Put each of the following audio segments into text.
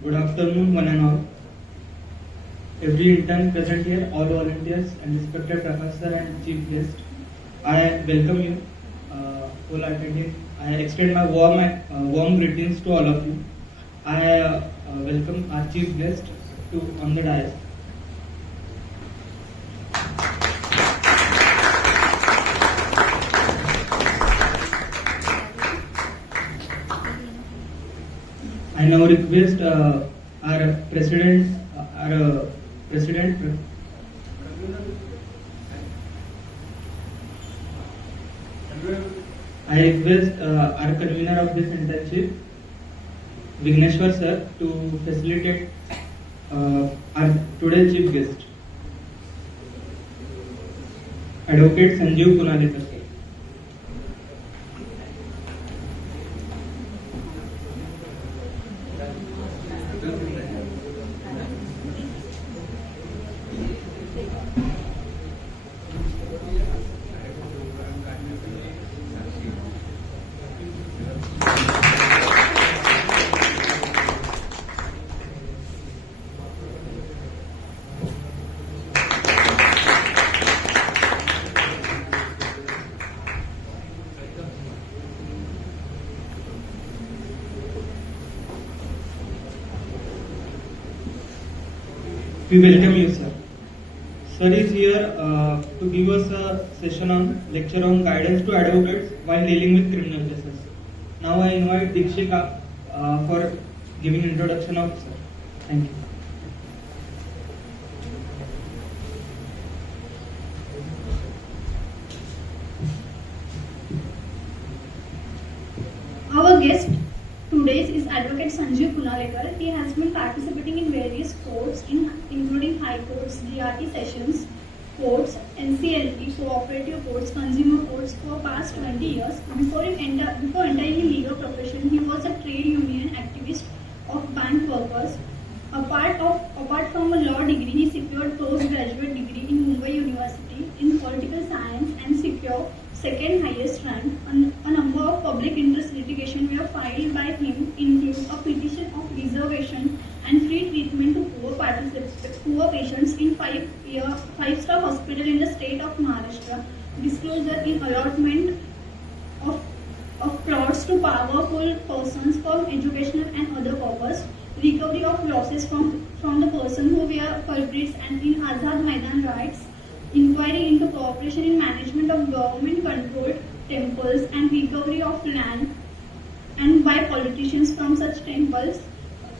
Good afternoon, one and all. Every intern present here, all volunteers, and respected professor and chief guest, I welcome you, all attending. I extend my warm greetings to all of you. I welcome our chief guest to on the dais. I now request our president, I request our convener of this internship, Vigneshwar sir, to facilitate our today's chief guest, Advocate Sanjeev Kunalekar sir. We welcome you, sir. Sir is here to give us a session on lecture on guidance to advocates while dealing with criminal cases. Now I invite Dikshika for giving introduction of sir. Thank you. Our guest today is Advocate Sanjeev Kunalekar. He has been participating in various courts, including High Courts, DRT sessions, courts, NCLT, cooperative courts, consumer courts for past 20 years. Before entering the legal profession, he was a trade union activist of bank workers. Apart from a law degree, he secured postgraduate degree in Mumbai University in political science and secured second highest rank. A number of public interest litigation were filed by him, include a petition of reservation and free treatment to poor patients in five-star hospital in the state of Maharashtra, disclosure in allotment of plots to powerful persons for educational and other purpose, recovery of losses from the person who were culprits and in Azad Maidan riots, inquiry into cooperation in management of government-controlled temples and recovery of land and by politicians from such temples.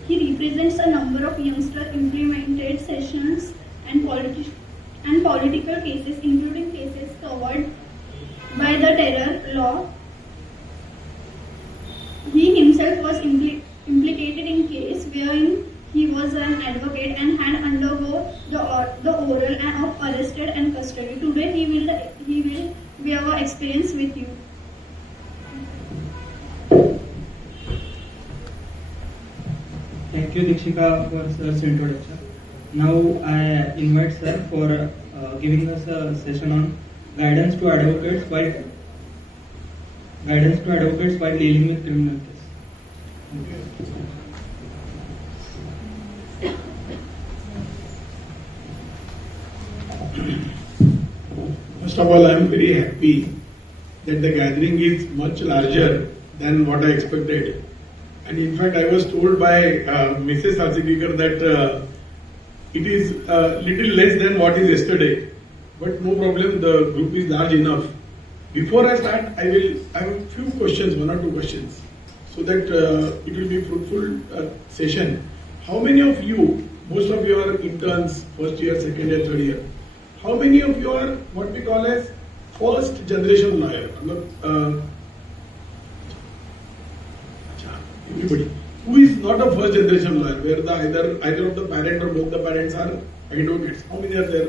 He represents a number of youngster implemented sessions and political cases, including cases covered by the terror law. He himself was implicated in case wherein he was an advocate and had undergo the oral and of arrested and custody. Today he will be our experience with you. Thank you, Dikshika, for sir's introduction. Now I invite sir for giving us a session on guidance to advocates while dealing with criminal cases. First of all, I am very happy that the gathering is much larger than what I expected. And in fact, I was told by Mrs. Sarsikikar that it is little less than what is yesterday. But no problem, the group is large enough. Before I start, I have a few questions, one or two questions, so that it will be a fruitful session. How many of you, most of you are interns, first year, second year, third year. How many of you are what we call as first generation lawyer? Everybody. Who is not a first generation lawyer, where either of the parent or both the parents are advocates? How many are there?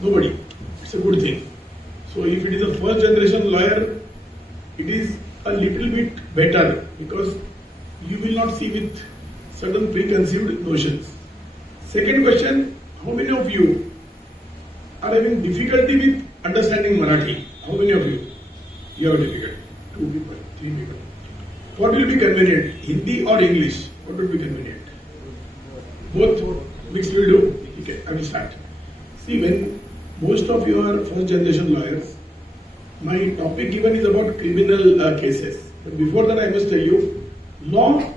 Nobody. It's a good thing. So if it is a first generation lawyer, it is a little bit better because you will not see with certain preconceived notions. Second question, how many of you are having difficulty with understanding Marathi? How many of you? You have difficulty. 2 people, 3 people. What will be convenient, Hindi or English? What would be convenient? Both mixed will do. Okay, I will start. See, when most of you are first generation lawyers, my topic given is about criminal cases. But before that, I must tell you, law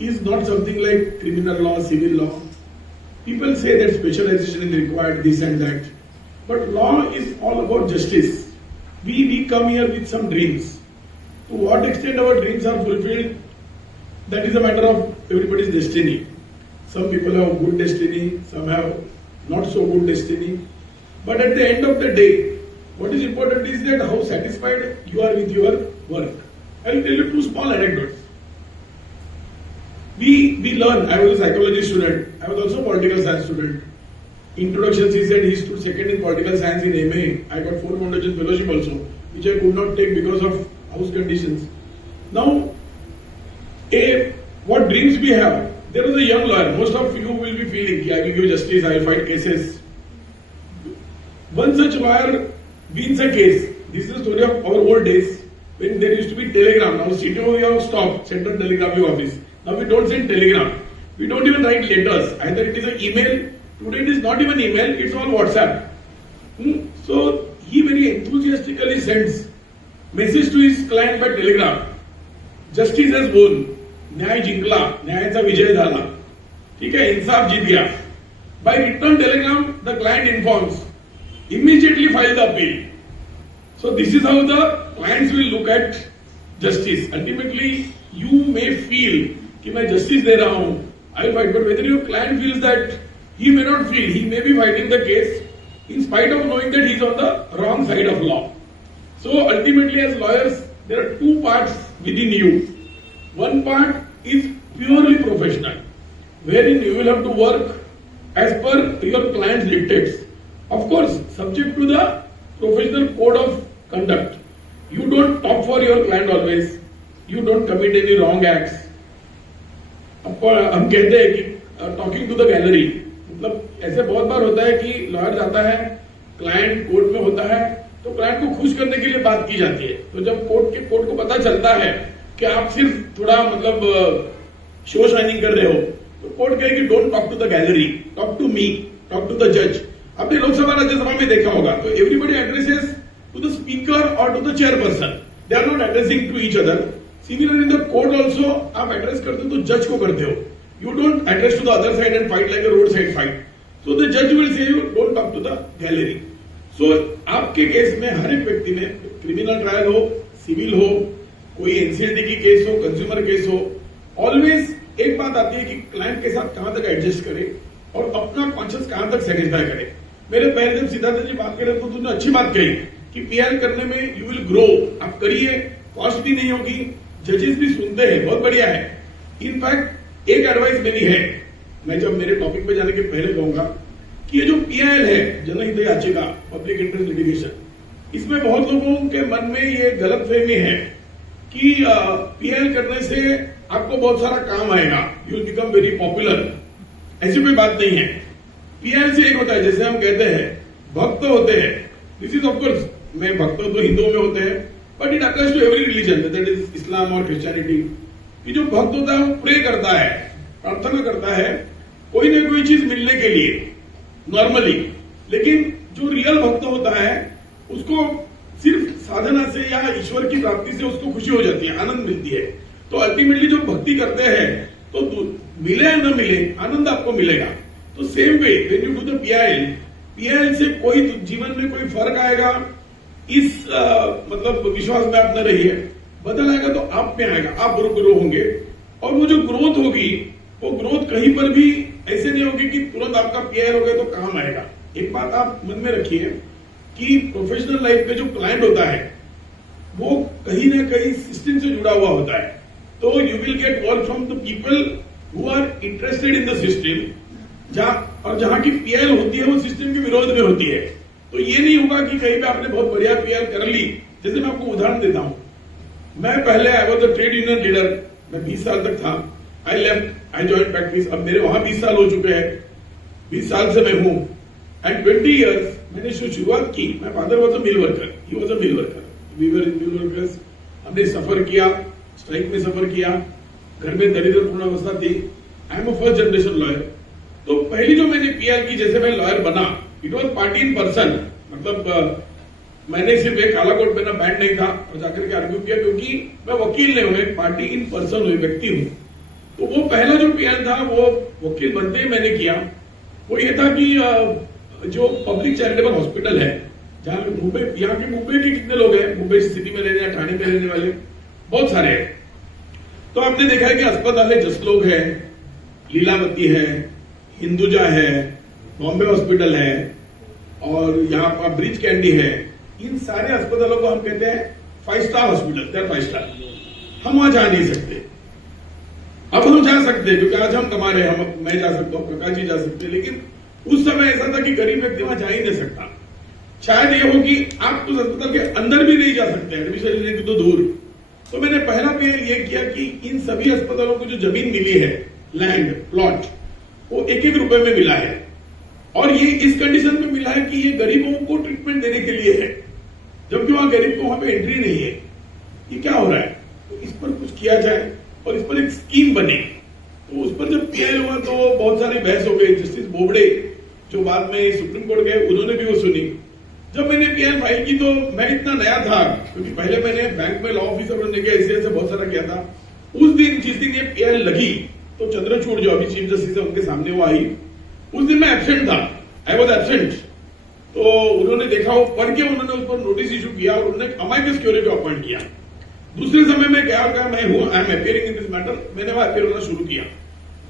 is not something like criminal law, civil law. People say that specialization is required, this and that. But law is all about justice. We come here with some dreams. To what extent our dreams are fulfilled, that is a matter of everybody's destiny. Some people have good destiny, some have not so good destiny. But at the end of the day, what is important is that how satisfied you are with your work. I will tell you two small anecdotes. We learn. I was a psychology student. I was also a political science student. Introduction, he said he stood second in political science in MA. I got 4 Foundation Fellowship also, which I could not take because of house conditions. Now, what dreams we have? There was a young lawyer. Most of you will be feeling, I will give justice, I will fight cases. One such lawyer wins a case. This is the story of our old days when there used to be telegram. Now CTO we have stopped, Central Telegraphy Office. Now we don't send telegram. We don't even write letters. Either it is an email. Today it is not even email, it's all WhatsApp. So he very enthusiastically sends message to his client by telegram. Justice has won. न्याय जिंकला, न्यायाचा विजय झाला. ठीक है, इंसाफ जीत गया. By return telegram, the client informs. Immediately file the appeal. So this is how the clients will look at justice. Ultimately, you may feel कि मैं justice दे रहा हूं, I will fight. But whether your client feels that, he may not feel. He may be fighting the case in spite of knowing that he is on the wrong side of law. So ultimately, as lawyers, there are two parts within you. One part is purely professional, wherein you will have to work as per your client's dictates. Of course, subject to the professional code of conduct. You don't talk for your client always. You don't commit any wrong acts. हम कहते हैं कि talking to the gallery, मतलब ऐसे बहुत बार होता है कि लॉयर जाता है, क्लाइंट कोर्ट में होता है, तो क्लाइंट को खुश करने के लिए बात की जाती है. तो जब कोर्ट को पता चलता है कि आप सिर्फ थोड़ा मतलब शो शाइनिंग कर रहे हो, तो कोर्ट कहेगी don't talk to the gallery, talk to me, talk to the जज. आपने लोकसभा राज्यसभा में देखा होगा, तो everybody addresses to the speaker और to the chairperson. They are not addressing to each other. Similar in the court also, आप address करते हो तो जज को करते हो. You don't address to the other side and fight like a road side fight. So the जज will say you don't talk to the gallery. So आपके केस में हर एक व्यक्ति में, क्रिमिनल ट्रायल हो, सिविल हो, कोई एनसीएलटी की केस हो, कंज्यूमर केस हो, ऑलवेज एक बात आती है कि क्लाइंट के साथ कहां तक एडजस्ट करे और अपना कॉन्शियस कहां तक सेटिस्फाई करे. मेरे पहले जब सिद्धार्थ जी बात करें तो तुमने अच्छी बात कही कि पीआर करने में यू विल ग्रो. आप करिए, कॉस्ट भी नहीं होगी, जजेस भी सुनते हैं, बहुत बढ़िया है. इनफैक्ट एक एडवाइस मेरी है, मैं जब मेरे टॉपिक पे जाने के पहले कहूंगा कि ये जो पीआईएल है, जनहित याचिका, पब्लिक इंटरेस्ट लिटिगेशन, इसमें बहुत लोगों के मन में ये गलतफहमी है कि पीआईएल करने से आपको बहुत सारा काम आएगा, you will become very popular. ऐसी कोई बात नहीं है. पीआईएल से एक होता है, जैसे हम कहते हैं भक्त होते हैं. दिस इज ऑफकोर्स, मैं भक्त तो हिंदुओं में होते हैं, but it applies to every religion, that is Islam और क्रिश्चियनिटी. कि जो भक्त होता है वो प्रे करता है, प्रार्थना करता है कोई ना कोई चीज मिलने के लिए नॉर्मली. लेकिन जो रियल भक्त होता है उसको सिर्फ साधना से या ईश्वर की प्राप्ति से उसको खुशी हो जाती है, आनंद मिलती है. तो अल्टीमेटली जो भक्ति करते हैं तो मिले या न मिले आनंद आपको मिलेगा. तो same way when you do the PIL से कोई जीवन में कोई फर्क आएगा इस मतलब विश्वास में आप न रहिए. बदल आएगा तो आप में आएगा, आप ग्रो होंगे. और वो जो ग्रोथ होगी, वो ग्रोथ कहीं पर भी ऐसे नहीं होगी कि तुरंत आपका पीआईएल हो गया तो काम आएगा. एक बात आप मन में रखिए कि प्रोफेशनल लाइफ में जो क्लाइंट होता है वो कहीं ना कहीं सिस्टम से जुड़ा हुआ होता है. तो you will get work from the people who are interested in the system. जहां की पीआईएल होती है वो सिस्टम के विरोध में होती है. तो ये नहीं होगा कि कहीं पे आपने बहुत बढ़िया पीआईएल कर ली. जैसे मैं आपको उदाहरण देता हूं, मैं पहले I was a trade union leader, मैं 20 साल तक था. I left, I join practice. अब मेरे वहां 20 साल हो चुके हैं, 20 साल से मैं हूं. एंड 20 years मैंने शुरुआत की. My father was a mill worker, he was a mill worker, we were mill workers. हमने सफर किया, स्ट्राइक में सफर किया. घर में दरिद्रपूर्ण अवस्था थी। I am a first generation lawyer. तो पहली जो मैंने पीएल की, जैसे मैं लॉयर बना, it was party in person. मतलब मैंने सिर्फ एक काला कोट पहना, बैंड नहीं था, और जाकर के आर्ग्यू किया, क्योंकि मैं वकील नहीं हूं, एक पार्टी इन पर्सन हुई, व्यक्ति हूं। तो वो पहला जो पीएल था वो वकील बनते ही मैंने किया। वो ये था कि जो पब्लिक चैरिटेबल हॉस्पिटल है, जहां मुंबई, यहाँ के मुंबई के कितने लोग हैं, मुंबई सिटी में रहने या ठाणे में रहने वाले बहुत सारे हैं। तो आपने देखा है कि अस्पताल है, जसलोक है, लीलावती है, हिंदुजा है, बॉम्बे हॉस्पिटल है, और यहाँ पर ब्रिज कैंडी है। इन सारे अस्पतालों को हम कहते हैं 5 स्टार हॉस्पिटल, 5 स्टार। हम वहां जा नहीं सकते। अब हम जा सकते हैं क्योंकि आज हम कमा रहे हैं, मैं जा सकता हूं, प्रकाश जी जा सकते हैं, लेकिन उस समय ऐसा था कि गरीब व्यक्ति वहां जा ही नहीं सकता। शायद ये हो कि आप उस अस्पताल के अंदर भी नहीं जा सकते, एडमिशन लेने की तो दूर। तो मैंने पहला पीएल ये किया कि इन सभी अस्पतालों को जो जमीन मिली है, लैंड प्लॉट, वो 1-1 रुपए में मिला है, और ये इस कंडीशन में मिला है कि ये गरीबों को ट्रीटमेंट देने के लिए है, जबकि वहां गरीब को वहां पे एंट्री नहीं है। ये क्या हो रहा है? तो इस पर कुछ किया जाए और इस पर एक स्कीम बने। तो उस पर जब पीएल हुआ तो बहुत सारी बहस हो गई। जस्टिस बोबडे जो बाद में सुप्रीम कोर्ट गए, उन्होंने भी वो सुनी। जब मैंने पीएल फाइल की तो मैं इतना नया था, क्योंकि पहले मैंने बैंक में लॉ ऑफिसर बनने के ऐसे बहुत सारा किया था। उस दिन जिस दिन ये पीएल लगी तो चंद्रचूड़ जो अभी चीफ जस्टिस है उनके सामने वो आई। उस दिन मैं एब्सेंट था, आई वॉज एब्सेंट। तो उन्होंने देखा, वो पढ़ के उन्होंने उस पर नोटिस इशू किया और उन्होंने अमाइकस क्यूरी को अपॉइंट किया। दूसरे समय में क्या कहा, मैं हूं, I am appearing in this matter, मैंने वहां अपियर होना शुरू किया।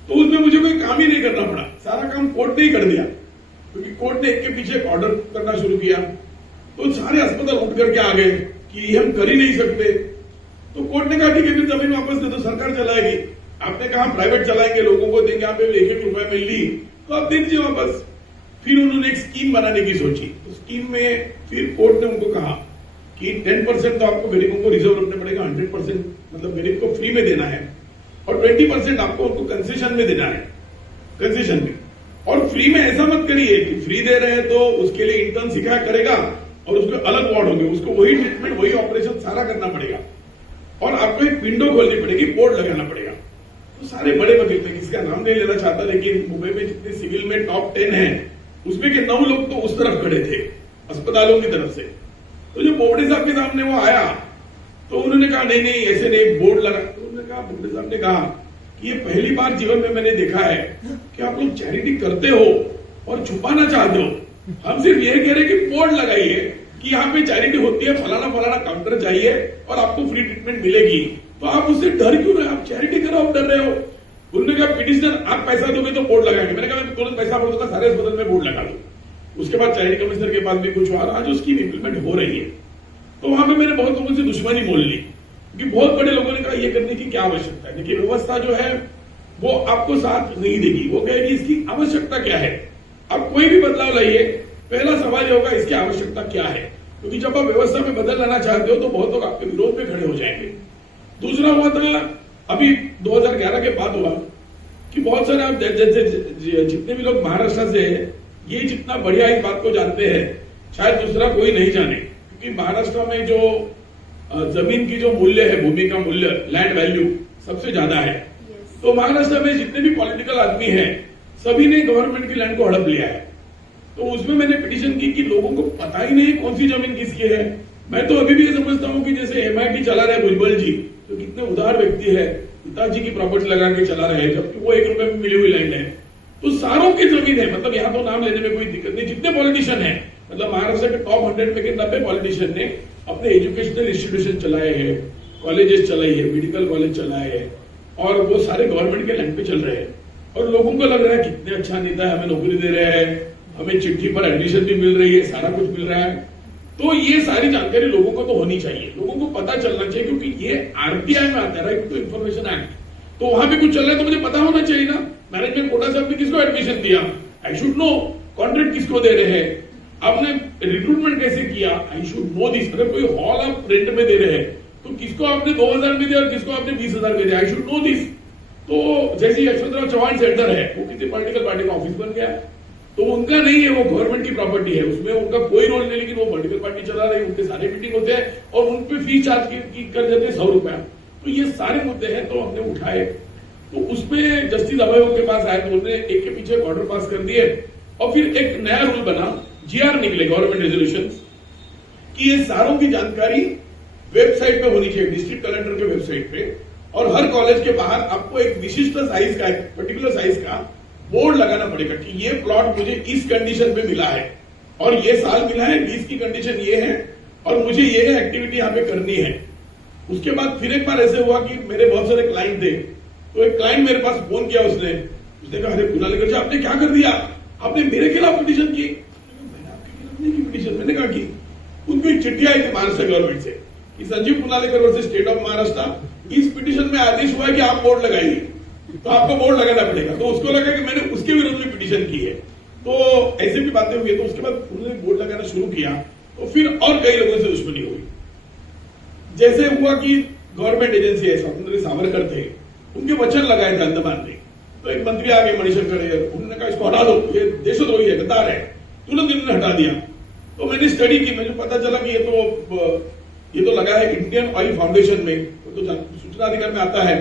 तो उसमें मुझे कोई काम ही नहीं करना पड़ा, सारा काम कोर्ट ने ही कर दिया, क्योंकि कोर्ट ने एक के पीछे एक ऑर्डर करना शुरू किया। तो सारे अस्पताल उठ करके आ गए कि हम कर ही नहीं सकते। तो कोर्ट ने कहा ठीक है, फिर जमीन वापस दे दो, सरकार चलाएगी। आपने कहा प्राइवेट चलाएंगे, लोगों को देंगे, आप 1-1 रुपए में ली, तो आप दे दीजिए वापस। फिर उन्होंने एक स्कीम बनाने की सोची। तो स्कीम में फिर कोर्ट ने उनको कहा कि 10% तो आपको गरीबों को रिजर्व रखना पड़ेगा, 100% मतलब गरीब को फ्री में देना है, और 20% आपको उनको कंसेशन में देना है, कंसेशन में। और फ्री में ऐसा मत करिए कि फ्री दे रहे हैं तो उसके लिए इंटर्न सिखा करेगा और उसको अलग वार्ड होंगे, उसको वही ट्रीटमेंट, वही ऑपरेशन सारा करना पड़ेगा, और आपको एक विंडो खोलनी पड़ेगी, बोर्ड लगाना पड़ेगा। तो सारे बड़े वकील थे, किसका नाम नहीं लेना चाहता, लेकिन मुंबई में जितने सिविल में टॉप 10 है उसमें के 9 लोग तो उस तरफ खड़े थे, अस्पतालों की तरफ से। तो जब बोबडे साहब के सामने वो आया तो उन्होंने कहा नहीं नहीं ऐसे नहीं, बोर्ड लगा। तो उन्होंने कहा, बोबडे साहब ने कहा कि ये पहली बार जीवन में मैंने देखा है कि आप लोग चैरिटी करते हो और छुपाना चाहते हो। हम सिर्फ ये कह रहे कि बोर्ड लगाइए कि यहाँ पे चैरिटी होती है, फलाना फलाना काउंटर चाहिए और आपको फ्री ट्रीटमेंट मिलेगी। तो आप उससे डर क्यों रहे? आप चैरिटी करो, आप डर रहे हो। उन्होंने कहा पिटिशनर आप पैसा दोगे तो बोर्ड लगाएंगे। मैंने कहा मैं तुरंत पैसा भर दूंगा, सारे अस्पताल में बोर्ड लगा दो। उसके बाद चैरिटी कमिश्नर के पास भी कुछ हुआ, आज उसकी इंप्लीमेंट हो रही है। तो वहां पे मैंने बहुत लोगों से दुश्मनी मोल ली, क्योंकि बहुत बड़े लोगों ने कहा ये करने की क्या आवश्यकता है। देखिए व्यवस्था जो है वो आपको साथ नहीं देगी, वो कहेगी इसकी आवश्यकता क्या है। आप कोई भी बदलाव लाइए, पहला सवाल ये होगा इसकी आवश्यकता क्या है, क्योंकि जब आप व्यवस्था में बदल लाना चाहते हो तो बहुत लोग आपके विरोध में खड़े हो जाएंगे। दूसरा हुआ था अभी 2011 के बाद हुआ कि बहुत सारे आप जितने भी लोग महाराष्ट्र से हैं, ये जितना बढ़िया इस बात को जानते हैं शायद दूसरा कोई नहीं जाने, क्योंकि महाराष्ट्र में जो जमीन की जो मूल्य है, भूमि का मूल्य, लैंड वैल्यू सबसे ज्यादा है। तो महाराष्ट्र में जितने भी पॉलिटिकल आदमी हैं सभी ने गवर्नमेंट की लैंड को हड़प लिया है। तो उसमें मैंने पिटीशन की कि लोगों को पता ही नहीं कौन सी जमीन किसकी है। मैं तो अभी भी ये समझता हूं कि जैसे MIT चला रहे भुजबल जी, जो कितने उदार व्यक्ति है, पिताजी की प्रॉपर्टी लगा के चला रहे हैं, जबकि वो 1 रुपए में मिली हुई लैंड है। तो सारों की जमीन है, मतलब यहाँ तो नाम लेने में कोई दिक्कत नहीं। जितने पॉलिटिशियन है, मतलब महाराष्ट्र के टॉप 100 में के 90 पॉलिटिशियन ने अपने एजुकेशनल इंस्टीट्यूशन चलाए हैं, कॉलेजेस चलाई है, मेडिकल कॉलेज चलाए हैं, और वो सारे गवर्नमेंट के लैंड पे चल रहे हैं। और लोगों को लग रहा है कितने अच्छा नेता है, हमें नौकरी दे रहे हैं, हमें चिट्ठी पर एडमिशन भी मिल रही है, सारा कुछ मिल रहा है। तो ये सारी जानकारी लोगों को तो होनी चाहिए, लोगों को पता चलना चाहिए, क्योंकि ये RTI में आता है, राइट टू इन्फॉर्मेशन एक्ट। तो वहां पे कुछ चल रहा है तो मुझे पता होना चाहिए ना। मैनेजमेंट कोटा से आपने किसको एडमिशन दिया, आई शुड नो। कॉन्ट्रैक्ट किसको दे रहे हैं, आपने रिक्रूटमेंट कैसे किया, आई शुड नो दिस। अगर कोई हॉल आप रेंट में दे रहे हैं तो किसको आपने 2000 में दिया और किसको आपने 20,000 में दिया, आई शुड नो दिस। तो जैसे यशवंतराव चौहान सेंटर है, वो किसी पॉलिटिकल पार्टी का ऑफिस बन गया, तो उनका नहीं है, वो गवर्नमेंट की प्रॉपर्टी है, उसमें उनका कोई रोल नहीं, लेकिन वो पॉलिटिकल पार्टी चला रही है, उनके सारे मीटिंग होते हैं और उन पे फीस चार्ज कर देते हैं 100 रुपया। तो ये सारे मुद्दे हैं तो हमने उठाए। तो उसमें जस्टिस अभय के पास आए तो उन्होंने एक के पीछे ऑर्डर पास कर दिए और फिर एक नया रूल बना, जीआर निकले गवर्नमेंट रेजोल्यूशन कि ये सारों की जानकारी वेबसाइट पे होनी चाहिए, डिस्ट्रिक्ट कलेक्टर के वेबसाइट पे, और हर कॉलेज के बाहर आपको एक विशिष्ट साइज का, एक पर्टिकुलर साइज का बोर्ड लगाना पड़ेगा कि ये प्लॉट मुझे इस कंडीशन पे मिला है और ये साल मिला है, लीज की कंडीशन ये है और मुझे ये एक्टिविटी यहाँ पे करनी है। उसके बाद फिर एक बार ऐसे हुआ कि मेरे बहुत सारे क्लाइंट थे, तो एक क्लाइंट मेरे पास फोन किया, उसने कहा अरे कुणालिकर जी आपने क्या कर दिया, आपने मेरे खिलाफ पिटीशन की। मैंने आपके खिलाफ नहीं की पिटीशन, मैंने कहा की उनको एक चिट्ठी आई थी महाराष्ट्र गवर्नमेंट से कि Sanjeev Kunalikar versus state of Maharashtra, इस पिटीशन में आदेश हुआ है कि आप बोर्ड लगाइए, तो आपको बोर्ड लगाना पड़ेगा। तो उसको लगा कि मैंने उसके विरुद्ध में पिटीशन की है, तो ऐसे भी बातें हुई। तो उसके बाद उन्होंने बोर्ड लगाना शुरू किया, तो फिर और कई लोगों से दुश्मनी हुई। जैसे हुआ कि गवर्नमेंट एजेंसी है, स्वतंत्र सावरकर थे, उनके वचन लगाए थे अंडमान में, तो एक मंत्री आ गए मणिशंकर अय्यर, उन्होंने कहा इसको हटा दो, ये देशद्रोही है, गद्दार है, तुरंत इन्होंने हटा दिया। तो मैंने स्टडी की, मुझे पता चला कि ये तो लगा है इंडियन ऑयल फाउंडेशन में, तो सूचना अधिकार में आता है,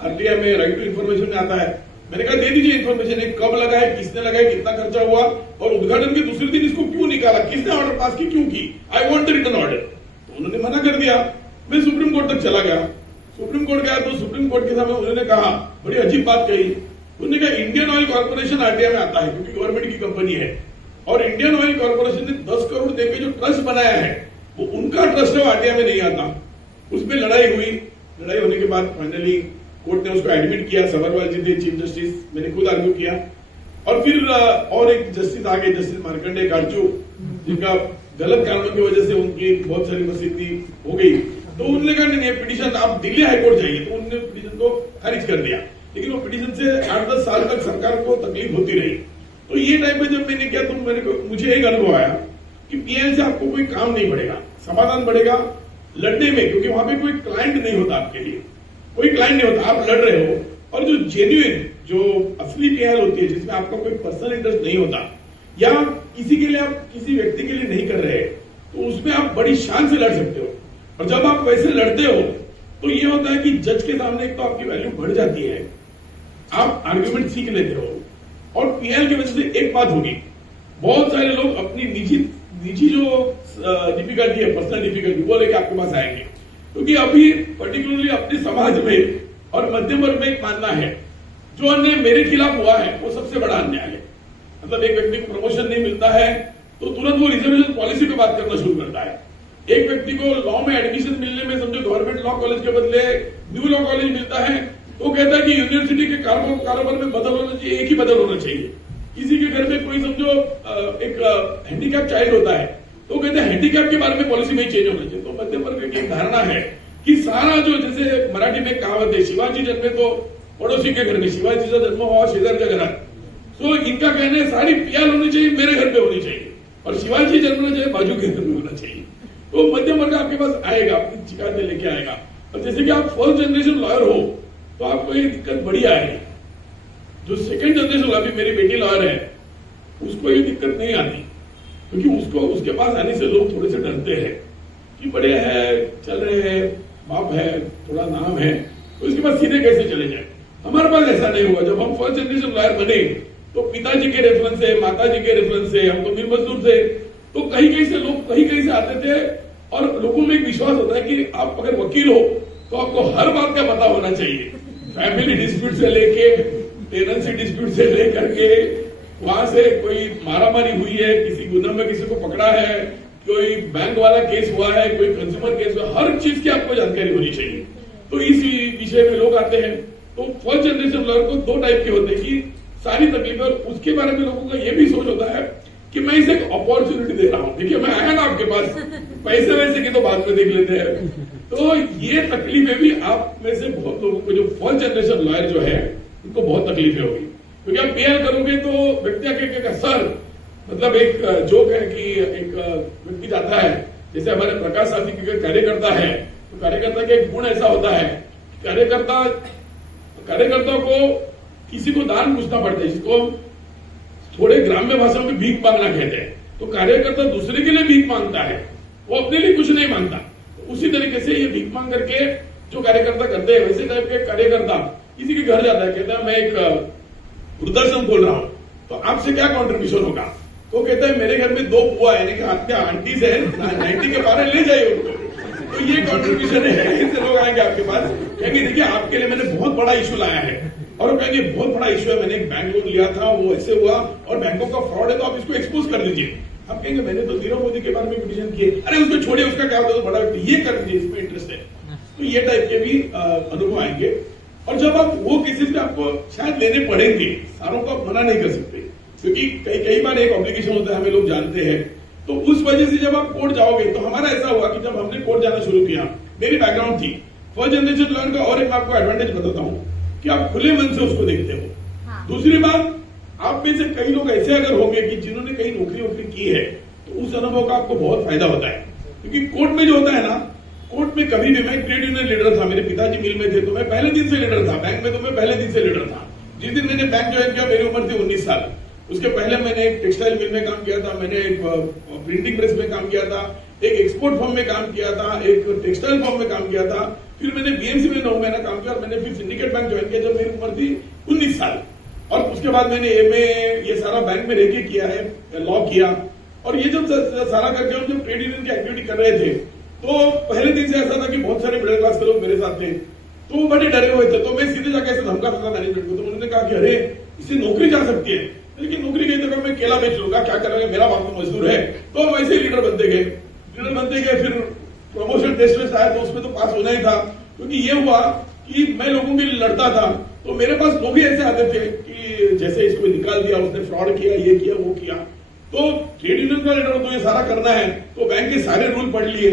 आरटीआई में, राइट टू इन्फॉर्मेशन में आता है। मैंने कहा दे दीजिए इन्फॉर्मेशन, कब लगा है, किसने लगाया, कितना खर्चा हुआ और उद्घाटन के दूसरे दिन इसको क्यों निकाला, किसने ऑर्डर पास की, क्यों की, I want the return order. तो उन्होंने मना कर दिया। मैं सुप्रीम कोर्ट तक चला गया, सुप्रीम कोर्ट गया तो सुप्रीम कोर्ट के सामने उन्होंने कहा, बड़ी अजीब बात कही, उन्होंने कहा इंडियन ऑयल कॉर्पोरेशन आरटीआई में आता है क्योंकि गवर्नमेंट की कंपनी है, और इंडियन ऑयल कॉर्पोरेशन ने 10 करोड़ देकर जो ट्रस्ट बनाया है वो उनका ट्रस्ट है, आरटीआई में नहीं आता। उसमें लड़ाई हुई, लड़ाई होने के बाद फाइनली कोर्ट ने उसको एडमिट किया। सबरवाल जी थे चीफ जस्टिस, मैंने खुद आर्ग्यू किया, और फिर और एक जस्टिस आ गए, जस्टिस मार्कंडेय काटजू, जिनका गलत कारणों की वजह से उनकी बहुत सारी मसीदी हो गई। तो उन्होंने कहा नहीं पिटीशन आप दिल्ली हाईकोर्ट जाइए, तो उन्होंने पिटीशन को खारिज कर दिया। लेकिन वो पिटीशन से 8-10 साल तक सरकार को तकलीफ होती रही। तो ये टाइम में जब मैंने किया तो मुझे एक अनुभव आया कि पीएल से आपको कोई काम नहीं बढ़ेगा, समाधान बढ़ेगा लड़ने में, क्योंकि वहां पे कोई क्लाइंट नहीं होता, आपके लिए कोई क्लाइंट नहीं होता, आप लड़ रहे हो। और जो जेन्युइन, जो असली पीएल होती है, जिसमें आपका कोई पर्सनल इंटरेस्ट नहीं होता या किसी के लिए, आप किसी व्यक्ति के लिए नहीं कर रहे, तो उसमें आप बड़ी शान से लड़ सकते हो। और जब आप वैसे लड़ते हो तो ये होता है कि जज के सामने एक तो आपकी वैल्यू बढ़ जाती है, आप आर्ग्यूमेंट सीख लेते हो। और पीएल की वजह से एक बात होगी, बहुत सारे लोग अपनी निजी जो डिफिकल्टी है, पर्सनल डिफिकल्टी, वो लेके आपके पास आएंगे। क्योंकि अभी पर्टिकुलरली अपने समाज में और मध्यम वर्ग में एक मानना है, जो अन्याय मेरे खिलाफ हुआ है वो सबसे बड़ा अन्याय है। मतलब एक व्यक्ति को प्रमोशन नहीं मिलता है तो तुरंत वो रिजर्वेशन पॉलिसी पे बात करना शुरू करता है। एक व्यक्ति को लॉ में एडमिशन मिलने में, समझो गवर्नमेंट लॉ कॉलेज के बदले न्यू लॉ कॉलेज मिलता है, तो कहता है कि यूनिवर्सिटी के कारोबार में बदल होना चाहिए, एक ही बदल होना चाहिए। किसी के घर में कोई समझो एक हैंडीकैप चाइल्ड होता है, तो कहते हैं हैंडीकैप के बारे में पॉलिसी में चेंज होना चाहिए। तो मध्यम वर्ग की एक धारणा है कि सारा जो, जैसे मराठी में कहावत है, शिवाजी जन्मे तो पड़ोसी के घर में, शिवाजी का जन्म हुआ शेजारच्या घरात। तो इनका कहना है सारी पीएल होनी चाहिए मेरे घर पे होनी चाहिए, और शिवाजी जन्मना चाहिए बाजू के घर में होना चाहिए। तो मध्यम वर्ग आपके पास आएगा, अपनी शिकायतें लेके आएगा। और जैसे कि आप फर्स्ट जनरेशन लॉयर हो तो आपको ये दिक्कत बड़ी आएगी। जो सेकंड जनरेशन, अभी मेरी बेटी लॉयर है, उसको ये दिक्कत नहीं आती, क्योंकि उसको उसके पास आने से लोग थोड़े से डरते हैं कि बड़े हैं, चल रहे हैं, बाप है, थोड़ा नाम है, तो इसके बाद सीधे कैसे चले जाए। हमारे पास ऐसा नहीं हुआ। जब हम फर्स्ट जनरेशन लॉयर बने तो पिताजी के रेफरेंस से, माताजी के रेफरेंस से, हम तो मिल मजदूर थे, तो कहीं से लोग कहीं से आते थे, और लोगों में एक विश्वास होता है कि आप अगर वकील हो तो आपको हर बात का पता होना चाहिए, फैमिली डिस्प्यूट से लेके, टेनेंसी डिस्प्यूट से लेकर के, वहां से कोई मारामारी हुई है, किसी गुना में किसी को पकड़ा है, कोई बैंक वाला केस हुआ है, कोई कंज्यूमर केस हुआ, हर चीज की आपको जानकारी होनी चाहिए। तो इस विषय में लोग आते हैं। तो फर्स्ट जनरेशन लॉयर को दो टाइप के होते हैं कि सारी तकलीफें, और उसके बारे में लोगों का ये भी सोच होता है कि मैं इसे एक अपॉर्चुनिटी दे रहा हूं। देखिए मैं आया ना आपके पास, पैसे वैसे की तो बाद में देख लेते हैं। तो ये तकलीफें भी आप में से बहुत लोगों को, जो फर्स्ट जनरेशन लॉयर जो है, उनको बहुत तकलीफें होगी। क्योंकि आप पीएल करोगे तो व्यक्ति आके सर, मतलब एक जोक है कि एक व्यक्ति जाता है, जैसे हमारे प्रकाश साथी की कार्यकर्ता है, तो कार्यकर्ता का एक गुण ऐसा होता है, कार्यकर्ता को किसी को दान पूछना पड़ता है, जिसको थोड़े ग्राम्य भाषा में भीख मांगना कहते हैं। तो कार्यकर्ता दूसरे के लिए भीख मांगता है, वो अपने लिए कुछ नहीं मांगता। तो उसी तरीके से ये भीख मांग करके जो कार्यकर्ता करते हैं वैसे टाइप के कार्यकर्ता किसी के घर जाता है, कहता है मैं एक वृद्धाश्रम खोल रहा हूं, तो आपसे क्या कॉन्ट्रीब्यूशन होगा? तो कहता है मेरे घर में 2 बुआ है, यानी कि आपके आंटीज है 90 के पारे ले जाइए उनको, तो ये कॉन्ट्रीब्यूशन है। ऐसे लोग आएंगे आपके पास, कहेंगे देखिए आपके लिए मैंने बहुत बड़ा इशू लाया है, और वो कहेंगे बहुत बड़ा इशू है, मैंने एक बैंक लोन लिया था, वो ऐसे हुआ और बैंकों का फ्रॉड है, तो आप इसको एक्सपोज कर दीजिए। आप कहेंगे मैंने तो नीरव मोदी के बारे में पिटीशन किए, अरे उसको छोड़िए, उसका क्या होता है, तो बड़ा व्यक्ति ये कर दीजिए, इसमें इंटरेस्ट है। तो ये टाइप के भी अनुभव आएंगे। और जब आप वो केसेस में आपको शायद लेने पड़ेंगे, सारों को आप मना नहीं कर सकते, क्योंकि कई बार एक ऑब्लिगेशन होता है, हमें लोग जानते हैं, तो उस वजह से जब आप कोर्ट जाओगे, तो हमारा ऐसा हुआ कि जब हमने कोर्ट जाना शुरू किया, मेरी बैकग्राउंड थी फर्स्ट जनरेशन लॉयर का, और एक आपको एडवांटेज बताता हूं कि आप खुले मन से उसको देखते हो। दूसरी बात, आप में से कई लोग ऐसे अगर होंगे कि जिन्होंने कहीं नौकरी की है, तो उस अनुभव का आपको बहुत फायदा होता है, क्योंकि कोर्ट में जो होता है ना, कोर्ट में कभी भी, मैं ट्रेड यूनियन लीडर था, मेरे पिताजी मिल में थे, तो मैं पहले दिन से लीडर था, बैंक में तो मैं पहले दिन से लीडर था। जिस दिन मैंने बैंक ज्वाइन किया मेरी उम्र थी 19 साल, उसके पहले मैंने एक टेक्सटाइल मिल में काम किया था, मैंने एक प्रिंटिंग प्रेस में काम किया था, एक एक्सपोर्ट फर्म में काम किया था, एक टेक्सटाइल फर्म में काम किया था, फिर मैंने बीएमसी में 9 महीना काम किया, और मैंने फिर सिंडिकेट बैंक ज्वाइन किया जब मेरी उम्र थी 19 साल। और उसके बाद मैंने एमए ये सारा बैंक में रहकर किया है, लॉ किया, और ये जब सारा करके हम जब ट्रेड यूनियन की एक्टिविटी कर रहे थे, तो पहले दिन से ऐसा था कि बहुत सारे मिडिल क्लास के लोग मेरे साथ थे, तो वो बड़े डरे हुए थे, तो मैं सीधे जाके ऐसे धमकाता था मैनेजमेंट को, तो उन्होंने कहा कि अरे इससे नौकरी जा सकती है, लेकिन नौकरी की जगह मैं केला बेच लूंगा, क्या करेंगे, मेरा बाप तो मजदूर है। तो हम ऐसे ही लीडर बनते गए, फिर प्रमोशन टेस्ट में आया, तो उसमें तो पास होना ही था, क्योंकि ये हुआ कि मैं लोगों के लिए लड़ता था, तो मेरे पास लोग ही ऐसे आते थे कि जैसे इसको निकाल दिया, उसने फ्रॉड किया, ये किया, वो किया। तो ट्रेड यूनियन का लीडर तो ये सारा करना है, तो बैंक के सारे रूल पढ़ लिए,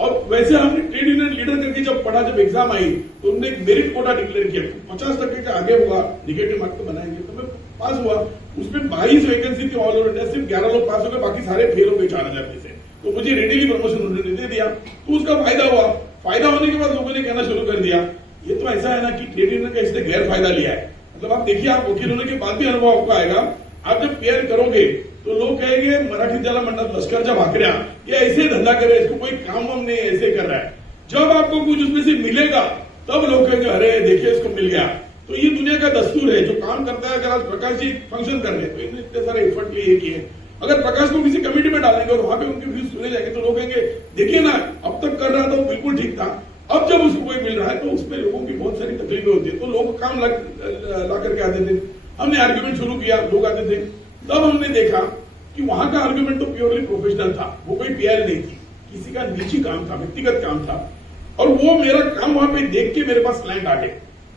और वैसे हमने ट्रेड यूनियन लीडर करके जब पढ़ा, जब एग्जाम आई, तो हमने एक मेरिट कोटा डिक्लेयर किया, 50% के आगे हुआ, निगेटिव मार्क तो बनाएंगे, तो मैं पास हुआ। उसमें 22 वैकेंसी थी ऑल ओवर इंडिया, सिर्फ 11 लोग पास हो गए, बाकी सारे फेल हो गए 4000 में से, तो मुझे रेडिली प्रमोशन उन्होंने दे दिया। तो उसका फायदा हुआ, फायदा होने के बाद लोगों ने कहना शुरू कर दिया, ये तो ऐसा है ना कि ट्रेड यूनियन का इसने गैर फायदा लिया है। मतलब आप देखिए, आप वकील होने के बाद भी अनुभव आपको आएगा, आप जब पीआर करोगे तो लोग कहेंगे मराठी ज्याला म्हणतात लश्करच्या भाकऱ्या, ये ऐसे धंधा करे, इसको कोई काम वाम नहीं ऐसे कर रहा है। जब आपको कुछ उसमें से मिलेगा तब लोग कहेंगे अरे देखिए इसको मिल गया। तो ये दुनिया का दस्तूर है, जो काम करता है। अगर आज प्रकाश जी फंक्शन कर रहे हैं तो इतने इतने सारे एफर्ट लिए किए, अगर प्रकाश को किसी कमेटी में डालेंगे और वहां पे उनके व्यूज सुने जाएंगे तो लोग कहेंगे देखिए ना, अब तक कर रहा था वो बिल्कुल ठीक था, अब जब उसको कोई मिल रहा है तो उसमें लोगों की बहुत सारी तकलीफें होती है, तो लोग काम ला करके आते थे। हमने आर्ग्यूमेंट शुरू किया, लोग आते थे, तब हमने देखा कि वहां का आर्ग्यूमेंट तो प्योरली प्रोफेशनल था, वो कोई पीआर नहीं थी, किसी का निजी काम था, व्यक्तिगत काम था, और वो मेरा काम वहां पे देख के मेरे पास क्लाइंट आ गए।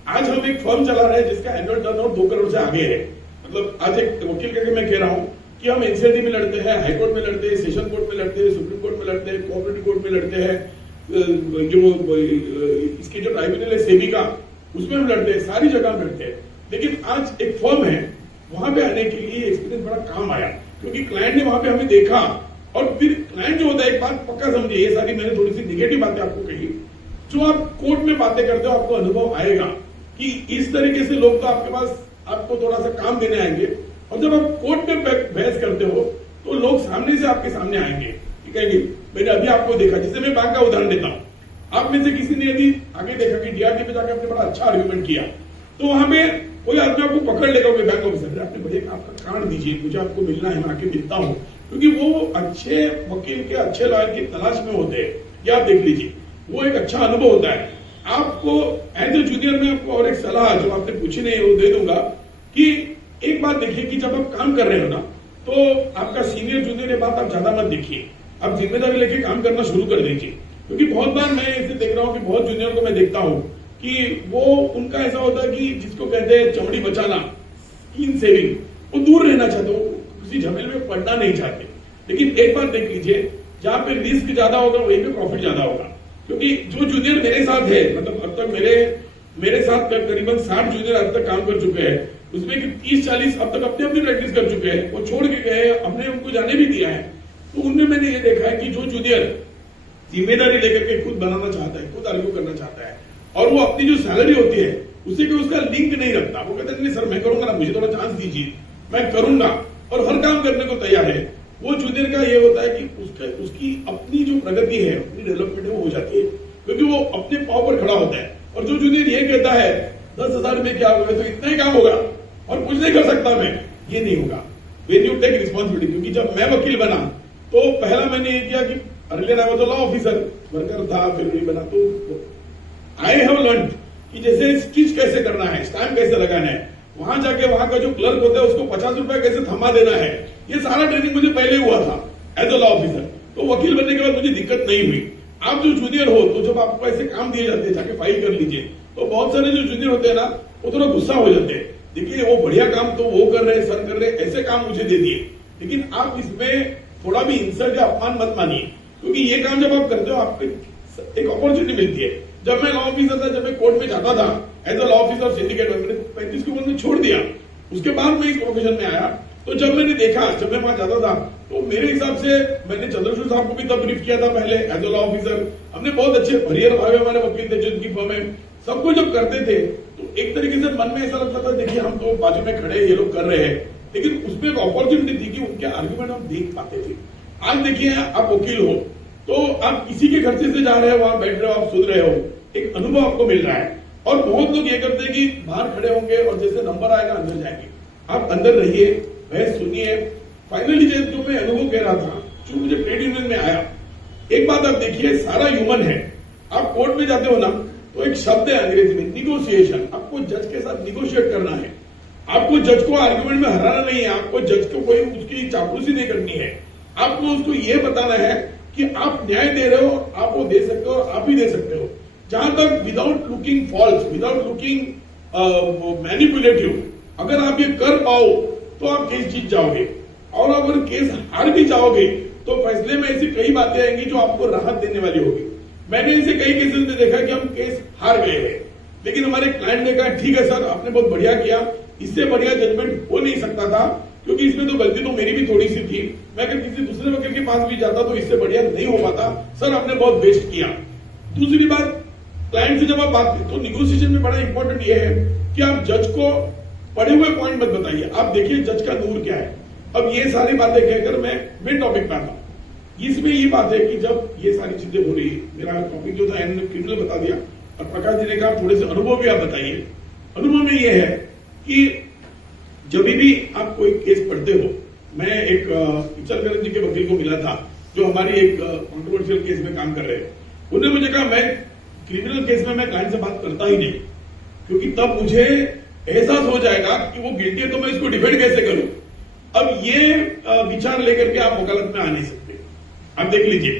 आज हम एक फर्म चला रहे हैं जिसका एनुअल टर्नओवर 2 करोड़ से आगे है। मतलब आज एक वकील करके मैं कह रहा हूं कि हम एनसीएलटी में लड़ते हैं, हाईकोर्ट में लड़ते हैं, सेशन कोर्ट में लड़ते हैं, सुप्रीम कोर्ट में लड़ते हैं, कोऑपरेटिव कोर्ट में लड़ते हैं, जो इसके जो ट्राइब्यूनल है सेबी का, उसमें हम लड़ते हैं, सारी जगह हम लड़ते हैं। लेकिन आज एक फर्म है, वहां पे आने के लिए एक्सपीरियंस बड़ा काम आया, क्योंकि क्लाइंट ने वहां पे हमें देखा, और फिर क्लाइंट जो होता है, एक बात पक्का समझिए, ये सारी मैंने थोड़ी सी निगेटिव बातें आपको कही, जो आप कोर्ट में बातें करते हो आपको अनुभव आएगा कि इस तरीके से लोग तो आपके पास आपको थोड़ा सा काम देने आएंगे, और जब आप कोर्ट में बहस करते हो तो लोग सामने से आपके सामने आएंगे, ठीक है। मैंने अभी आपको देखा, जिसे मैं बैंक का उदाहरण देता हूं, आप में से किसी ने यदि आगे देखा कि डीआरटी पे जाकर आपने बड़ा अच्छा आर्ग्यूमेंट किया, तो वहां पे कोई आदमी आपको पकड़ लेगा, बैंक ऑफिसर, आपने बड़े आपका कार्ड दीजिए, मुझे आपको मिलना है, मैं आके मिलता हूं, क्योंकि वो अच्छे वकील के, अच्छे लॉयर की तलाश में होते हैं। या आप देख लीजिए, वो एक अच्छा अनुभव होता है आपको। एज ए जूनियर में आपको और एक सलाह जो आपने पूछी नहीं वो दे दूंगा कि एक बात देखिए कि जब आप काम कर रहे हो ना, तो आपका सीनियर जूनियर ये बात आप ज्यादा मत देखिए, आप जिम्मेदारी लेके काम करना शुरू कर दीजिए। क्योंकि बहुत बार मैं ऐसे देख रहा हूं कि बहुत जूनियर को मैं देखता हूं कि वो उनका ऐसा होता है कि जिसको कहते हैं चमड़ी बचाना, स्किन सेविंग, वो दूर रहना चाहते हो, किसी झमेले में पड़ना नहीं चाहते। लेकिन एक बात देख लीजिए, जहां पे रिस्क ज्यादा होगा वहीं पे प्रॉफिट ज्यादा होगा। क्योंकि जो जूनियर मेरे साथ है, मतलब अब तक मेरे साथ करीबन 60 जूनियर अब तक काम कर चुके हैं, उसमें कि 30-40 अब तक अपनी अपनी प्रैक्टिस कर चुके हैं, वो छोड़ के गए, हमने उनको जाने भी दिया है। तो उनमें मैंने ये देखा है कि जो जूनियर जिम्मेदारी लेकर के खुद बनाना चाहता है, खुद आर्ग्यू करना चाहता है, और वो अपनी जो सैलरी होती है उसी के उसका लिंक नहीं रखता, वो कहता है नहीं सर मैं करूंगा ना, मुझे थोड़ा चांस दीजिए, मैं करूंगा, और हर काम करने को तैयार है, वो जूनियर का ये होता है कि उसकी अपनी जो प्रगति है, अपनी डेवलपमेंट है वो हो जाती है। क्योंकि वो अपने पाँव पर खड़ा होता है। और जो जूनियर ये कहता है 10,000 में क्या होगा, तो इतना ही काम होगा और कुछ नहीं कर सकता मैं, ये नहीं होगा। When you take responsibility, क्योंकि जब मैं वकील बना तो पहला मैंने ये किया कि earlier I was a law officer, worker था, फिर नहीं बना, तो आई हैव लर्न कि जैसे स्टिच कैसे करना है, स्टैम्प कैसे लगाना है, वहां जाके वहां का जो क्लर्क होता है उसको 50 रुपए कैसे थमा देना है, ये सारा ट्रेनिंग मुझे पहले हुआ था एज अ लॉ ऑफिसर। तो वकील बनने के बाद मुझे दिक्कत नहीं हुई। आप जो जूनियर हो तो जब आपको ऐसे काम दिए जाते हैं जाके फाइल कर लीजिए, तो बहुत सारे जो जूनियर होते हैं ना वो थोड़ा गुस्सा हो जाते हैं, देखिए वो बढ़िया काम तो वो कर रहे हैं, सर कर रहे हैं, ऐसे काम मुझे दे दिए। लेकिन आप इसमें थोड़ा भी इंसल्ट या अपमान मत मानिए, क्योंकि ये काम जब आप करते हो आपको एक अपॉर्चुनिटी मिलती है। जब मैं लॉ ऑफिसर था, जब मैं कोर्ट में जाता था as a law officer syndicate में, मैंने 35 की उम्र में छोड़ दिया, उसके बाद मैं इस प्रोफेशन में आया। तो जब मैंने देखा, जब मैं वहां जाता था, तो मेरे हिसाब से मैंने चंद्रशूर साहब को भी तब ब्रीफ किया था पहले एज अ लॉ ऑफिसर। हमने बहुत अच्छे हरिहर भाई हमारे वकील थे जिनकी फर्म है, सब कुछ जब करते थे तो एक तरीके से मन में ऐसा लगता था देखिए हम तो बाजू में खड़े हैं, ये लोग कर रहे हैं, लेकिन उसमें एक अपॉर्चुनिटी थी कि उनके आर्ग्यूमेंट हम देख पाते थे। आज देखिए आप वकील हो तो आप किसी के खर्चे से जा रहे हो, वहां बैठ रहे हो, आप सुन रहे हो, एक अनुभव आपको मिल रहा है। और बहुत लोग ये करते हैं कि बाहर खड़े होंगे और जैसे नंबर आएगा अंदर जाएंगे। आप अंदर रहिए, बहस सुनिए। फाइनली जो मैं अनुभव कह रहा था, जो मुझे ट्रेड यूनियन में आया, एक बात आप देखिए, सारा ह्यूमन है। आप कोर्ट में जाते हो ना तो एक शब्द है अंग्रेजी में निगोशिएशन, आपको जज के साथ निगोशिएट करना है। आपको जज को आर्ग्यूमेंट में हराना नहीं है, आपको जज को कोई उसकी चापलूसी नहीं करनी है। आपको उसको ये बताना है कि आप न्याय दे रहे हो, आप वो दे सकते हो, आप ही दे सकते हो। जहां तक without looking false, without looking manipulative, अगर आप ये कर पाओ तो आप केस जीत जाओगे। और अगर केस हार भी जाओगे तो फैसले में ऐसी कई बातें आएंगी जो आपको राहत देने वाली होगी। मैंने इसे कई केसेस में देखा कि हम केस हार गए हैं, लेकिन हमारे क्लाइंट ने कहा ठीक है सर आपने बहुत बढ़िया किया, इससे बढ़िया जजमेंट हो नहीं सकता था, क्योंकि इसमें तो गलती तो मेरी भी थोड़ी सी थी, मैं अगर किसी दूसरे वकील के पास भी जाता तो इससे बढ़िया नहीं हो पाता, सर आपने बहुत बेस्ट किया। दूसरी बात, क्लाइंट से जब आप बात करते तो निगोशिएशन में बड़ा इंपॉर्टेंट ये है कि आप जज को पढ़े हुए पॉइंट मत बताइए, आप देखिए जज का नूर क्या है। अब ये सारी बातें कहकर मैं मेन टॉपिक पे आता हूं। इसमें ये बात है कि जब ये सारी चीजें हो रही है, मेरा टॉपिक जो था क्रिमिनल बता दिया और प्रकाश जी ने कहा थोड़े से अनुभव भी आप बताइए। अनुभव में ये है कि जब भी आप कोई केस पढ़ते हो, मैं एक इचलकरंजी के वकील को मिला था जो हमारी एक कॉन्ट्रोवर्शियल केस में काम कर रहे हैं। उन्होंने मुझे कहा मैं क्रिमिनल केस में मैं क्लाइंट से बात करता ही नहीं, क्योंकि तब मुझे एहसास हो जाएगा कि वो गिल्टी है तो मैं इसको डिफेंड कैसे करूं। अब ये विचार लेकर के आप वकालत में आ नहीं सकते। आप देख लीजिए,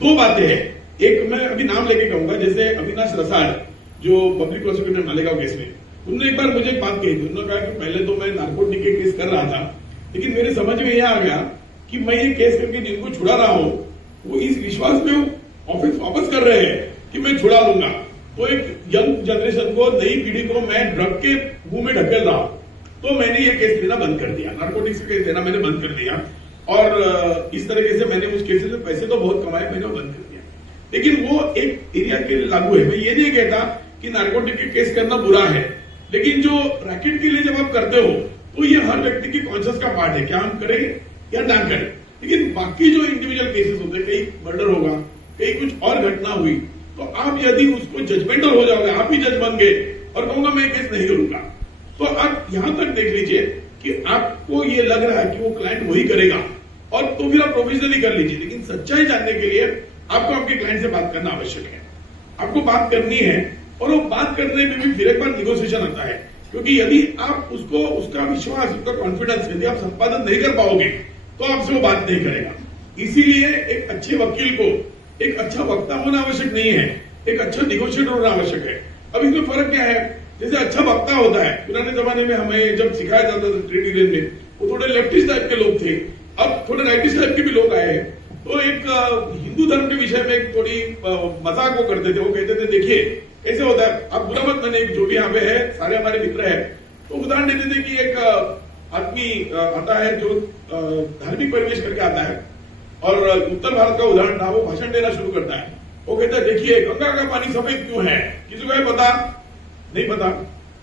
दो बातें हैं। एक मैं अभी नाम लेके कहूंगा, जैसे अविनाश रसाल जो पब्लिक प्रोसिक्यूटर मालेगांव केस में, उन्होंने एक बार मुझे एक बात कही थी। उन्होंने कहा कि पहले तो मैं नार्कोटिक के केस कर रहा था, लेकिन मेरे समझ में यह आ गया कि मैं ये केस करके जिनको छुड़ा रहा हूं वो इस विश्वास में ऑफिस वापस कर रहे हैं कि मैं छुड़ा लूंगा। तो एक यंग जनरेशन को, नई पीढ़ी को मैं ड्रग के मुंह में ढकेल रहा हूं। तो मैंने ये केस लेना बंद कर दिया, नार्कोटिक्स का केस लेना मैंने बंद कर दिया। और इस तरीके से मैंने उस केस से पैसे तो बहुत कमाए, मैंने वो बंद कर दिया। लेकिन वो एक एरिया के लिए लागू है। मैं ये नहीं कहता कि नार्कोटिक के केस करना बुरा है, लेकिन जो रैकेट के लिए जब आप करते हो तो ये हर व्यक्ति की कॉन्शियस का पार्ट है, क्या हम करें या ना करें। लेकिन बाकी जो इंडिविजुअल केसेस होते हैं, कहीं मर्डर होगा, कहीं कुछ और घटना हुई, तो आप यदि उसको जजमेंटल हो जाओगे, आप ही जज बन गए और कहूंगा मैं केस नहीं करूंगा, तो आप यहां तक देख लीजिए कि आपको ये लग रहा है कि वो क्लाइंट वही करेगा, और तो फिर आप प्रोविजनली कर लीजिए। लेकिन सच्चाई जानने के लिए आपको आपके क्लाइंट से बात करना आवश्यक है। आपको बात करनी है, और वो बात करने में भी फिर एक बार निगोशिएशन आता है, क्योंकि यदि आप उसको उसका विश्वास, उसका कॉन्फिडेंस यदि आप संपादन नहीं कर पाओगे तो आपसे वो बात नहीं करेगा। इसीलिए एक अच्छे वकील को एक अच्छा वक्ता होना आवश्यक नहीं है, एक अच्छा निगोशिएटर होना आवश्यक है। अब इसमें फर्क क्या है, जैसे अच्छा वक्ता होता है, पुराने जमाने में हमें जब सिखाया जाता था ट्रेड यूनियन में, वो थोड़े लेफ्टिस्ट टाइप के लोग थे, अब थोड़े राइटिस्ट टाइप के भी लोग आए हैं। तो एक हिंदू धर्म के विषय में एक थोड़ी मजाक वो करते थे। वो कहते थे देखिए कैसे होता है, आप बुरा मत मानिए, जो भी यहाँ पे है सारे हमारे मित्र है। तो उदाहरण देते थे कि एक आदमी आता है जो धार्मिक परिवेश करके आता है, और उत्तर भारत का उदाहरण था, वो भाषण देना शुरू करता है। वो कहता है देखिए गंगा का पानी सफेद क्यों है, किसी को पता नहीं पता।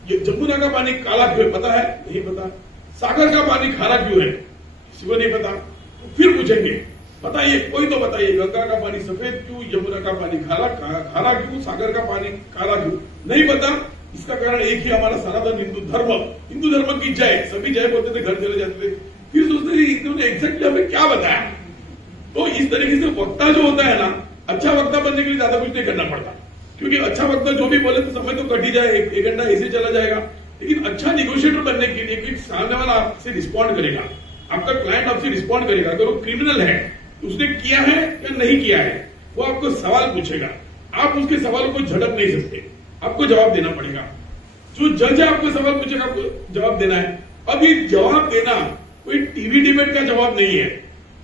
ये जमुना का पानी काला क्यों है, पता है नहीं पता। सागर का पानी खारा क्यों है, किसी को नहीं पता। फिर पूछेंगे बताइए, कोई तो बताइए, गंगा का पानी सफेद क्यों, यमुना का पानी खारा क्यों, सागर का पानी काला क्यों? नहीं पता। इसका कारण एक ही, हमारा सनातन हिंदू धर्म की जय। सभी जय बोलते थे, घर चले जाते थे, फिर सोचते थे इन्होंने एग्जैक्टली हमें क्या बताया। तो इस तरीके से वक्ता जो होता है ना, अच्छा वक्ता बनने के लिए ज्यादा कुछ नहीं करना पड़ता, क्योंकि अच्छा वक्ता जो भी बोले तो समय तो कट ही जाए, एक घंटा ऐसे चला जाएगा। लेकिन अच्छा निगोशिएटर बनने के लिए कि सामने वाला आपसे रिस्पॉन्ड करेगा, आपका क्लाइंट आपसे रिस्पॉन्ड करेगा। अगर वो क्रिमिनल है तो उसने किया है या नहीं किया है, वो आपको सवाल पूछेगा, आप उसके सवालों को झड़प नहीं सकते, आपको जवाब देना पड़ेगा। जो जज है आपको सवाल पूछेगा, आपको जवाब देना है। अब ये जवाब देना कोई टीवी डिबेट का जवाब नहीं है।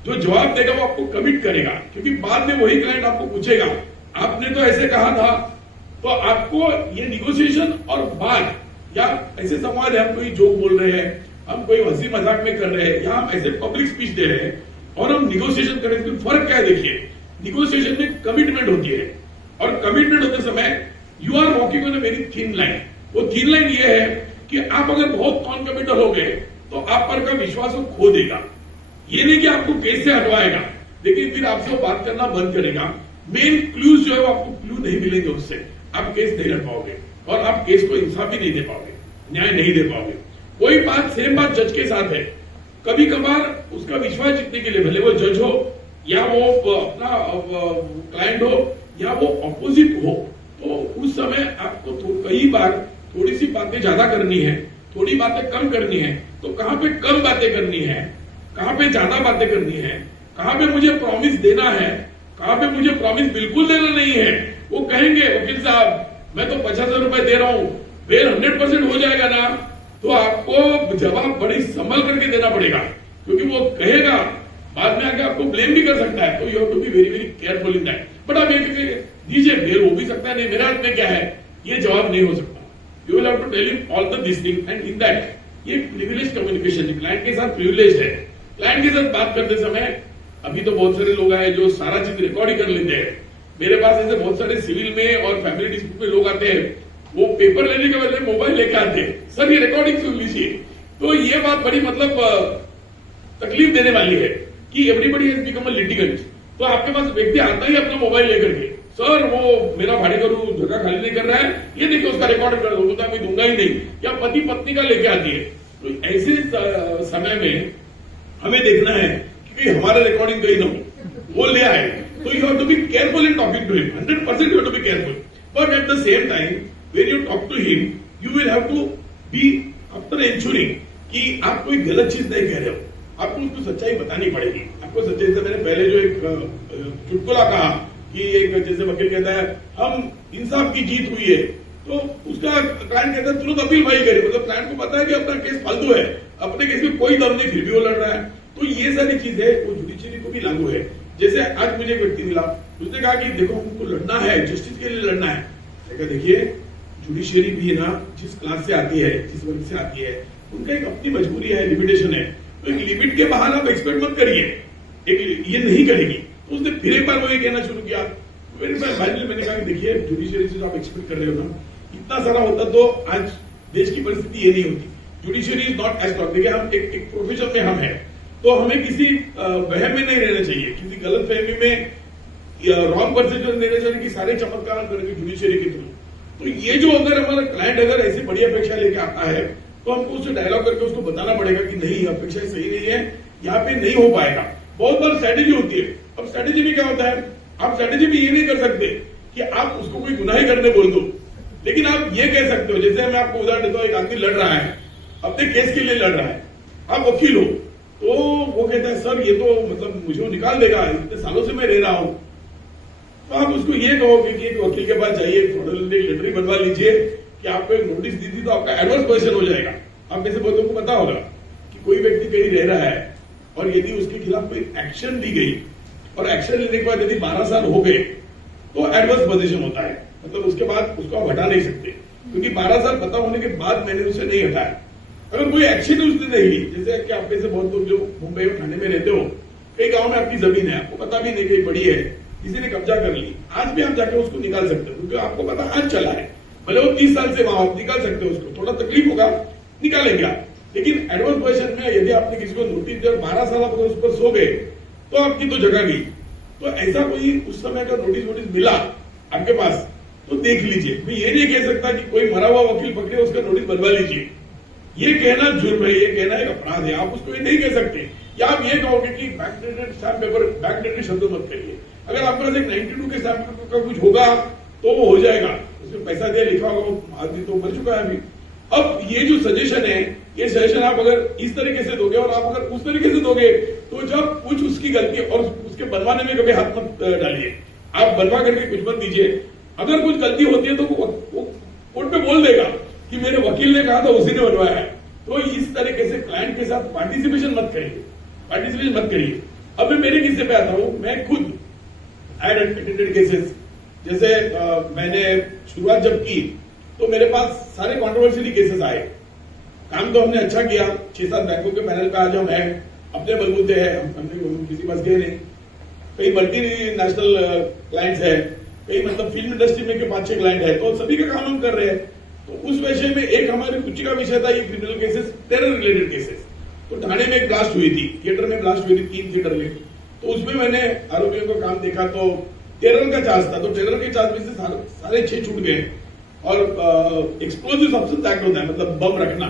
जो जवाब देगा वो आपको कमिट करेगा, क्योंकि बाद में वही क्लाइंट आपको पूछेगा आपने तो ऐसे कहा था। तो आपको ये निगोशिएशन और बात, या ऐसे संवाद है, हम कोई जोक बोल रहे हैं, हम कोई हंसी मजाक में कर रहे हैं, या हम ऐसे पब्लिक स्पीच दे रहे हैं और हम निगोशिएशन कर रहे हैं, फर्क क्या है? देखिए, निगोशिएशन में कमिटमेंट होती है, और कमिटमेंट होते समय you are walking on a very thin line. वो थिन लाइन ये है कि आप अगर बहुत नॉन कमिटल हो गए तो आप पर का विश्वास वो खो देगा। ये नहीं कि आपको केस से हटवाएगा, लेकिन फिर आपसे वो बात करना बंद करेगा। मेन क्लूज जो है वो आपको क्लू नहीं मिलेंगे, उससे आप केस नहीं लड़ पाओगे और आप केस को इंसाफ भी नहीं दे पाओगे, न्याय नहीं दे पाओगे। कोई बात, सेम बात जज के साथ है। कभी कभार उसका विश्वास जीतने के लिए, भले वो जज हो या वो अपना क्लाइंट हो या वो ऑपोजिट हो, तो उस समय आपको कई बार थोड़ी सी बातें ज्यादा करनी है, थोड़ी बातें कम करनी है। तो कहां पे कम बातें करनी है, कहां पे ज्यादा बातें करनी है, कहां पे मुझे प्रॉमिस देना है, कहां पे मुझे प्रॉमिस बिल्कुल देना नहीं है। वो कहेंगे वकील साहब मैं तो 50,000 रुपए दे रहा हूं, फिर 100% हो जाएगा ना, तो आपको जवाब बड़ी संभल करके देना पड़ेगा, क्योंकि वो कहेगा बाद में आके आपको ब्लेम भी कर सकता है। तो you have to be very very careful in that. But आप ये दीजिए, बेल हो भी सकता है, नहीं मेरे हाथ में क्या है, ये जवाब नहीं हो सकता। You will have to tell him all the this thing and in that ये प्रिविलेज कम्युनिकेशन, क्लाइंट के साथ प्रिविलेज है। क्लाइंट के साथ बात करते समय अभी तो बहुत सारे लोग आए जो सारा चीज रिकॉर्ड ही कर लेते हैं। मेरे पास ऐसे बहुत सारे सिविल में और फैमिली डिस्प्यूट में लोग आते हैं, वो पेपर लेने के बदले मोबाइल लेके आते हैं, सर ये रिकॉर्डिंग सुन लीजिए। तो ये बात बड़ी मतलब तकलीफ देने वाली है कि everybody has become a litigant. तो आपके पास व्यक्ति आता ही अपना मोबाइल लेकर के, सर वो मेरा भाड़े करू जगह खाली नहीं कर रहा है, ये देखिए उसका रिकॉर्ड कर दो, मैं दूंगा ही नहीं, या पति पत्नी का लेके आती है। तो ऐसे समय में हमें देखना है कि हमारा रिकॉर्डिंग कहीं ना हो, वो ले आए। तो you have to be careful in talking to him, 100% you have to be careful. But at the same time when you talk to him you will have to be after ensuring कि आप कोई गलत चीज नहीं कह रहे हो, आपको उसको सच्चाई बतानी पड़ेगी। आपको सच्चाई से, मैंने पहले जो एक चुटकुला कहा कि एक जैसे वकील कहता है हम इंसाफ की जीत हुई है, तो उसका क्लाइंट कहता है तुरंत अपील भाई करे, मतलब क्लाइंट को पता है कि अपना केस फालतू है, अपने केस में कोई दम नहीं, फिर भी वो लड़ रहा है। तो ये सारी चीजें वो जुडिशियरी को भी लागू है। जैसे आज मुझे एक व्यक्ति मिला, उसने कहा कि देखो हमको लड़ना है, जस्टिस के लिए लड़ना है। देखिए जुडिशियरी भी ना जिस क्लास से आती है, जिस वर्ग से आती है, उनका एक अपनी मजबूरी है, लिमिटेशन है। तो एक लिमिट के बाहर आप एक्सपेक्ट मत करिए, एक ये नहीं करेगी। तो उसने फिर एक बार वो ये कहना शुरू किया, मैंने कहा कि देखिए जुडिशियरी से जो आप एक्सपेक्ट कर रहे हो ना, इतना सारा होता तो आज देश की परिस्थिति ये नहीं होती। Judiciary is not as strong. देखिए हम एक प्रोफेशन में हम है, तो हमें किसी वहम में नहीं रहना चाहिए, किसी गलत फहमी में रॉन्ग परसेप्शन देना चाहिए कि सारे चमत्कार करेंगे जुडिशियरी के थ्रू। तो ये जो अगर हमारा क्लाइंट अगर ऐसी बड़ी अपेक्षा लेके आता है, तो हमको उससे डायलॉग करके उसको बताना पड़ेगा कि नहीं अपेक्षा सही नहीं है, यहाँ पे नहीं हो पाएगा। बहुत बार स्ट्रेटेजी होती है। अब स्ट्रेटेजी में क्या होता है, आप स्ट्रेटेजी में ये नहीं कर सकते कि आप उसको कोई गुनाही करने बोल दो, लेकिन आप ये कह सकते हो, जैसे मैं आपको उदाहरण देता हूँ, एक आदमी लड़ रहा है, अपने केस के लिए लड़ रहा है, आप वकील हो, तो वो कहता है सर ये तो मतलब मुझे वो निकाल देगा, इतने सालों से मैं रह रहा हूं। तो आप उसको ये कहोगे कि एक वकील के पास जाइए, फ्रॉडुलेंट लेटर बनवा लीजिए कि आपको एक नोटिस दी थी तो आपका एडवर्स पोजीशन हो जाएगा। आप में से बहुतों को पता होगा कि कोई व्यक्ति कहीं रह रहा है और यदि उसके खिलाफ कोई एक्शन ली गई और एक्शन लेने के बाद यदि 12 साल हो गए तो एडवर्स पोजीशन होता है, मतलब उसके बाद उसको आप हटा नहीं सकते, क्योंकि 12 साल पता होने के बाद मैंने उसे नहीं हटाया। अगर कोई एक्शन उसने नहीं ली, जैसे कि आप में से बहुत लोग जो मुंबई और ठाणे में रहते हो, कई गांव में आपकी जमीन है, आपको पता भी नहीं कहीं पड़ी है, किसी ने कब्जा कर ली, आज भी आप जाके उसको निकाल सकते हो, क्योंकि आपको पता आज चला है, भले वो 30 साल से वहां आप निकाल सकते हो उसको, थोड़ा तकलीफ होगा, निकालेंगे आप। लेकिन एडवर्स पोजीशन में यदि आपने किसी को नोटिस दिया और 12 साल आप अगर उस पर सो गए, तो आपकी तो जगह गई। तो ऐसा कोई उस समय का नोटिस मिला आपके पास तो देख लीजिए। मैं ये नहीं कह सकता कि कोई मरा हुआ वकील पकड़े उसका नोटिस बनवा लीजिए, ये कहना जुर्म है, ये कहना एक अपराध है। आप उसको ये नहीं कह सकते। या आप ये कहोगे कि बैकडेटेड स्टैम्प पेपर, बैकडेटेड शब्द मत करिए। अगर आपके पास एक 92 के स्टैम्प पेपर का कुछ होगा तो वो हो जाएगा, उसमें पैसा दिया लिखा होगा, वो आदमी तो मर चुका है अभी। अब ये जो सजेशन है, ये सजेशन आप अगर इस तरीके से दोगे और आप अगर उस तरीके से दोगे तो जब कुछ उसकी गलती और उसके बनवाने में कभी हाथ मत डालिए। आप बनवा करके कुछ मत दीजिए। अगर कुछ गलती होती है तो वो कोर्ट में बोल देगा कि मेरे वकील ने कहा था उसी ने बनवाया है। तो इस तरीके से क्लाइंट के साथ पार्टिसिपेशन मत करिए। अब मैं मेरे किस्से पे आता हूं। मैं खुद आई हैड अटेंडेड केसेस। जैसे मैंने शुरुआत जब की तो मेरे पास सारे कॉन्ट्रोवर्शियल केसेस आए। काम तो हमने अच्छा किया, 6-7 बैंकों के पैनल पे आज हम हैं, अपने बलबूते हैं, हमने किसी पास गए नहीं। कई मल्टीनेशनल क्लाइंट्स है, कई मतलब फिल्म इंडस्ट्री में के 5-6 क्लाइंट है, तो सभी का काम हम कर रहे हैं। तो उस विषय में एक हमारे रुचि का विषय था ये criminal cases, terror related cases. तो ठाणे में एक ब्लास्ट हुई थी, थिएटर में ब्लास्ट हुई थी, 3 थिएटर में। तो उसमें मैंने आरोपियों का काम देखा तो टेरर का चार्ज था। तो टेरर के चार्ज में से सारे 6 छूट गए। और एक्सप्लोजिव सब्सटेंस एक्ट होता है, मतलब बम रखना,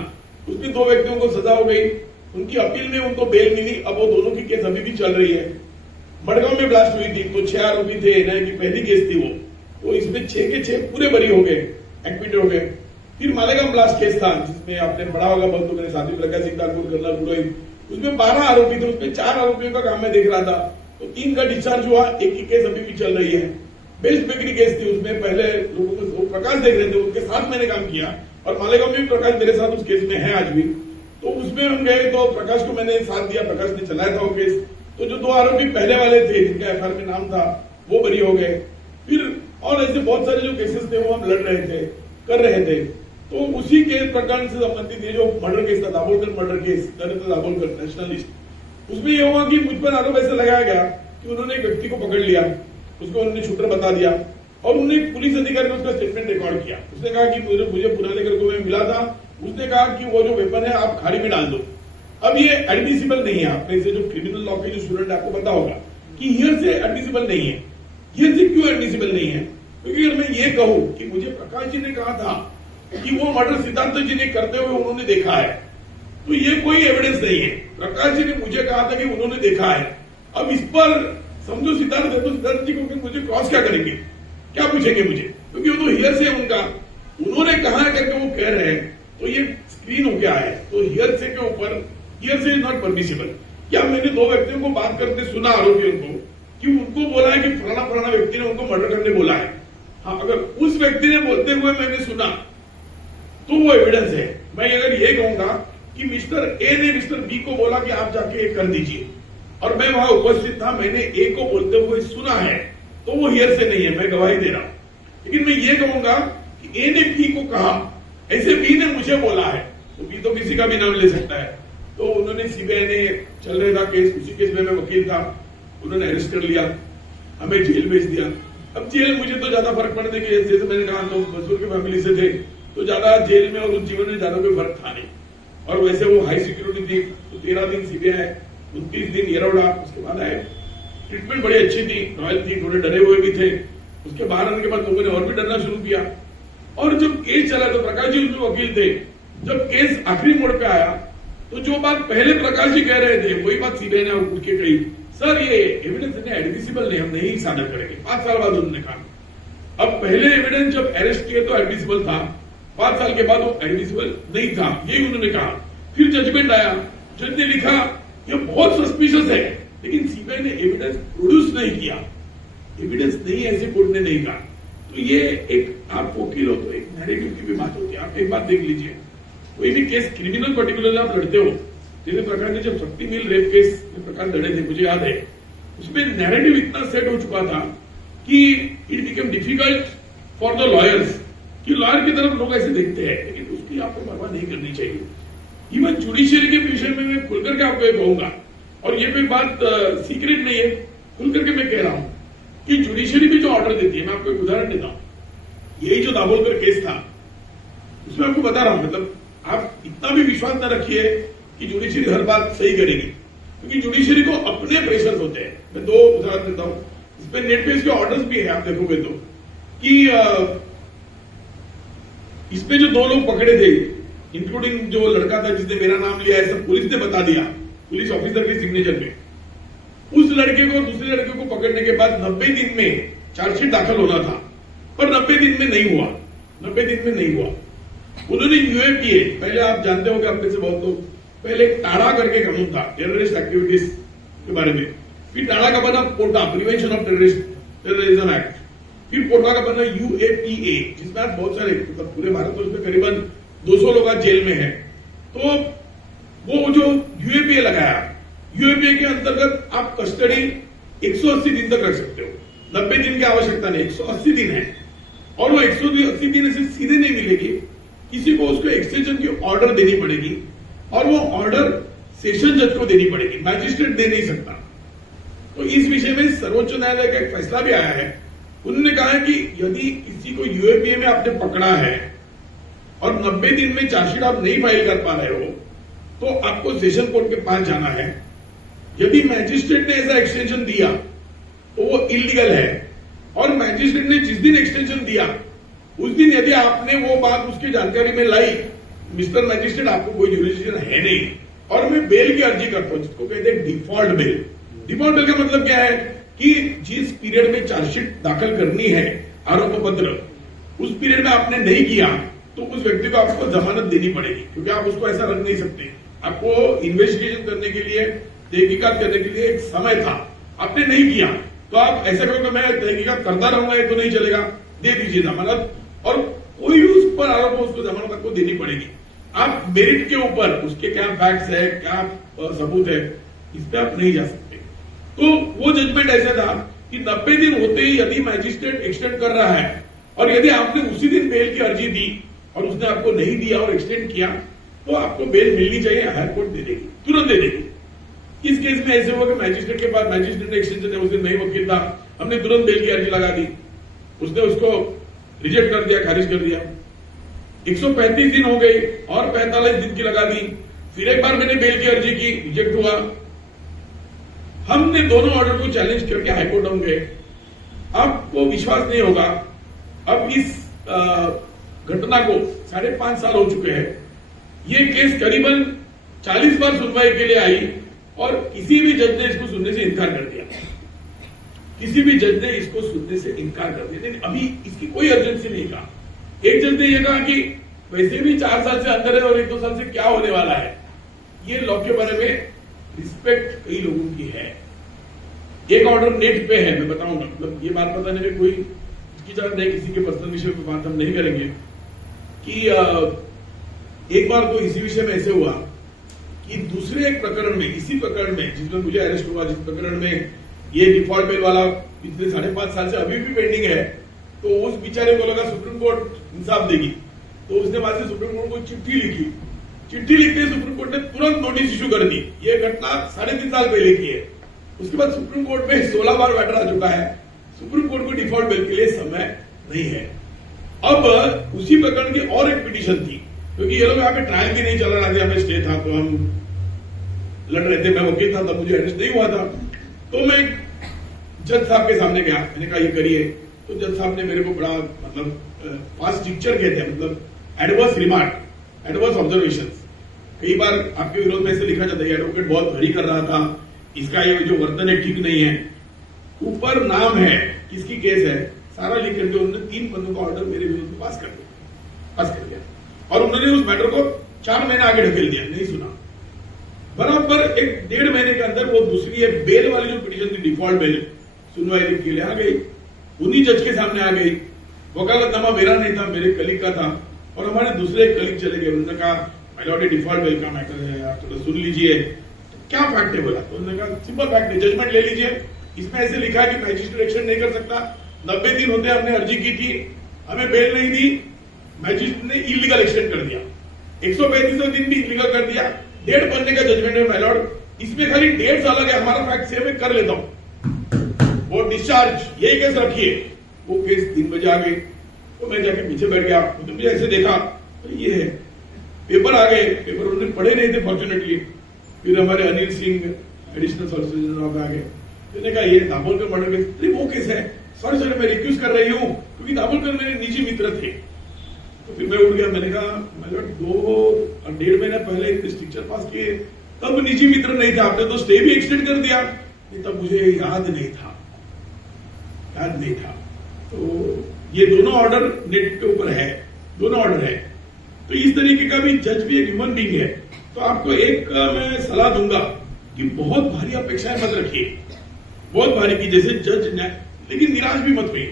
उसमें 2 व्यक्तियों को सजा हो गई। उनकी अपील में उनको बेल मिली। अब वो दोनों की केस अभी भी चल रही है। मडगांव में ब्लास्ट हुई थी तो 6 आरोपी थे, न्याय की पहली केस थी वो, तो इसमें 6 के 6 पूरे बरी हो गए, एक्विट हो गए। फिर मालेगांव ब्लास्ट केस था जिसमें आपने पढ़ा होगा बहुत, तो मेरे साथी प्रकाश सिंह ठाकुर, कर्नल पुरोहित, उसमें 12 आरोपी थे, उसमें 4 आरोपियों का काम मैं देख रहा था। तो 3 का डिस्चार्ज हुआ, 1 की केस अभी भी चल रही है। बेस्ट बेकरी केस थी, उसमें पहले लोगों को प्रकाश देख रहे थे, उनके साथ मैंने काम किया। और मालेगांव में भी प्रकाश मेरे साथ उस केस में है आज भी। तो उसमें हम गए तो प्रकाश को मैंने साथ दिया, प्रकाश ने चलाया था वो केस। तो जो 2 आरोपी पहले वाले थे जिनका एफआईआर में नाम था वो बरी हो गए। फिर और ऐसे बहुत सारे जो केसेस थे वो हम लड़ रहे थे, कर रहे थे। तो उसी के प्रकरण से संबंधित ये जो मर्डर केस था, Dabholkar murder case, Narendra Dabholkar nationalist, उसमें यह हुआ कि मुझ पर आरोप ऐसे लगाया गया कि उन्होंने एक व्यक्ति को पकड़ लिया, उसको उन्होंने शूटर बता दिया और उन्होंने पुलिस अधिकारी ने उसका स्टेटमेंट रिकॉर्ड किया। उसने कहा कि मुझे पुराने घर को में मिला था, उसने कहा कि वो जो वेपन है आप खाड़ी में डाल दो। अब ये एडमिसिबल नहीं है। आपने से जो क्रिमिनल लॉ के जो स्टूडेंट आपको पता होगा कि हियर से एडमिसिबल नहीं है। हियर से क्यों एडमिसिबल नहीं है? क्योंकि अगर मैं ये कहूं कि मुझे प्रकाश जी ने कहा था कि वो मर्डर सिद्धार्थ जी ने करते हुए उन्होंने देखा है, तो ये कोई एविडेंस नहीं है। प्रकाश जी ने मुझे कहा था कि उन्होंने देखा है। अब इस पर समझो सिद्धार्थ है तो सिद्धार्थ जी को मुझे क्रॉस क्या करेंगे, क्या पूछेंगे मुझे? क्योंकि वो तो हियर से उनका उन्होंने कहा है करके वो कह रहे हैं, तो ये स्क्रीन हो गया है। तो हियर से के ऊपर हियर से इज नॉट परमिसिबल। क्या मैंने 2 व्यक्तियों को बात करते सुना, आरोपियों को, कि उनको बोला है कि फलाना व्यक्ति ने उनको मर्डर करने बोला है? हाँ, अगर उस व्यक्ति ने बोलते हुए मैंने सुना तो वो एविडेंस है। मैं अगर ये कहूंगा कि मिस्टर ए ने मिस्टर बी को बोला कि आप जाके कर दीजिए और मैं वहां उपस्थित था, मैंने ए को बोलते हुए सुना है, तो वो हियर से नहीं है, मैं गवाही दे रहा हूं। लेकिन मैं ये कहूंगा कि ए ने बी को कहा, ऐसे बी ने मुझे बोला है, तो बी तो किसी का भी नाम ले सकता है। तो उन्होंने सीबीआई ने चल रहा था केस, उसी केस में मैं वकील था, उन्होंने अरेस्ट कर लिया, हमें जेल भेज दिया। अब जेल मुझे तो ज्यादा फर्क पड़ने की, जैसे मैंने कहा तो मजदूर की फैमिली से थे, तो ज्यादा जेल में और उस जीवन में ज्यादा कोई फर्क था नहीं। और वैसे वो हाई सिक्योरिटी थी, तो 13 दिन सीबीआई, 29 दिन येरौडा, उसके बाद आए। ट्रीटमेंट बड़ी अच्छी थी, रॉयल थी, थोड़े डरे हुए भी थे। उसके बाहर आने के बाद लोगों ने और भी डरना शुरू किया। और जब केस चला तो प्रकाश जी उसमें वकील थे। जब केस आखिरी मोड़ पे आया तो जो बात पहले प्रकाश जी कह रहे थे वही बात सीबीआई ने उठ के कही, सर ये एविडेंस एडमिसिबल नहीं, हम नहीं साझा करेंगे। 5 साल बाद उन्होंने कहा। अब पहले एविडेंस जब अरेस्ट किए तो एडमिसिबल था, 5 साल के बाद वो एडमिसिबल नहीं था, यही उन्होंने कहा। फिर जजमेंट आया, जज ने लिखा ये बहुत सस्पिशियस है, लेकिन सीबीआई ने एविडेंस प्रोड्यूस नहीं किया। एविडेंस नहीं ऐसे कोर्ट ने नहीं कहा। तो ये एक, आप वकील हो तो एक नैरेटिव की भी बात होती है। आप एक बात देख लीजिए, कोई भी केस क्रिमिनल पर्टिकुलर आप लड़ते हो, जैसे प्रकाश ने जब शक्ति मिल रेप केस में प्रकाश लड़े थे, मुझे याद है, उसमें नैरेटिव इतना सेट हो चुका था कि it become difficult for the lawyers, कि लॉयर की तरफ लोग ऐसे देखते हैं, लेकिन उसकी आपको परवाह नहीं करनी चाहिए। इवन जुडिशियरी के विषय में मैं खुल करके आपको ये कहूंगा, और ये कोई बात सीक्रेट नहीं है, खुल करके मैं कह रहा हूं कि जुडिशियरी भी जो ऑर्डर देती है, मैं आपको एक उदाहरण देता हूं। यही जो दाभोलकर केस था उसमें आपको बता रहा हूं, मतलब आप इतना भी विश्वास न रखिए कि जुडिशियरी हर बात सही करेगी। क्योंकि जुडिशरी को अपने प्रेशर्स होते हैं। मैं दो उदाहरण देता हूं, इस पे नेट पे इसके ऑर्डर्स भी है, आप देखोगे तो कि इसमें जो दो लोग पकड़े थे, इंक्लूडिंग जो लड़का था जिसने मेरा नाम लिया है, सब पुलिस ने बता दिया, पुलिस ऑफिसर के सिग्नेचर में। उस लड़के को दूसरे लड़के को पकड़ने के बाद 90 दिन में चार्जशीट दाखिल होना था, पर 90 दिन में नहीं हुआ, 90 दिन में नहीं हुआ। उन्होंने यूएपीए, पहले आप जानते हो कि अपने से बहुत लोग, पहले टाड़ा करके कानून था टेररिस्ट एक्टिविटीज के बारे में, फिर टाड़ा का बना पोटा, प्रिवेंशन ऑफ टेररिज्म एक्ट, फिर पोटा का बना यूएपीए, जिसमें आज बहुत सारे मतलब पूरे भारत में उसमें करीबन 200 लोग आज जेल में हैं। तो वो जो यूएपीए लगाया, यूएपीए के अंतर्गत आप कस्टडी 180 दिन तक रख सकते हो, 90 दिन की आवश्यकता नहीं, 180 दिन है। और वो 180 दिन ऐसे सीधे नहीं मिलेगी, किसी को उसको एक्सटेंशन की ऑर्डर देनी पड़ेगी, और वो ऑर्डर सेशन जज को देनी पड़ेगी, मैजिस्ट्रेट दे नहीं सकता। तो इस विषय में सर्वोच्च न्यायालय का एक फैसला भी आया है। उन्होंने कहा है कि यदि किसी को यूएपीए में आपने पकड़ा है और 90 दिन में चार्जशीट आप नहीं फाइल कर पा रहे हो, तो आपको सेशन कोर्ट के पास जाना है। यदि मैजिस्ट्रेट ने ऐसा एक्सटेंशन दिया तो वो इलीगल है, और मैजिस्ट्रेट ने जिस दिन एक्सटेंशन दिया उस दिन यदि आपने वो बात उसकी जानकारी में लाई, मिस्टर मैजिस्ट्रेट आपको कोई जुरिडिक्शन है नहीं, और मैं बेल की अर्जी करता हूं, जिसको कहते हैं डिफॉल्ट बेल। डिफॉल्ट बेल का मतलब क्या है कि जिस पीरियड में चार्जशीट दाखिल करनी है, आरोप पत्र, उस पीरियड में आपने नहीं किया तो उस व्यक्ति को आपको जमानत देनी पड़ेगी, क्योंकि आप उसको ऐसा रख नहीं सकते। आपको इन्वेस्टिगेशन करने के लिए, तहकीकात करने के लिए एक समय था, आपने नहीं किया, तो आप ऐसा करो कि मैं तहकीकात करता रहूंगा, ये तो नहीं चलेगा, दे दीजिए जमानत, और कोई उस पर आरोप हो उसको जमानत आपको देनी पड़ेगी। आप मेरिट के ऊपर उसके क्या फैक्ट्स है, क्या सबूत है, इस पे आप नहीं जा सकते। तो वो जजमेंट ऐसा था कि 90 दिन होते ही यदि मैजिस्ट्रेट एक्सटेंड कर रहा है, और यदि आपने उसी दिन बेल की अर्जी दी और उसने आपको नहीं दिया और एक्सटेंड किया, तो आपको बेल मिलनी चाहिए, हाई कोर्ट दे देगी, तुरंत दे देगी। इस केस में ऐसे हुआ कि मैजिस्ट्रेट के पास, मैजिस्ट्रेट ने एक्सटेंशन है, उस दिन नहीं वकील था, हमने तुरंत बेल की अर्जी लगा दी, उसने उसको रिजेक्ट कर दिया, खारिज कर दिया। 135 दिन हो गई और 45 दिन की लगा दी, फिर एक बार मैंने बेल की अर्जी की, रिजेक्ट हुआ। हमने दोनों ऑर्डर को चैलेंज करके हाईकोर्ट हम गए। आपको विश्वास नहीं होगा, अब इस घटना को 5.5 साल हो चुके हैं। ये केस करीबन 40 बार सुनवाई के लिए आई और किसी भी जज ने इसको सुनने से इनकार कर दिया, किसी भी जज ने इसको सुनने से इनकार कर दिया। अभी इसकी कोई अर्जेंसी नहीं कहा। एक जज ने यह कहा कि वैसे भी 4 साल से अंदर है और 1-2 साल से क्या होने वाला है। ये लॉ के बारे में रिस्पेक्ट कई लोगों की है। एक ऑर्डर नेट पे है, मैं बताऊंगा, मतलब ये बात बताने में कोई हिचकिचाहट नहीं, किसी के पर्सनल विषय पे बात हम नहीं करेंगे, कि एक बार तो इसी विषय में ऐसे हुआ कि दूसरे एक प्रकरण में, इसी प्रकरण में जिसमें मुझे अरेस्ट हुआ, जिस प्रकरण में ये डिफॉल्ट बेल वाला पिछले 5.5 साल से अभी भी पेंडिंग है, तो उस बेचारे को लगा सुप्रीम कोर्ट इंसाफ देगी, तो उसने वहां से सुप्रीम कोर्ट को चिट्ठी लिखी। चिट्ठी लिखते सुप्रीम कोर्ट ने तुरंत नोटिस इशू कर दी। ये घटना 3.5 साल पहले की है। उसके बाद सुप्रीम कोर्ट में 16 बार मैटर आ चुका है। सुप्रीम कोर्ट को डिफॉल्ट बेल के लिए समय नहीं है। अब उसी प्रकरण की और एक पिटीशन थी, क्योंकि ये लोग यहाँ पे ट्रायल भी नहीं चल रहा था, हमें स्टे था, तो हम लड़ रहे थे। मैं वकील था, तब मुझे अरेस्ट नहीं हुआ था। तो मैं जज साहब के सामने गया, मैंने कहा ये करिए। तो जज साहब ने मेरे को बड़ा मतलब फास्ट डिक्चर कहते हैं, मतलब एडवर्स रिमार्क, एडवर्स ऑब्जर्वेशन। कई बार आपके विरोध में ऐसे लिखा जाता है एडवोकेट बहुत हरी कर रहा था, इसका ये जो वर्तन है ठीक नहीं है। ऊपर नाम है, किसकी केस है, सारा लिख करके उन्होंने 3 पन्नों का ऑर्डर मेरे विरोध में पास कर दिया। और उन्होंने उस मैटर को 4 महीने आगे ढकेल दिया, नहीं सुना। बराबर 1-1.5 महीने के अंदर वो दूसरी बेल वाली जो पिटीशन थी, डिफॉल्ट बेल, सुनवाई के लिए आ गई, उन्हीं जज के सामने आ गई। वकालतनामा मेरा नहीं था, मेरे कलीग का था, और हमारे दूसरे कलीग चले गए। उन्होंने कहा माय लॉर्ड, डिफॉल्ट बेल का मैटर है, आप थोड़ा सुन लीजिए। तो क्या फैक्ट है बोला, तो उन्होंने कहा सिंपल फैक्ट है, जजमेंट ले लीजिए। इसमें ऐसे लिखा है कि मैजिस्ट्रेट एक्शन नहीं कर सकता। 90 दिन होते हमने अर्जी की थी, हमें बेल नहीं दी, मैजिस्ट्रेट ने इलीगल एक्सटेंड कर दिया, 135 दिन भी इलीगल कर दिया। 1.5 पन्ने का जजमेंट है माय लॉर्ड, इसमें खाली 1.5 साल है, हमारा फैक्ट सेव है, कर लेता हूं, वो डिस्चार्ज यही केस रखिए। वो केस 3 बजे आ गई, तो मैं जाके पीछे बैठ गया। तो मुझे ऐसे देखा, तो ये है, पेपर आ गए, पेपर उन्होंने पढ़े नहीं थे फॉर्चुनेटली। फिर हमारे अनिल सिंह एडिशनल सॉलिसिटर वहां पे आ गए, मैंने कहा ये दाभोलकर मर्डर केस, अरे वो केस है, सॉरी सॉरी मैं रिक्यूज कर रही हूँ, क्योंकि दाभोलकर मेरे निजी मित्र थे। तो फिर मैं उठ गया, मैंने कहा 2-1.5 महीने पहले एक स्ट्रिक्चर पास किए, तब निजी मित्र नहीं था, आपने तो स्टे भी एक्सटेंड कर दिया, तब मुझे याद नहीं था। तो ये दोनों ऑर्डर नेट के ऊपर है, दोनों ऑर्डर है। तो इस तरीके का भी जज भी एक ह्यूमन बीइंग है। तो आपको एक मैं सलाह दूंगा कि बहुत भारी अपेक्षाएं मत रखिए, बहुत भारी की, जैसे जज लेकिन निराश भी मत हुई,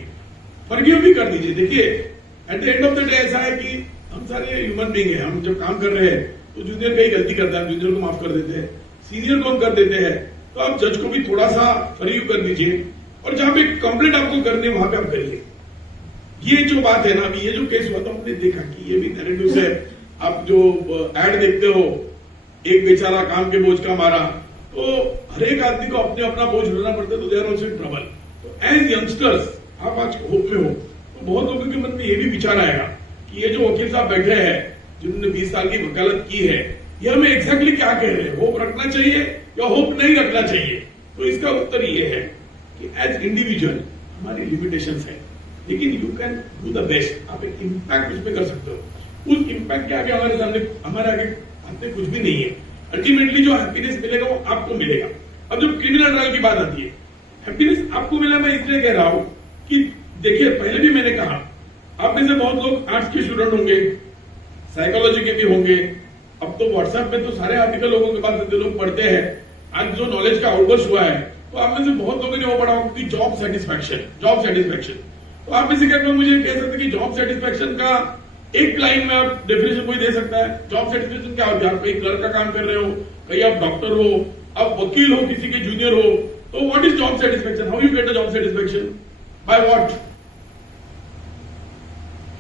फॉरगिव भी कर दीजिए। देखिए at the end of the day ऐसा है कि हम सारे ह्यूमन बीइंग हैं, हम जब काम कर रहे हैं तो जूनियर कई गलती करता है, जूनियर को माफ कर देते हैं, सीनियर को हम कर देते हैं, तो आप जज को भी थोड़ा सा फॉरगिव कर दीजिए, और जहां पे कंप्लेंट आपको करनी है वहां पे आप करिए। ये जो बात है ना, अभी ये जो केस हुआ था, हमने देखा कि ये भी नैरेटिव है। आप जो एड देखते हो, एक बेचारा काम के बोझ का मारा, तो हर एक आदमी को अपने अपना बोझ उठाना पड़ता है, तो देयर आल्सो इन ट्रबल। तो एज यंगस्टर्स आप आज होप में हो, तो बहुत लोगों के मन में ये भी विचार आएगा कि ये जो वकील साहब बैठे हैं जिन्होंने 20 साल की वकालत की है, ये हमें एग्जैक्टली क्या कह रहे हैं, होप रखना चाहिए या होप नहीं रखना चाहिए। तो इसका उत्तर ये है कि एज इंडिविजुअल हमारी लिमिटेशंस है, लेकिन you can do the best. आप एक इम्पैक्ट उसमें कर सकते हो। उस इम्पैक्ट के आगे हमारे आगे हाथ कुछ भी नहीं है। अल्टीमेटली जो हैप्पीनेस मिलेगा वो आपको मिलेगा। अब जब क्रिमिनल ट्रायल की बात आती है, हैप्पीनेस आपको मिला, मैं इसलिए कह रहा हूं कि देखिए पहले भी मैंने कहा, आप में से बहुत लोग आर्ट्स के स्टूडेंट होंगे, साइकोलॉजी के भी होंगे। अब तो व्हाट्सएप में तो सारे आर्टिकल लोगों के पास लोग पढ़ते हैं। आज जो नॉलेज का आउटबर्स्ट हुआ है, तो आप में से बहुत लोगों ने वो पढ़ा होगा कि जॉब सेटिस्फैक्शन। तो आप में से क्या मुझे कह सकते कि जॉब सेटिस्फैक्शन का एक लाइन में आप डेफिनेशन कोई दे सकता है? जॉब सेटिस्फैक्शन क्या होती है? आप कहीं क्लर्क का काम कर रहे हो, कहीं आप डॉक्टर हो, आप वकील हो, किसी के जूनियर हो, तो what is job satisfaction? How you get a job satisfaction? By what?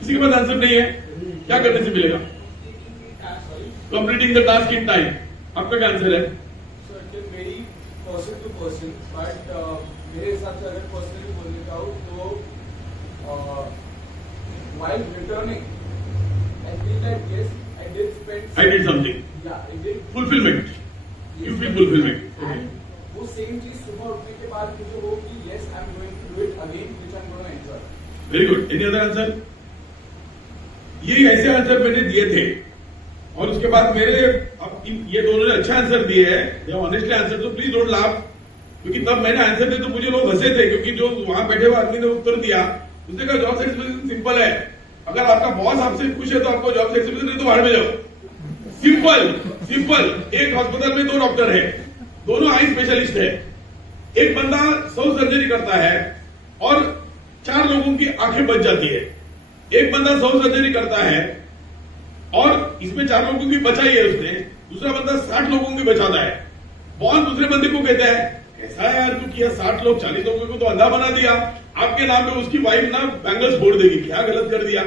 किसी के पास आंसर नहीं है? क्या करने से मिलेगा? Completing the task in time. आपका क्या आंसर है? मेरी पर्सन टू पर्सन, बट मेरे हिसाब से अगर पर्सनली बोलने का हो तो while returning I feel like yes I did spend I did something. yeah I did Fulfillment. You feel fulfillment. and वो सेम चीज सुबह उठने के बाद मुझे हो कि yes I'm going to do it again which I'm going to enjoy. Very good. Any other answer? ये ऐसे आंसर मैंने दिए थे, और उसके बाद मेरे अब ये दोनों ने अच्छा आंसर दिए है, ऑनेस्टली आंसर, तो प्लीज डोंट लाफ, क्योंकि तब मैंने आंसर दिया तो मुझे लोग हंसे थे, क्योंकि जो वहां बैठे हुए आदमी ने उत्तर दिया, उसने कहा जॉब सेटिस्फैक्शन सिंपल है, अगर आपका बॉस आपसे खुश है तो आपको जॉब सेटिस्फैक्शन नहीं तो बाहर में जाओ। सिंपल। एक अस्पताल में 2 डॉक्टर है, दोनों आई स्पेशलिस्ट है, एक बंदा 100 सर्जरी करता है और 4 लोगों की आंखें बच जाती है, एक बंदा 100 सर्जरी करता है और इसमें 4 लोगों की बचाई है उसने, दूसरा बंदा 60 लोगों की बचाता है। बॉस दूसरे बंदे को कहता है कैसा है यार तू किया, 60 लोग 40 लोगों को तो अंधा बना दिया, आपके नाम पे उसकी वाइफ ना बैंगल्स फोड़ देगी, क्या गलत कर दिया।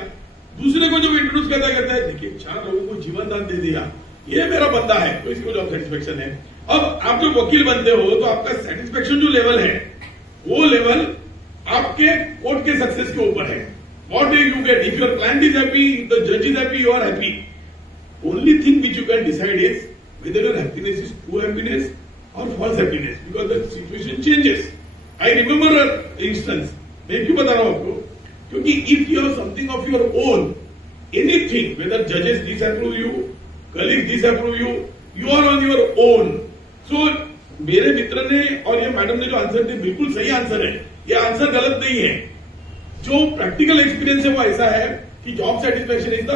दूसरे को जब इंट्रोड्यूस कहता है देखिए 4 लोगों को जीवन दान दे दिया, ये मेरा बंदा है, तो इसको जॉब सेटिस्फेक्शन है। अब आप जो वकील बनते हो तो आपका सेटिस्फेक्शन जो लेवल है, वो लेवल आपके कोर्ट के सक्सेस के ऊपर है। What do you get? If your client is happy, if the judge is happy, you are happy. Only thing which you can decide is whether your happiness is true happiness or false happiness, because the situation changes. I remember an instance. मैं क्यों बता रहा हूं आपको? क्योंकि if you have something of your own, anything, whether judges disapprove you, colleagues disapprove you, you are on your own. So मेरे मित्र ने और ये मैडम ने जो आंसर दिया बिल्कुल सही आंसर है, ये आंसर गलत नहीं है। जो प्रैक्टिकल एक्सपीरियंस है वो ऐसा है कि job satisfaction is the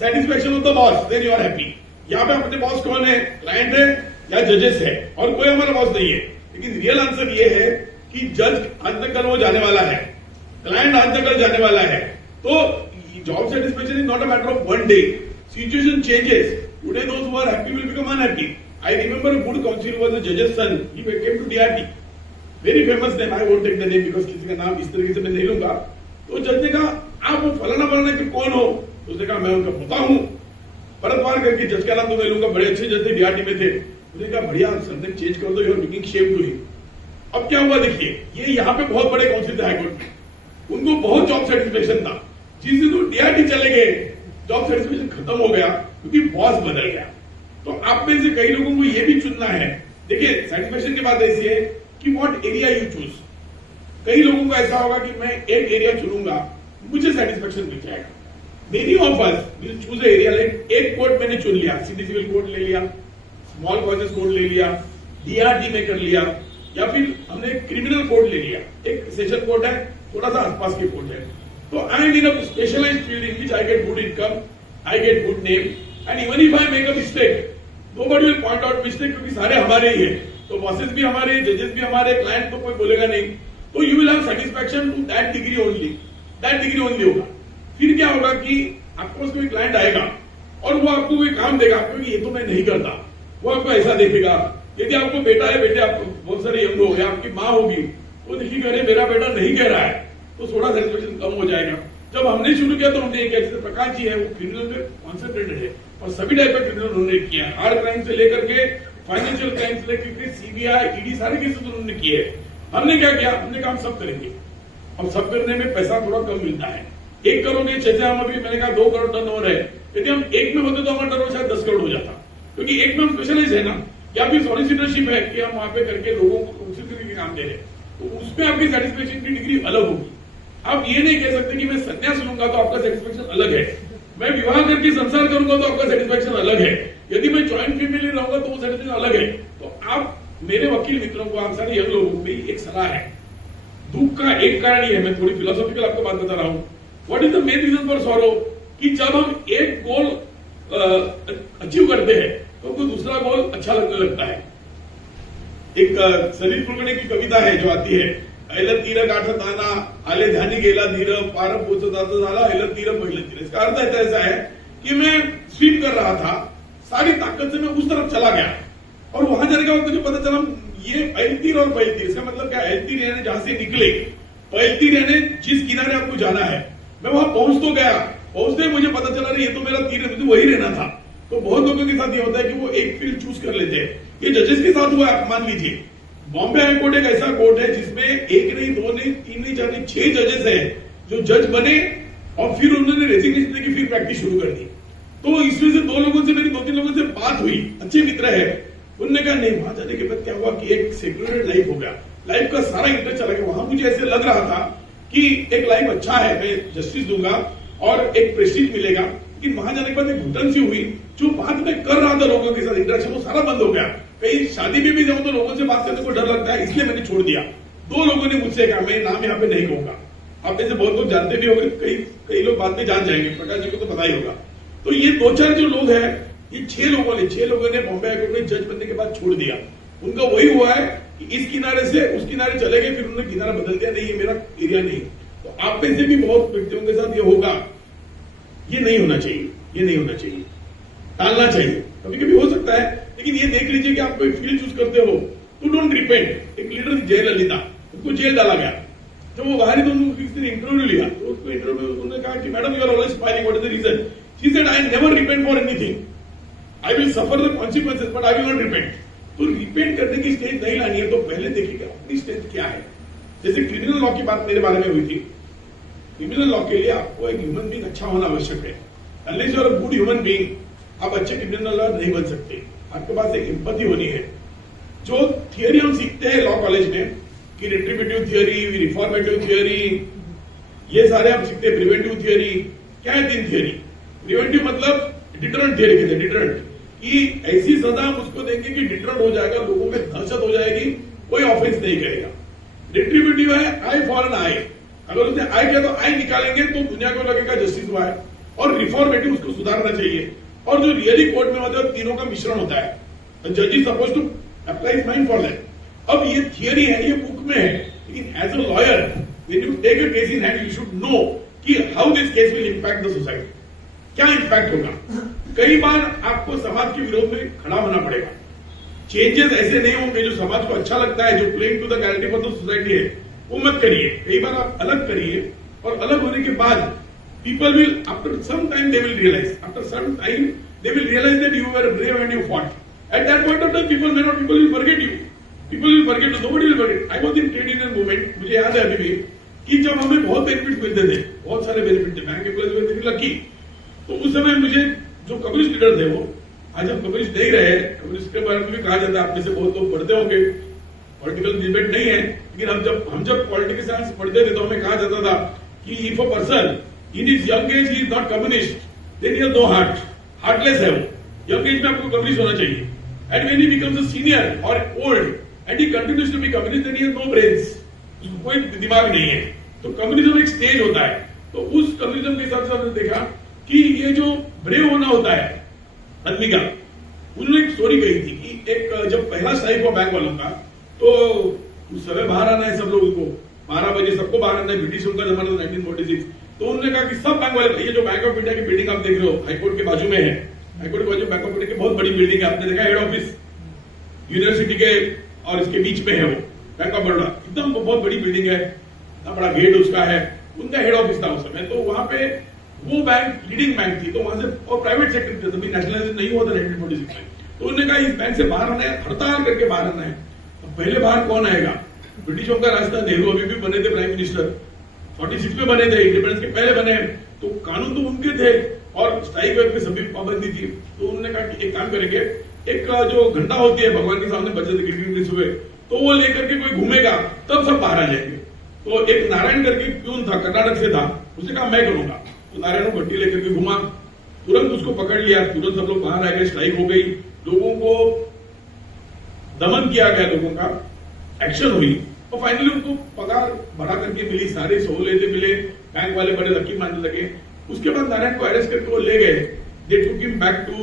satisfaction of the boss, then you are happy. यहाँ पे अपने बॉस कौन है? क्लाइंट है या जजेस है, और कोई हमारा बॉस नहीं है। लेकिन रियल आंसर ये है कि जज आज तक कल वो जाने वाला है, क्लाइंट आज तक कल जाने वाला है। तो job satisfaction is not a matter of one day, situation changes. Today those who are happy will become unhappy. I remember a good counsellor was the जजेस son, he came to DRT, very famous name, I won't take the name because किसी का नाम इस तरीके से मैं नहीं लूंगा। तो जज ने कहा आप वो फलाना के कौन हो? उसने कहा मैं उनका पोता हूं। परत पार करके जज का नाम तो मैं लूंगा, बड़े अच्छे जज थे, डीआरटी में थे। उसने कहा बढ़िया सरनेम चेंज कर दो, you are making shame to him. अब क्या हुआ देखिए, ये यहाँ पे बहुत बड़े काउंसिल थे हाईकोर्ट में, उनको बहुत जॉब सेटिस्फेक्शन था। जिस दिन वो डीआरटी चले गए जॉब सेटिस्फेक्शन खत्म हो गया, क्योंकि बॉस बदल गया। तो आप में से कई लोगों को ये भी चुनना है देखिए सेटिस्फेक्शन की बात ऐसी है कि व्हाट एरिया यू चूज। कई लोगों को ऐसा होगा कि मैं एक एरिया चुनूंगा, मुझे सेटिस्फेक्शन मिल जाएगा। Many of us will choose area, like एक कोड मैंने चुन लिया, सिटी सिविल कोड ले लिया, स्मॉल कॉजेस कोड ले लिया, डीआरटी में कर लिया, या फिर हमने क्रिमिनल कोड ले लिया, एक सेशन कोड है, थोड़ा सा आसपास के कोड है। तो I am in a specialised field in which I get good income, I get good name, and even if I make a mistake nobody will point out mistake, क्योंकि सारे हमारे ही है। तो बॉसेस भी हमारे, जजेस भी हमारे, क्लाइंट तो कोई बोलेगा नहीं। तो you will have satisfaction to that degree only होगा। फिर क्या होगा कि आपके पास कोई क्लाइंट आएगा और वो आपको कोई काम देगा, आपको ये तो मैं नहीं करता, वो आपको ऐसा देखेगा। यदि आपको बेटा है, बेटे आपको बहुत सारे यंग हो, या आपकी माँ होगी, वो देखिए अरे मेरा बेटा नहीं कह रहा है, तो थोड़ा सेटिस्फेक्शन कम हो जाएगा। जब हमने शुरू किया तो हमने एक जैसे प्रकाश जी है, वो क्रिमिनल में कॉन्सेंट्रेटेड है और सभी टाइप का क्रिमिनल उन्होंने किया, हार्ड क्राइम से लेकर के फाइनेंशियल क्राइम से लेकर सीबीआई, ईडी, सारे केसेस उन्होंने किए। हमने क्या किया, हमने काम सब करेंगे। अब सब करने में पैसा थोड़ा कम मिलता है। 1 करोड़ के जैसे हम अभी मैंने कहा 2 करोड़ टर्नओवर है, यदि हम एक में होते तो हमारा टर्नओवर शायद 10 करोड़ हो जाता, क्योंकि एक में हम स्पेशलाइज है ना, या फिर सॉलिसिटरशिप है कि हम वहां पे करके लोगों को उसी तरीके के काम दे रहे हैं, तो उसमें आपकी सेटिस्फेक्शन की डिग्री अलग होगी। आप ये नहीं कह सकते कि मैं संन्यास लूंगा तो आपका सेटिस्फेक्शन अलग है, मैं विवाह करके संसार करूंगा तो आपका सेटिस्फेक्शन अलग है, यदि मैं ज्वाइंट फैमिली रहूंगा तो वो सेटिस्फेक्शन अलग है। तो आप मेरे वकील मित्रों को, आप सारे यंग लोगों को मेरी एक सलाह है, दुख का एक कारण ही है, मैं थोड़ी फिलोसॉफिकल आपको बात बता रहा हूं। What is the main reason for sorrow, कि जब हम एक गोल अचीव करते हैं तो हमको दूसरा गोल अच्छा लगने लगता है। एक सलील कुलकर्णी की कविता है जो आती है, ऐल तीर गाठताना आले ध्यानी गेला धीर पार पोचताचा झाला ऐल तीर पहिलं तीर। इसका अर्थ ऐसा है कि मैं स्वीप कर रहा था, सारी ताकत से मैं उस तरफ चला गया और वहां जाने के बाद मुझे पता चला ये ऐल तीर और पहिल तीर, इसका मतलब क्या, ऐल तीर यानी जहां से निकले, पहिल तीर यानी जिस किनारे आपको जाना है। मैं वहां पहुंच तो गया, पहुंचते मुझे पता चला ये तो मेरा तीर है, मुझे वही रहना था। तो बहुत लोगों के साथ ये होता है कि वो एक फील्ड चूज कर लेते हैं। ये जजेस के साथ हुआ है। मान लीजिए बॉम्बे हाईकोर्ट एक ऐसा कोर्ट है जिसमें 1 नहीं, 2 नहीं, 3 नहीं, 4 नहीं, 6 जजेस हैं जो जज बने और फिर उन्होंने रेजिग्नेशन देके फिर प्रैक्टिस शुरू कर दी। तो इसमें से 2 लोगों से, मेरी 2-3 लोगों से बात हुई, अच्छे मित्र है, उन्होंने कहा नहीं, वहां जाने के बाद क्या हुआ कि एक सेक्युलर लाइफ हो गया, लाइफ का सारा इंटरेस्ट चला गया। वहां मुझे ऐसे लग रहा था कि एक लाइफ अच्छा है, मैं जस्टिस दूंगा और एक प्रेस्टीज मिलेगा, लेकिन वहां जाने के बाद एक घुटन सी हुई, जो बात में कर रहा था लोगों के साथ इंटरेक्शन, वो सारा बंद हो गया। कहीं शादी में भी जाऊं तो लोगों से बात करने को डर लगता है, इसलिए मैंने छोड़ दिया। 2 लोगों ने मुझसे कहा, मैं नाम यहाँ पे नहीं कहूंगा, आप ऐसे बहुत लोग जानते भी होंगे, कई लोग बाद में जान जाएंगे, प्रकाश जी को तो पता ही होगा। तो ये 2-4 जो लोग हैं, ये 6 लोगों ने बॉम्बे हाईकोर्ट में जज बनने के बाद छोड़ दिया। उनका वही हुआ है कि इस किनारे से उस किनारे चले गए, फिर उन्होंने किनारा बदल दिया, नहीं ये मेरा एरिया नहीं। तो आप में से भी बहुत व्यक्तियों के साथ ये होगा, ये नहीं होना चाहिए, ये नहीं होना चाहिए, टालना चाहिए। कभी कभी हो सकता है, लेकिन ये देख लीजिए कि आप कोई फील्ड चूज करते हो तो डोंट रिपेंट। एक लीडर जयललिता, उसको जेल डाला गया, जब वो बाहर ही तो इंटरव्यू लिया, तो उसको इंटरव्यू में उन्होंने कहा कि madam you are always smiling, what is the reason? She said I never repent for anything, I will suffer the consequences but I will not repent. तो रिपेंट करने की स्टेज नहीं लानी है, तो पहले देखिए कि अपनी स्टेज क्या है। जैसे क्रिमिनल लॉ की बात मेरे बारे में हुई थी, क्रिमिनल लॉ के लिए आपको एक ह्यूमन बीइंग अच्छा होना आवश्यक है। Unless you are a good human being, आप अच्छे क्रिमिनल लॉयर नहीं बन सकते। आपके पास एक एम्पैथी होनी है। जो थियरी हम सीखते हैं लॉ कॉलेज में कि रिट्रीब्यूटिव थियरी, रिफॉर्मेटिव थियरी, ये सारे हम सीखते हैं। प्रिवेंटिव थियरी क्या है? 3 थियरी। प्रिवेंटिव मतलब डिटरेंट थियरी कहते हैं, डिटरेंट, कि ऐसी सजा हम उसको देंगे कि डिटरेंट हो जाएगा, लोगों में दहशत हो जाएगी, कोई ऑफेंस नहीं करेगा। रिट्रीब्यूटिव है आई फॉर एन आई, अगर उसने आई किया तो आई निकालेंगे तो दुनिया को लगेगा जस्टिस हुआ है। और रिफॉर्मेटिव, उसको सुधारना चाहिए। और जो रियली कोर्ट में होता है तीनों का मिश्रण होता है। जज is suppose to apply his mind for that. अब ये थियरी है, ये बुक में है, लेकिन as a lawyer when you take a case in hand you should know कि how this case will impact the society, क्या इंपैक्ट होगा। कई बार आपको समाज के विरोध में खड़ा होना पड़ेगा। चेंजेस ऐसे नहीं होंगे जो समाज को अच्छा लगता है, जो playing to the guarantee for the society है, वो मत करिए। कई बार आप अलग करिए, और अलग होने के बाद people will, after some time they will realize, after some time they will realize that you were brave and you fought. At that point of time people will forget you, people will forget you, nobody will forget. I was in trade union movement, मुझे याद है अभी भी कि जब हमें बहुत benefit मिलते थे, बहुत सारे बेनिफिट थे, बैंक एम्प्लॉयज में लकी, तो उस समय मुझे जो कम्युनिस्ट लीडर थे वो आज हम कम्युनिस्ट नहीं रहे। कम्युनिस्ट के बारे में भी कहा जाता है, आप में से बहुत लोग पढ़ते होंगे, पॉलिटिकल डिबेट नहीं है, लेकिन हम जब पॉलिटिकल साइंस पढ़ते थे तो हमें कहा जाता था कि if a person in his young age he is not communist then he has no heart, heartless है वो। यंग एज में आपको कम्युनिस्ट होना चाहिए, and when he becomes a senior और old and he continues to be communist then he has no brains, उसको कोई दिमाग नहीं है। तो कम्युनिज्म एक स्टेज होता है, तो उस कम्युनिज्म के हिसाब से हमने देखा कि ये जो ब्रेव होना होता है आदमी का, उन्होंने एक स्टोरी कही थी कि एक जब पहला स्ट्राइक हुआ बैंक वालों का, तो उस समय बाहर आना है सब लोगों को, 12 बजे सबको बाहर आना है, ब्रिटिशों का जमाना था 1946। तो उन्होंने कहा कि सब बैंक वाले, ये जो बैंक ऑफ इंडिया की बिल्डिंग आप देख रहे हो हाईकोर्ट के बाजू में है, हाईकोर्ट के बाजू बैंक ऑफ इंडिया की बहुत बड़ी बिल्डिंग है, आपने देखा हेड ऑफिस यूनिवर्सिटी के और इसके बीच में है वो बैंक ऑफ बड़ौदा, एकदम बहुत बड़ी बिल्डिंग है, इतना बड़ा गेट उसका है, उनका हेड ऑफिस था उस समय। तो वहां पे वो बैंक लीडिंग बैंक थी, तो वहां से और प्राइवेट सेक्टर थे, तभी नेशनलाइजेशन नहीं हुआ था 1946 में। तो उन्होंने कहा इस बैंक से बाहर आना है, हड़ताल करके बाहर आना है। तो पहले बाहर कौन आएगा? ब्रिटिशों का रास्ता, नेहरू अभी भी बने थे प्राइम मिनिस्टर, 46 में बने थे, इंडिपेंडेंस के पहले बने, तो कानून तो उनके थे और स्ट्राइक पे सभी पाबंदी थी। तो उन्होंने कहा कि एक काम करेंगे, एक जो घंटा होती है भगवान के सामने बजते गिरगिट सुबह, तो वो लेकर के कोई घूमेगा तब सब बाहर आ जाएंगे। तो एक नारायण करके प्यून था, कर्नाटक से था, उसने कहा मैं करूंगा। तो नारायण को भट्टी लेकर के घुमा, तुरंत उसको पकड़ लिया, तुरंत सब लोग बाहर आ गए, स्ट्राइक हो गई, लोगों को दमन किया गया, लोगों का एक्शन हुई और फाइनली उनको पगार बढ़ा करके मिली, सारे सहूलियतें मिले, बैंक वाले बड़े लकी मानने लगे। उसके बाद नारायण को अरेस्ट करके वो ले गए, they took him back to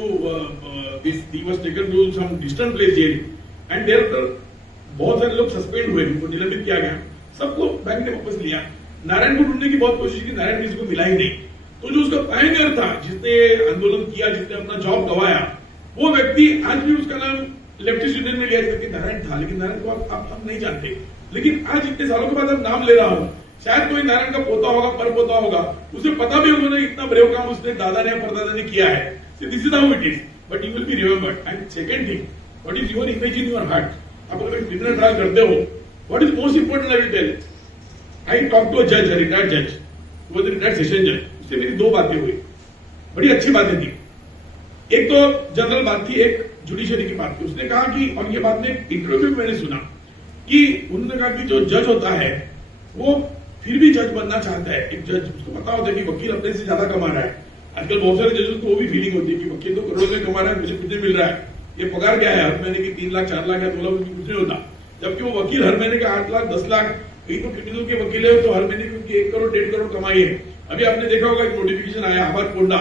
this, he was taken to some distant place jail and there बहुत सारे लोग सस्पेंड हुए, उनको निलंबित किया गया, सबको बैंक ने वापस लिया। नारायण को ढूंढने की बहुत कोशिश की, नारायण किसी को मिला ही नहीं। तो जो उसका पायनियर था, जिसने आंदोलन किया, जिसने अपना जॉब गंवाया, वो व्यक्ति आज भी उसका नाम लेफ्टिस्ट यूनियन में लिया जाता है, नारायण था, लेकिन नारायण को आप नहीं जानते। लेकिन आज इतने सालों के बाद अब नाम ले रहा हूं, शायद कोई नारायण का पोता होगा, पर पोता होगा, उसे पता भी उन्होंने इतना ब्रेव काम उसने दादा ने परदादा ने किया है। This is how it is, but you will be remembered. And second thing, what is your image in your heart? आप अगर क्रिमिनल ट्रायल करते हो, what is most important I will tell. I talk to a जज, retired जज, वो retired session जज, उससे मेरी 2 बातें हुई, बड़ी अच्छी बातें थी। एक तो जनरल बात थी, एक जुडिशरी की बात थी। उसने कहा कि, और ये बात ने इंटरव्यू में मैंने सुना कि उन्होंने कहा कि जो जज होता है वो फिर भी जज बनना चाहता है। एक जज, उसको पता होता है कि वकील अपने से ज्यादा कमा रहा है। आजकल बहुत सारे जजेस को वो भी फीलिंग होती है कि वकील तो करोड़ों में कमा रहा है, मुझे कुछ नहीं मिल रहा है, ये पगार क्या है हर महीने की 3 लाख 4 लाख या 2 लाख, कुछ नहीं होता। जबकि वो वकील हर महीने का 8 लाख 10 लाख, कहीं तो क्रिमिनल के वकील है तो हर महीने की 1 करोड़ 1.5 करोड़ कमाई है। अभी आपने देखा होगा एक नोटिफिकेशन आया, आभार कोंडा,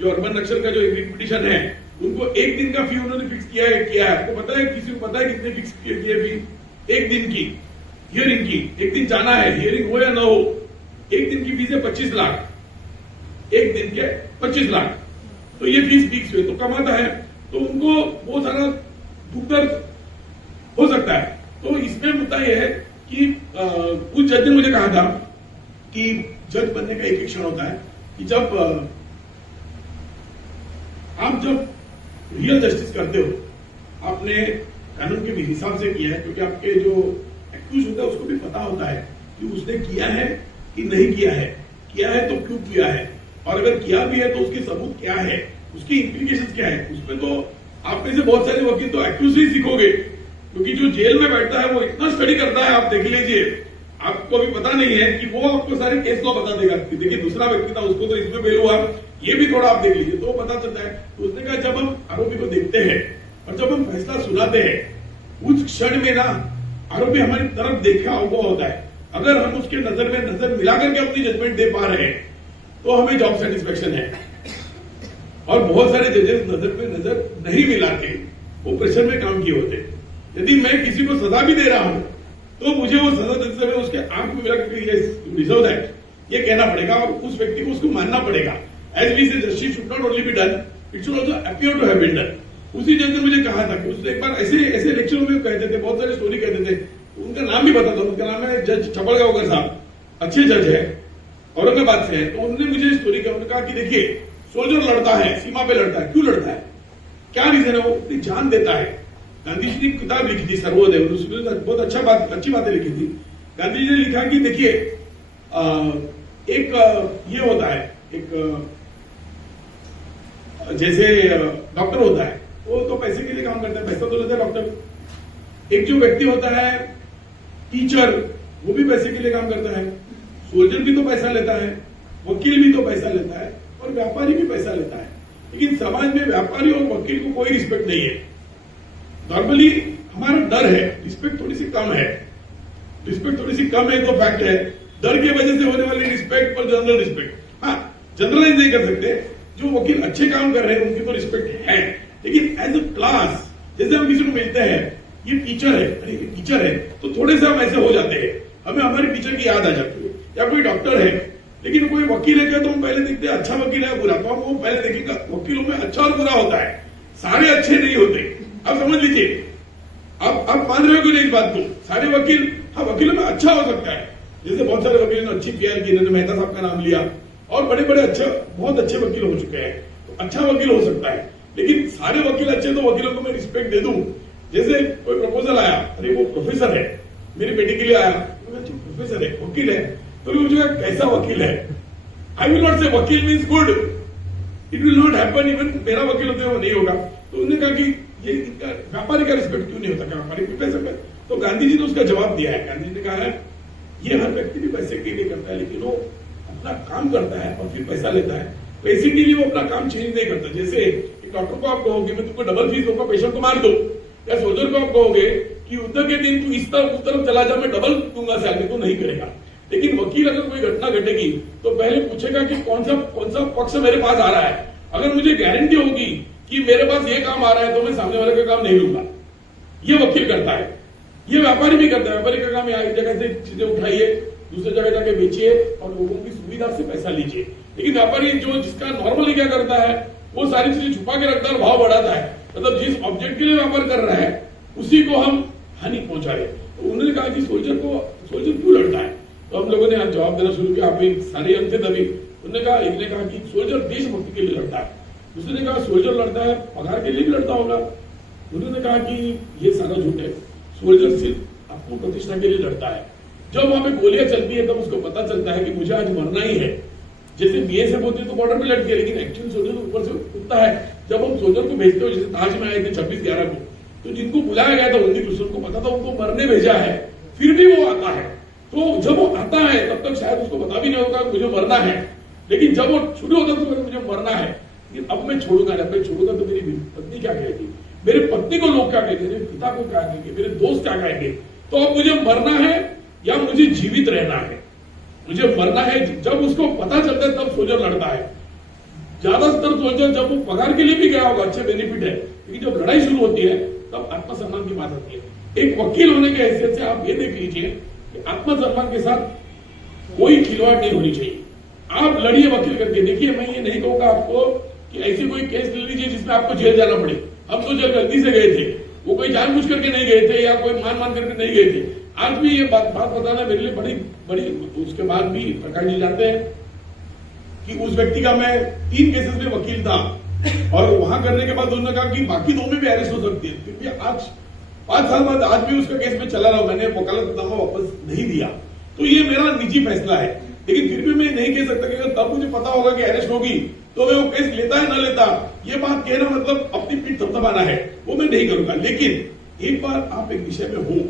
जो अर्बन नक्सल का जो एग्रीड पिटीशन है, उनको 1 दिन का फी उन्होंने फिक्स किया है। आपको पता है, किसी को पता है कितने फिक्स किए फी? 1 दिन की हियरिंग की, 1 दिन जाना है, हियरिंग हो या ना हो, 1 दिन की फीस है 25 लाख, 1 दिन के 25 लाख। तो ये फीस फिक्स हुई तो कमाता है, तो उनको बहुत सारा दुख दर्द हो सकता है। तो इसमें मुद्दा यह है कि कुछ जज ने मुझे कहा था कि जज बनने का एक क्षण होता है कि जब आप रियल जस्टिस करते हो, आपने कानून के हिसाब से किया है, क्योंकि आपके जो एक्यूज होता है उसको भी पता होता है कि उसने किया है कि नहीं किया है तो क्यों किया है, और अगर किया भी है तो उसके सबूत क्या है, उसकी इंप्लीकेशन क्या है। उसमें तो आप में से बहुत सारे वकील तो एक्यूज ही सीखोगे, क्योंकि जो जेल में बैठता है वो इतना स्टडी करता है, आप देख लीजिए, आपको अभी पता नहीं है कि वो आपको सारे केस लॉ बता देगा कि देखिए दूसरा व्यक्ति था, उसको तो इसमें बेल हुआ, ये भी थोड़ा आप देख लीजिए, तो पता चलता है। तो उसने कहा जब हम आरोपी को देखते हैं और जब हम फैसला सुनाते हैं, उस क्षण में ना आरोपी हमारी तरफ देखा हुआ होता है। अगर हम उसके नजर में नजर मिलाकर के अपनी जजमेंट दे पा रहे हैं तो हमें जॉब सेटिस्फेक्शन है। और बहुत सारे जजेस नजर में नजर नहीं मिलाते, वो प्रेशर में काम किए होते। यदि मैं किसी को सजा भी दे रहा हूं तो मुझे वो सजा देते समय उसके आंख में मिला के डिजर्व दैट, ये कहना पड़ेगा और उस व्यक्ति को उसको मानना पड़ेगा। As we say justice should not only be done, it should also appear to have been done. उसी जज ने मुझे कहा था कि उसने एक बार ऐसे लेक्चरों में कहते थे, बहुत सारे स्टोरी कहते थे, उनका नाम भी पता था, उनका नाम है जज छपड़गांवकर साहब, अच्छे जज है, औरंगाबाद से है। तो उन्होंने मुझे स्टोरी का उन्होंने कहा कि देखिए सोल्जर लड़ता है, सीमा पे लड़ता है, क्यों लड़ता है, क्या रीजन है, वो अपनी जान देता है। गांधी जी ने किताब लिखी थी सर्वोदय, उसमें बहुत अच्छी बातें लिखी थी। गांधी जी ने लिखा कि देखिए एक ये होता है, एक जैसे डॉक्टर होता है, वो तो पैसे के लिए काम करता है, पैसा तो लेता है डॉक्टर। एक जो व्यक्ति होता है टीचर, वो भी पैसे के लिए काम करता है। सोल्जर भी तो पैसा लेता है, वकील भी तो पैसा लेता है, और व्यापारी भी पैसा लेता है। लेकिन समाज में व्यापारी और वकील को कोई रिस्पेक्ट नहीं है। नॉर्मली हमारा डर है, रिस्पेक्ट थोड़ी सी कम है। रिस्पेक्ट थोड़ी सी कम है तो फैक्ट है। डर की वजह से होने वाली रिस्पेक्ट और जनरल रिस्पेक्ट, हाँ जनरलाइज नहीं कर सकते। जो वकील अच्छे काम कर रहे हैं उनकी तो रिस्पेक्ट है, लेकिन एज अ क्लास जैसे हम किसी को मिलते हैं, ये टीचर है, अरे ये टीचर है, तो थोड़े से हम ऐसे हो जाते हैं, हमें हमारे टीचर की याद आ जाती है। या कोई डॉक्टर है, लेकिन कोई वकील है क्या, तो हम पहले देखते हैं अच्छा वकील है बुरा, तो हम वो पहले देखेंगे। वकीलों में अच्छा और बुरा होता है, सारे अच्छे नहीं होते। आप समझ लीजिए, आप मान रहे हो कि नहीं इस बात को? सारे वकील, हाँ वकीलों में अच्छा हो सकता है, जैसे बहुत सारे वकीलों ने अच्छी पीआर की, इन्होंने मेहता साहब का नाम लिया, और बड़े बड़े अच्छे, बहुत अच्छे वकील हो चुके हैं, तो अच्छा वकील हो सकता है। लेकिन सारे वकील अच्छे, तो वकीलों को मैं रिस्पेक्ट दे दूं। जैसे कोई प्रपोजल आया, अरे वो प्रोफेसर है, मेरी बेटी के लिए आया, प्रोफेसर है, वकील है, तो मुझे कैसा वकील है? आई विल नॉट से वकील means good, it will not happen. Even मेरा वकील होते हुए नहीं होगा। तो उन्होंने कहा कि ये इनका व्यापारी का रिस्पेक्ट क्यों नहीं होता, क्या व्यापारी भी पैसे पे? तो गांधी जी ने उसका जवाब दिया है। गांधी जी ने कहा है, ये हर व्यक्ति भी पैसे के लिए करता है, लेकिन वो अपना काम करता है और फिर पैसा लेता है। पैसे के लिए वो अपना काम चेंज नहीं करता। जैसे एक डॉक्टर को आप कहोगे मैं तुमको डबल फीस दूंगा, पेशेंट को मार दो, या सोल्जर को आप कहोगे कि युद्ध के दिन तू इस तरफ उस तरफ चला जा, मैं डबल दूंगा सैलरी, तो नहीं करेगा। लेकिन वकील अगर कोई घटना घटेगी तो पहले पूछेगा कि कौन सा पक्ष मेरे पास आ रहा है। अगर मुझे गारंटी होगी कि मेरे पास ये काम आ रहा है, तो मैं सामने वाले का काम नहीं लूंगा। ये वकील करता है, ये व्यापारी भी करता है। व्यापारी का काम एक जगह से चीजें उठाइए, दूसरी जगह जाके बेचिए और लोगों की सुविधा से पैसा लीजिए। लेकिन व्यापारी जो जिसका नॉर्मली क्या करता है, वो सारी चीजें छुपा के रखता है और भाव बढ़ाता है। मतलब जिस ऑब्जेक्ट के लिए व्यापार कर रहा है उसी को हम हानि पहुंचा रहे। तो उन्होंने कहा कि सोल्जर क्यों लड़ता है? तो हम लोगों ने आज जवाब देना शुरू किया। आप सारे हम थे तभी। उन्होंने कहा, एक ने कहा कि सोल्जर देशभक्ति के लिए लड़ता है, दूसरे ने कहा सोल्जर लड़ता है पगार के लिए भी लड़ता होगा। उन्होंने कहा कि ये सारा झूठ है, सोल्जर सिर्फ आत्म प्रतिष्ठा के लिए लड़ता है। जब वहां पे गोलियां चलती है तब उसको पता चलता है कि मुझे आज मरना ही है। जैसे बीएसएफ होती है तो बॉर्डर पे लड़ती है, लेकिन एक्चुअली सोल्जर तो ऊपर से उठता है। जब हम सोल्जर को भेजते हो, जैसे ताज में आए थे 26/11 को, तो जिनको बुलाया गया था उन्हीं दुश्मन को पता था उनको मरने भेजा है, फिर भी वो आता है। तो जब वो आता है तब तक शायद उसको पता भी नहीं होगा मुझे मरना है, लेकिन जब वो शुरू होता है तो मुझे मरना है, लेकिन अब मैं छोड़ूंगा ना। मैं छोड़ूंगा तो मेरी पत्नी क्या कहेगी, मेरे पत्नी को लोग क्या कहेंगे, मेरे पिता को क्या कहेंगे, मेरे दोस्त क्या कहेंगे। तो अब मुझे मरना है या मुझे जीवित रहना है? मुझे मरना है। जब उसको पता चलता है तब सोल्जर लड़ता है। ज्यादातर सोल्जर जब वो पगार के लिए भी गया होगा, अच्छे बेनिफिट है, लेकिन जब लड़ाई शुरू होती है तब आत्मसम्मान की बात आती है। एक वकील होने के हैसियत से आप ये देख लीजिए कि आत्मसम्मान के साथ कोई खिलवाड़ नहीं होनी चाहिए। आप लड़िए वकील करके। देखिए, मैं ये नहीं कहूंगा आपको कि ऐसे कोई केस ले लीजिए जिसमें आपको जेल जाना पड़े। हम तो जेल गलती से गए थे, वो कोई जानबूझ करके नहीं गए थे या कोई मान करके नहीं गए थे। आज भी ये बात बताना मेरे लिए बड़ी उसके बाद भी प्रकाश जी जानते हैं कि उस व्यक्ति का मैं 3 केसेस में वकील था, और वहां करने के बाद उन्होंने कहा कि बाकी 2 में भी अरेस्ट हो सकती है। क्योंकि आज 5 साल बाद आज भी उसका केस में चला रहा हूं, मैंने वकालतनामा वापस नहीं दिया। तो ये मेरा निजी फैसला है, लेकिन फिर भी मैं नहीं कह सकता कि अगर तब मुझे पता होगा कि अरेस्ट होगी तो मैं वो केस लेता है ना लेता। ये बात कहना मतलब अपनी पीठ थपथपाना है, वो मैं नहीं करूंगा। लेकिन एक बार आप एक विषय में हो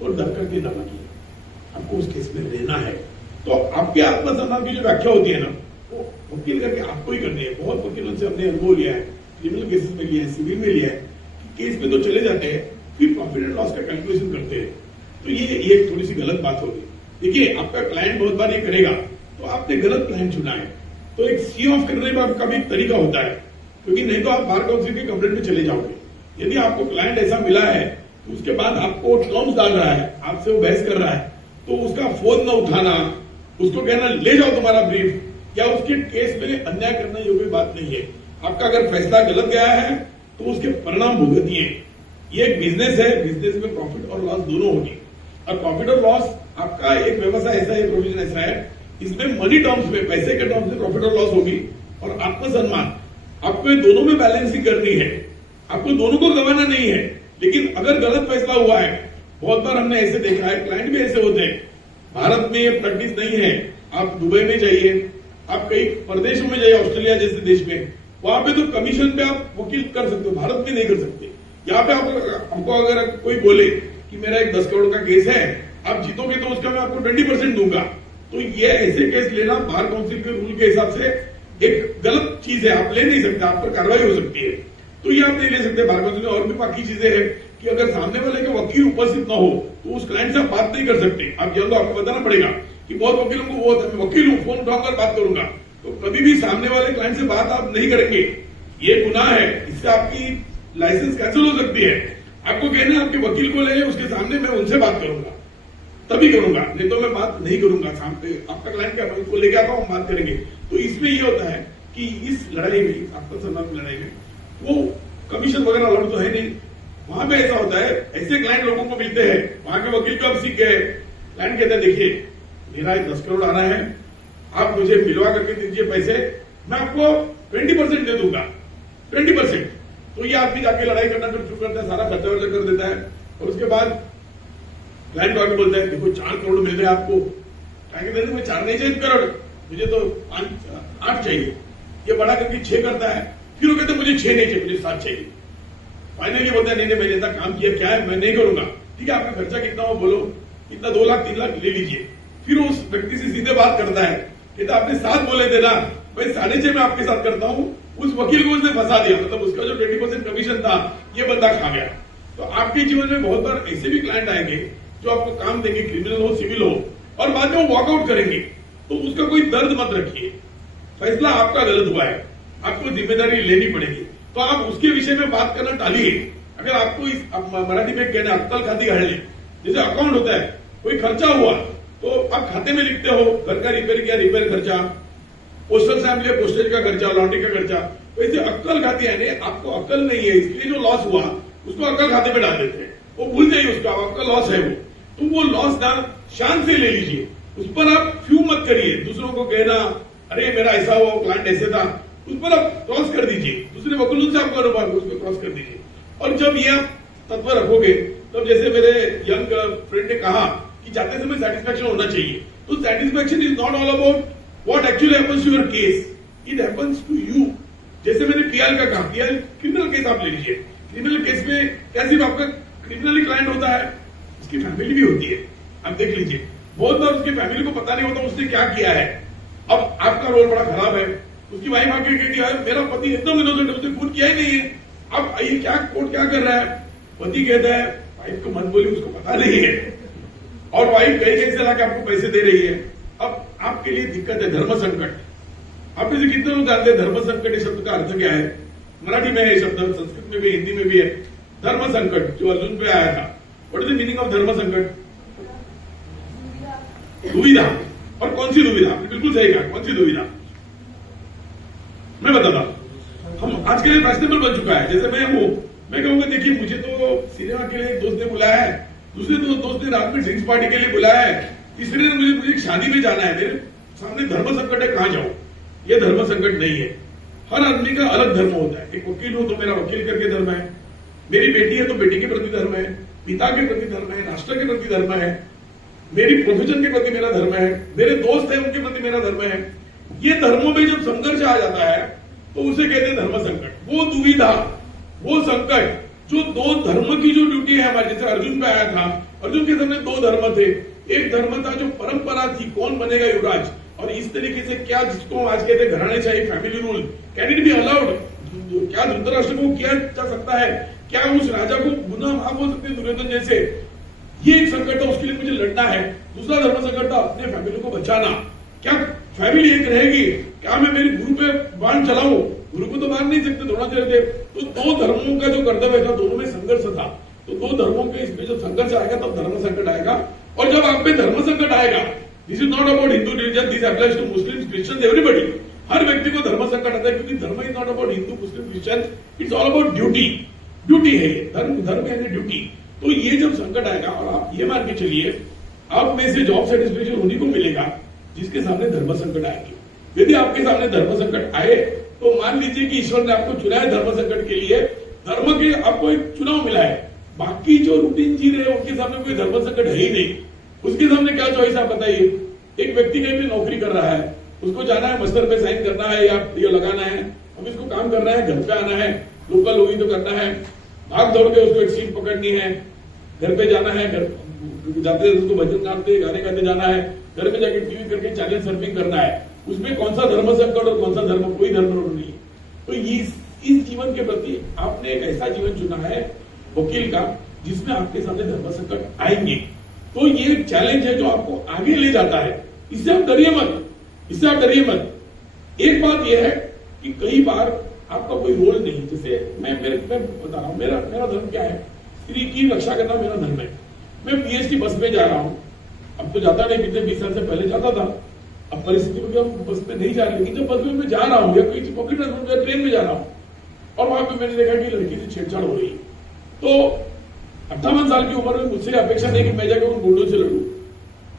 तो डर करके न मानिए, आपको उस केस में रहना है। तो आपके आत्मसम्मान की जो व्याख्या होती है ना, वो वकील करके आपको ही करनी है। बहुत वकीलों से हमने अनुभव लिया है, क्रिमिनल केसेस में लिया है, सिविल में लिया है, केस में तो चले जाते हैं, फिर प्रॉफिट एंड लॉस का कैलकुलेशन करते हैं। तो ये थोड़ी सी गलत बात होगी। देखिए, आपका क्लाइंट बहुत बार ये करेगा तो आपने गलत क्लाइंट चुना है। तो एक सी ऑफ करने का भी एक तरीका होता है, क्योंकि नहीं तो आप बार काउंसिल के कंप्लेंट में चले जाओगे। यदि आपको क्लाइंट ऐसा मिला है तो उसके बाद आपको टर्म्स डाल रहा है, आपसे वो बहस कर रहा है, तो उसका फोन न उठाना, उसको कहना ले जाओ तुम्हारा ब्रीफ, या उसके केस में अन्याय करना, ये कोई बात नहीं है। आपका अगर फैसला गलत गया है तो उसके परिणाम भुगतिए। ये एक बिजनेस है, बिजनेस में प्रॉफिट और लॉस दोनों होगी। और प्रॉफिट और लॉस आपका एक व्यवसाय ऐसा है, प्रोविजन ऐसा है, इसमें मनी टर्म्स में, पैसे के टर्म्स में प्रॉफिट और लॉस होगी। और आत्मसम्मान, आपको दोनों में बैलेंसिंग करनी है, आपको दोनों को गंवाना नहीं है। लेकिन अगर गलत फैसला हुआ है, बहुत बार हमने ऐसे देखा है, क्लाइंट भी ऐसे होते हैं। भारत में ये प्रैक्टिस नहीं है, आप दुबई में जाइए, आप कई प्रदेशों में जाइए, ऑस्ट्रेलिया जैसे देश में, वहां पे तो कमीशन पे आप वकील कर सकते हो, भारत में नहीं कर सकते। यहाँ पे हमको अगर कोई बोले कि मेरा एक 10 करोड़ का केस है, आप जीतोगे तो उसका मैं आपको 20% दूंगा, तो ये ऐसे केस लेना बार काउंसिल के रूल के हिसाब से एक गलत चीज है, आप ले नहीं सकते, आप पर कार्रवाई हो सकती है। तो ये आप नहीं ले सकते बार काउंसिल में। और भी बाकी चीजें हैं कि अगर सामने वाले के वकील उपस्थित ना हो तो उस क्लाइंट से आप बात नहीं कर सकते। आप जानते हो, आपको बताना पड़ेगा कि बहुत वकीलों को वो होता है, मैं वकील हूं, फोन उठाऊंगा बात करूंगा, तो कभी भी सामने वाले क्लाइंट से बात आप नहीं करेंगे, ये गुनाह है, इससे आपकी लाइसेंस कैंसिल हो सकती है। आपको कहना है आपके वकील को ले, उसके सामने मैं उनसे बात करूंगा, तभी करूंगा, नहीं तो मैं बात नहीं करूंगा। सामने आपका क्लाइंट क्या उसको लेके आता हूं, हम बात करेंगे। तो इसमें यह होता है कि इस लड़ाई में, आत्मसम्मान लड़ाई में, वो कमीशन वगैरह अलाउड तो है नहीं। वहां पे ऐसा होता है, ऐसे क्लाइंट लोगों को मिलते हैं, वहां के वकील को आप सीख गए, क्लाइंट कहते हैं देखिए मेरा 10 करोड़ आना है, आप मुझे मिलवा करके दीजिए पैसे, मैं आपको 20% दे दूंगा, 20%। तो ये आदमी जाके लड़ाई करना फिर शुरू करता है, सारा खर्चा वर्चा कर देता है, और उसके बाद क्लाइंट आगे बोलता है देखो 4 करोड़ मिल रहे हैं आपको, कहते हैं 4 नहीं चाहिए करोड़, मुझे तो 8 चाहिए। ये बढ़ा करके 6 करता है, फिर वो कहते मुझे 6 नहीं चाहिए, मुझे 7 चाहिए। फाइनली बोलता है नहीं मैंने इतना काम किया, क्या है मैं नहीं करूंगा, ठीक है आपका खर्चा कितना हो बोलो, इतना 2 लाख 3 लाख ले लीजिए। फिर उस व्यक्ति से सीधे बात करता है, कहता आपने 7 बोले थे ना, भाई 6.5 में आपके साथ करता हूं। उस वकील को उसने फंसा दिया, मतलब उसका जो 20% कमीशन था ये बंदा खा गया। तो आपके जीवन में बहुत बार ऐसे भी क्लाइंट आएंगे जो आपको काम देंगे, क्रिमिनल हो सिविल हो, और बाद में वो वॉकआउट करेंगे, तो उसका कोई दर्द मत रखिए, फैसला आपका गलत हुआ है, आपको जिम्मेदारी लेनी पड़ेगी। तो आप उसके विषय में बात करना टालिए। अगर आपको मराठी में कहना अक्कल खाती हड़ले, जैसे अकाउंट होता है, कोई खर्चा हुआ तो आप खाते में लिखते हो, घर का रिपेयर किया रिपेयर खर्चा, पोस्टल स्टैम्प लिया पोस्टेज का खर्चा, लॉन्ड्री का खर्चा, वैसे अक्कल खाती है, आपको अक्कल नहीं है, इसलिए जो लॉस हुआ उसको अक्कल खाते में डाल देते हैं, वो भूल जाइए उसका, आपका लॉस है वो, तो वो लॉस ना शान से ले लीजिए, उस पर आप फ्यू मत करिए। दूसरों को कहना अरे मेरा ऐसा हुआ, क्लाइंट ऐसे था, उस पर आप क्रॉस कर दीजिए, दूसरे वकीलों से आप कारोबार उसको क्रॉस कर दीजिए। और जब ये आप तत्व रखोगे, तब जैसे मेरे यंग फ्रेंड ने कहा कि जाते समय सेटिस्फैक्शन होना चाहिए, तो satisfaction is not all about what actually happens to your case, it happens to you. जैसे मैंने पीआर का कहा, पीआर क्रिमिनल केस आप ले लीजिए, क्रिमिनल केस में क्या सिर्फ आपका क्रिमिनल क्लाइंट होता है, उसकी फैमिली भी होती है, आप देख लीजिए। बहुत बार उसकी फैमिली को पता नहीं होता उसने क्या किया है, अब आपका रोल बड़ा खराब है, उसकी वाइफ आके कहती है मेरा पति एकदम इनोसेंट है, उसने खून किया ही नहीं है, अब ये क्या कोर्ट क्या कर रहा है। पति कहता है वाइफ को मत बोलिए, उसको पता नहीं है, और वाइफ कहीं कहीं से लाके आपको पैसे दे रही है। अब आपके लिए दिक्कत है धर्म संकट। आप में से कितने लोग जानते हैं धर्म संकट ये शब्द का अर्थ क्या है? मराठी में है ये शब्द, संस्कृत में भी, हिंदी में भी है। धर्म संकट जो अर्जुन पे आया था, what is the meaning of धर्म संकट? दुविधा। और कौन सी दुविधा? बिल्कुल सही कहा, कौन सी दुविधा? मैं बताता हूं, हम आज के लिए फैशनेबल बन चुका है। जैसे मैं हूं, मैं कहूंगा देखिए मुझे तो सिनेमा के लिए दोस्त ने बुलाया है, दूसरे दोस्त ने रात में ड्रिंक्स पार्टी के लिए बुलाया है, तीसरे ने मुझे शादी में जाना है, मेरे सामने धर्म संकट है, कहां जाऊं? ये धर्म संकट नहीं है। हर आदमी का अलग धर्म होता है। एक वकील हूं तो मेरा वकील करके धर्म है, मेरी बेटी है तो बेटी के प्रति धर्म है, पिता के प्रति धर्म है, राष्ट्र के प्रति धर्म है, मेरी प्रोफेशन के प्रति मेरा धर्म है, मेरे दोस्त है उनके प्रति मेरा धर्म है। ये धर्मों में जब संघर्ष आ जाता है तो उसे कहते हैं धर्म संकट। वो दुविधा, वो संकट जो दो धर्म की जो ड्यूटी है हमारे, जैसे अर्जुन पे आया था, अर्जुन के सामने दो धर्म थे। एक धर्म था जो परंपरा थी, कौन बनेगा युवराज, और इस तरीके से क्या जिसको आज कहते हैं घराने चाहिए, family rule, can it be allowed? क्या धृतराष्ट्र को किया जा सकता है? क्या उस राजा को गुनाह माफ हो सकते हैं दुर्योधन जैसे? ये एक संकट था, उसके लिए मुझे लड़ना है। दूसरा धर्म संकट था अपने फैमिली को बचाना। क्या फैमिली एक रहेगी? क्या मैं मेरी गुरु पे बाण चलाऊं? गुरु को तो मार नहीं सकते, द्रोणाचार्य थे। तो दो धर्मों का जो कर्तव्य था, दोनों में संघर्ष था। तो दो धर्मों के इसमें जब संघर्ष आएगा तब धर्म संकट आएगा। और जब आप पे धर्म संकट आएगा, this is not about Hindu religion, this applies to Muslim, Christian, everybody. हर व्यक्ति को धर्म संकट आता है, क्योंकि dharma is not about Hindu, Muslim, Christian, it's all about duty. Duty है ये, धर्म यानी ड्यूटी। तो ये जब संकट आएगा, और आप ये मान के चलिए, आप में से जॉब सेटिस्फेक्शन उन्हीं को मिलेगा जिसके सामने धर्म संकट आएंगे। यदि आपके सामने धर्म संकट आए तो मान लीजिए कि ईश्वर ने आपको चुना है धर्म संकट के लिए, धर्म के आपको एक चुनाव मिला है। बाकी जो रूटीन जी रहे हैं उनके सामने कोई धर्म संकट है ही नहीं। उसके सामने क्या चॉइस आप बताइए? एक व्यक्ति कहीं भी नौकरी कर रहा है, उसको जाना है, मस्तर पे साइन करना है या ये लगाना है, अब इसको काम करना है, घर पे आना है, लोकल होगी तो करना है, भाग दौड़ के उसको एक सीट पकड़नी है, घर पे जाना है, घर जाते उसको भजन गाते गाने गाते जाना है, घर में जाके टीवी करके चैनल सर्फिंग करना है। उसमें कौन सा धर्म संकट और कौन सा धर्म, कोई धर्म नहीं है। तो इस जीवन के प्रति आपने एक ऐसा जीवन चुना है वकील का जिसमें आपके सामने धर्म संकट आएंगे। तो ये चैलेंज है जो आपको आगे ले जाता है। इससे आप डरिए मत, इससे आप डरिए मत। एक बात यह है कि कई बार आपका कोई रोल नहीं, जैसे मैं बता रहा हूं, मेरा धर्म क्या है, स्त्री की रक्षा करना मेरा धर्म है। मैं पीएचडी बस में जा रहा हूं, अब तो जाता नहीं, पिछले 20 साल से पहले जाता था, अब परिस्थिति में बस में नहीं जा रही, लेकिन जब बस में मैं जा रहा हूं या कोई पब्लिक ट्रांसपोर्ट में ट्रेन में जा रहा हूं और वहां पे मैंने देखा कि लड़की से छेड़छाड़ हो रही है, तो 58 साल की उम्र में मुझसे अपेक्षा नहीं कि मैं जाकर उन गुंडों से लड़ूं।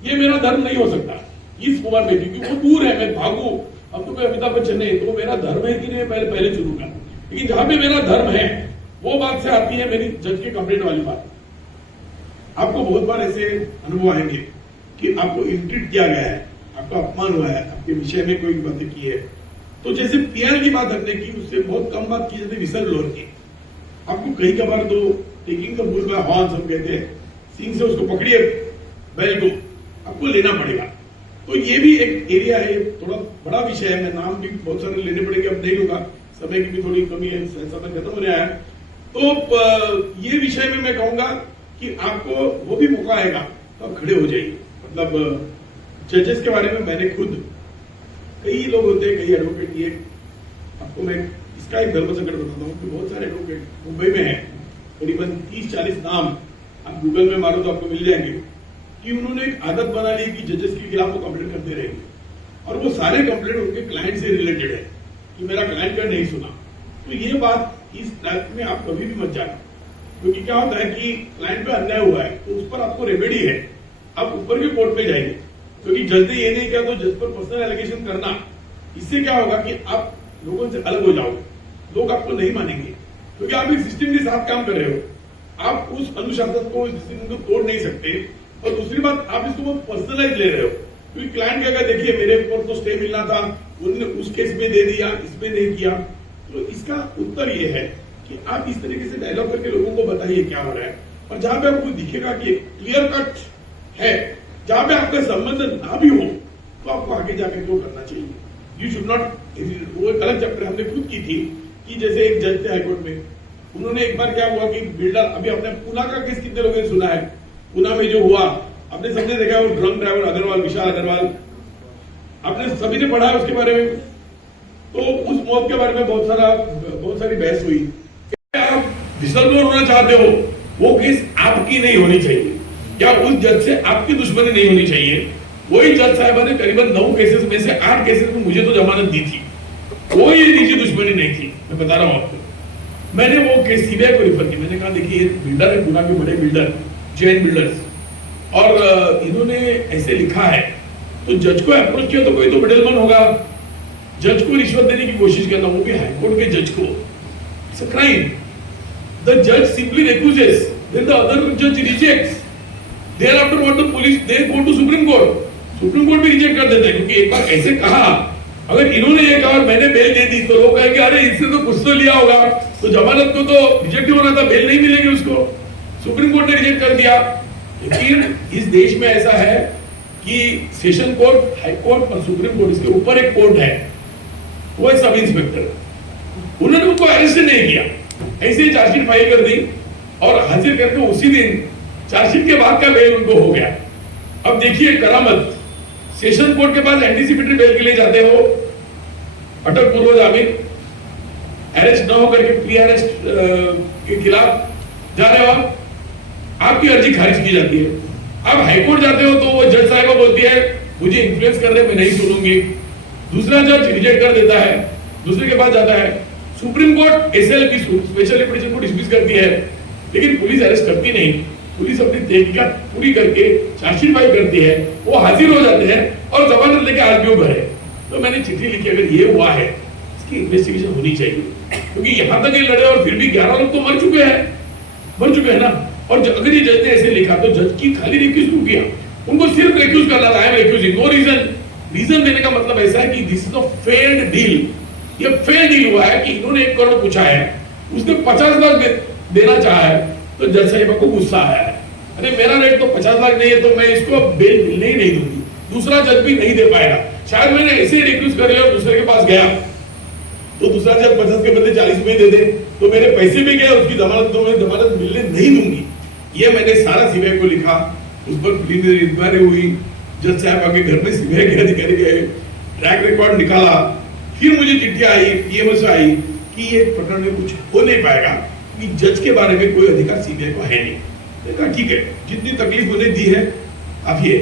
ये मेरा धर्म नहीं हो सकता इस उम्र में, क्योंकि वो दूर है, मैं भागू, अब तो कोई अमिताभ बच्चन नहीं, तो मेरा धर्म है कि नहीं पहले चुनूंगा। लेकिन जहां पे मेरा धर्म है वो बात से आती है मेरी जज के कंप्लेंट वाली बात। आपको बहुत बार ऐसे अनुभव आएंगे कि आपको इंट्रीट किया गया है, आपका अपमान हुआ है, आपके विषय में कोई बातें की है, तो जैसे पीआर की बात हमने की, उससे बहुत कम बात की जाती है विसल ब्लोअर की। आपको कई कबार तो taking the bull bye horns हम कहते हैं, सींग से उसको पकड़िए बैल को, आपको लेना पड़ेगा। तो ये भी एक एरिया है, थोड़ा बड़ा विषय है, मैं नाम भी बहुत सारे लेने पड़ेंगे, अब नहीं होगा, समय की भी थोड़ी कमी है, समय खत्म हो रहा है। तो ये विषय में मैं कहूंगा कि आपको वो भी मौका आएगा तो आप खड़े हो जाइए। मतलब जजेस के बारे में मैंने खुद, कई लोग होते हैं, कई एडवोकेट, ये आपको मैं इसका एक धर्म संकट बताता हूँ कि बहुत सारे एडवोकेट मुंबई में हैं, करीबन 30-40 नाम आप गूगल में मारो तो आपको मिल जाएंगे, कि उन्होंने एक आदत बना ली कि जजेस के खिलाफ वो कंप्लेंट करते रहेंगे, और वो सारे कंप्लेंट उनके क्लाइंट से रिलेटेड है कि मेरा क्लाइंट का नहीं सुना। तो ये बात, इस टाइप में आप कभी भी मत जाना, क्योंकि क्या होता है कि क्लाइंट पे अन्याय हुआ है तो उस पर आपको रेमेडी है, आप ऊपर के कोर्ट पे जाएंगे, क्योंकि जज ने ये नहीं किया तो जज पर पर्सनल एलिगेशन करना, इससे क्या होगा कि आप लोगों से अलग हो जाओगे, लोग आपको नहीं मानेंगे, क्योंकि आप एक सिस्टम के साथ काम कर रहे हो, आप उस अनुशासन को, उस डिसिप्लिन को तोड़ नहीं सकते। और दूसरी बात, आप इसको पर्सनलाइज ले रहे हो, क्योंकि क्लाइंट क्या कहता है, देखिए मेरे ऊपर तो स्टे मिलना था, उन्होंने उस केस में दे दिया, इसमें नहीं किया। तो इसका उत्तर यह है कि आप इस तरीके से डायलॉग करके लोगों को बताइए क्या हो रहा है, और जहां पे आपको दिखेगा कि क्लियर कट है, जहां पे आपका संबंध ना भी हो, तो आपको आगे जाकर क्यों करना चाहिए। यू शुड नॉट, वो एक अलग चैप्टर हमने खुद की थी कि जैसे एक जज थे हाईकोर्ट में, उन्होंने एक बार क्या हुआ कि बिल्डर, अभी आपने पूना का केस कितने लोगों ने सुना है, पूना में जो हुआ आपने सबने देखा, वो ड्रंक ड्राइवर अग्रवाल, विशाल अग्रवाल, आपने सभी ने पढ़ा है उसके बारे में। तो उस मौत के बारे में बहुत सारी बहस हुई। आप विसल ब्लोअर होना चाहते हो, वो केस आपकी नहीं होनी चाहिए, क्या उस जज से आपकी दुश्मनी नहीं होनी चाहिए। वही जज साहब ने करीबन 9 केसेस में से 8 केसेस में मुझे तो जमानत दी थी, कोई निजी दुश्मनी नहीं थी, मैं बता रहा हूं आपको। मैंने वो केस सीबीआई को रिफर किया, मैंने कहा देखिए ये बिल्डर है, पुणे के बड़े बिल्डर, जैन बिल्डर्स, और इन्होंने ऐसे लिखा है, तो जज को अप्रोच किया तो कोई तो मिडलमैन होगा, जज को रिश्वत देने की कोशिश करना, वो भी हाईकोर्ट के जज को, इट्स अ क्राइम। द जज simply refuses, then the other judge rejects, thereafter what the police, they go to Supreme Court, supreme court भी रिजेक्ट कर देता है, क्योंकि एक बार ऐसे कहा, अगर इन्होंने ये कहा और मैंने बेल दे दी तो लोग कहेंगे अरे इससे तो कुछ तो लिया होगा, तो जमानत को तो रिजेक्ट ही होना था, बेल नहीं मिलेगी उसको, सुप्रीम कोर्ट ने रिजेक्ट कर दिया। लेकिन इस देश में ऐसा है कि सेशन कोर्ट, हाई कोर्ट और सुप्रीम कोर्ट, इसके ऊपर एक कोर्ट है, वो है सब इंस्पेक्टर, उन्होंने उनको अरेस्ट नहीं किया, ऐसे ही चार्जशीट फाइल कर दी और हाजिर करके उसी दिन चार्जशीट के बाद का बेल उनको हो गया। अब देखिए करामत, सेशन कोर्ट के पास एंटीसिपेटरी बेल के लिए जाते हो, अटक पूर्व जामीन, अरेस्ट न होकर के प्री अरेस्ट के खिलाफ जा रहे हो आप, आपकी अर्जी खारिज की जाती है। अब हाईकोर्ट जाते हो तो वो जज साहिबा बोलती है मुझे इन्फ्लुएंस कर रहे, मैं नहीं सुनूंगी, दूसरा जज रिजेक्ट कर देता है, दूसरे के पास जाता है, supreme court SLP special litigation को डिसमिस करती है, लेकिन पुलिस अरेस्ट करती नहीं, पुलिस अपनी तहकीकात पूरी करके चार्जशीट फाइल करती है, वो हाजिर हो जाते हैं और जमानत लेके आरपीओ भरे। तो मैंने चिट्ठी लिखी, अगर ये हुआ है इसकी इन्वेस्टिगेशन होनी चाहिए, क्योंकि यहां तक ये लड़े और फिर भी 11 लोग तो मर चुके हैं ना। और अगर ये जज ने ऐसे लिखा तो जज की खाली रिक्यूज क्यों किया, उनको सिर्फ रिक्यूज करना था, I am recusing, no reason. Reason देने का मतलब ऐसा है कि this is a failed deal, ये फेल डील हुआ है कि इन्होंने 1 करोड़ पूछा है, उसने 50 लाख देना चाहा है, तो जज साहिबा को गुस्सा आया है, अरे मेरा रेट तो 50 लाख नहीं है, तो मैं इसको बेल मिलने ही नहीं दूंगी, दूसरा जज भी नहीं दे पाएगा। शायद मैंने ऐसे ही रिक्वेस्ट कर लिया और दूसरे के पास गया, तो दूसरा जज 50 के बदले 40 में दे दे, तो मेरे पैसे भी गए, उसकी जमानत तो मैं जमानत मिलने नहीं दूंगी। ये मैंने सारा सीबीआई को लिखा, उस पर प्रिलिमिनरी इंक्वायरी हुई, जज साहब आके घर में सीबीआई के अधिकारी गए, ट्रैक रिकॉर्ड निकाला, फिर मुझे चिट्ठी आई, पीएमओ से आई कि ये प्रकरण में कुछ हो नहीं पाएगा, कि जज के बारे में कोई अधिकार सीबीआई को है नहीं। मैंने कहा ठीक है, जितनी तकलीफ उन्हें दी है काफी है,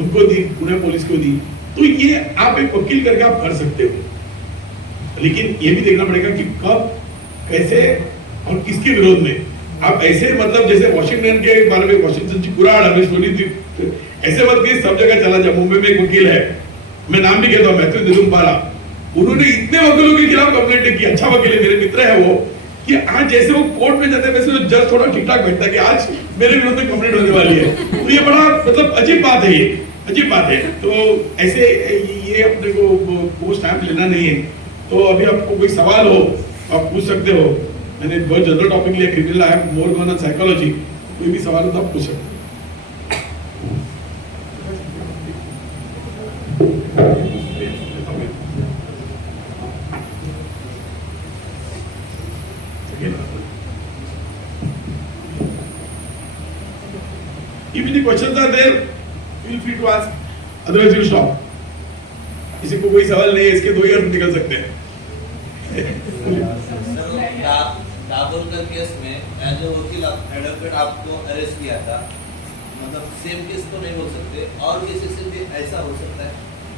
उनको दी, पुणे पुलिस को दी, तो ये आप एक वकील करके आप कर सकते हो, लेकिन ये भी देखना पड़ेगा कि कब, कैसे और किसके विरोध में। आप ऐसे मतलब जैसे वॉशिंगटन के बारे में वॉशिंगटन की कुराड़ हमें सुनी थी, ऐसे मत कि सब जगह चला जाए। मुंबई में एक वकील है, मैं नाम भी कहता हूँ, मैथ्यू निरुम्पाला, उन्होंने इतने वकीलों के खिलाफ कंप्लेंट की, अच्छा वकील है, मेरे मित्र है वो, कि आज जैसे वो कोर्ट में जाते हैं वैसे वो जज थोड़ा ठीक ठाक बैठता है कि आज मेरे विरोध में कंप्लेंट होने वाली है। तो ये बड़ा मतलब अजीब बात है, ये अजीब बात है। तो ऐसे ये अपने को स्टैंप लेना नहीं है। तो अभी आपको कोई सवाल हो आप पूछ सकते हो, मैंने बहुत जनरल टॉपिक लिया, क्रिमिनल है, मोर गॉन साइकोलॉजी, कोई भी सवाल हो तो आप पूछ सकते हो। If any questions are there, feel free to ask. Otherwise, we'll stop. किसी को कोई सवाल नहीं है, इसके 2 ही अर्थ निकल सकते हैं। दाभोलकर केस में एज ए वकील एडवोकेट आपको अरेस्ट किया था, मतलब सेम केस तो नहीं हो सकते, और केसेस में भी ऐसा हो सकता है?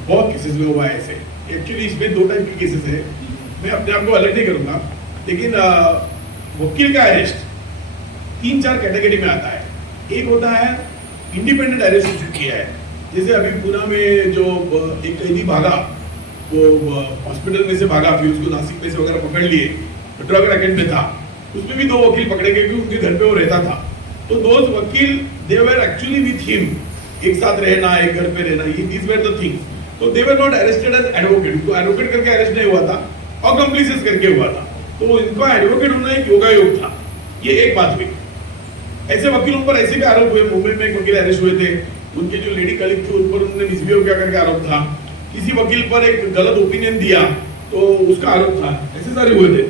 बहुत केसेस में हुआ है ऐसे। एक्चुअली इसमें 2 टाइप के केसेस है, मैं अपने आप को अलग नहीं करूंगा, लेकिन वकील का अरेस्ट 3-4 कैटेगरी में आता है। एक होता है इंडिपेंडेंट अरेस्ट हो चुकी है, जैसे अभी पुणे में जो एक कैदी भागा, वो हॉस्पिटल में से भागा, फिर उसको नासिक में से वगैरह पकड़ लिए, ड्रग रैकेट में था, उसमें भी 2 वकील पकड़े गए क्योंकि उनके घर पे वो रहता था। तो 2 वकील दे वर एक्चुअली विथ हिम, एक साथ रहना, एक घर पे रहना, ये दीज वर द थिंग्स। तो they were not arrested as advocate, तो एडवोकेट करके अरेस्ट नहीं हुआ था, अकम्प्लिसेस करके हुआ था, तो इनका एडवोकेट होना एक योगायोग था। ये एक बात हुई। ऐसे वकीलों पर ऐसे भी आरोप हुए, मुंबई में एक वकील अरेस्ट हुए थे, उनके जो लेडी कलीग थी उन पर उन्होंने मिसबिहेव किया करके आरोप था, किसी वकील पर एक गलत ओपिनियन दिया तो उसका आरोप था, ऐसे सारे हुए थे।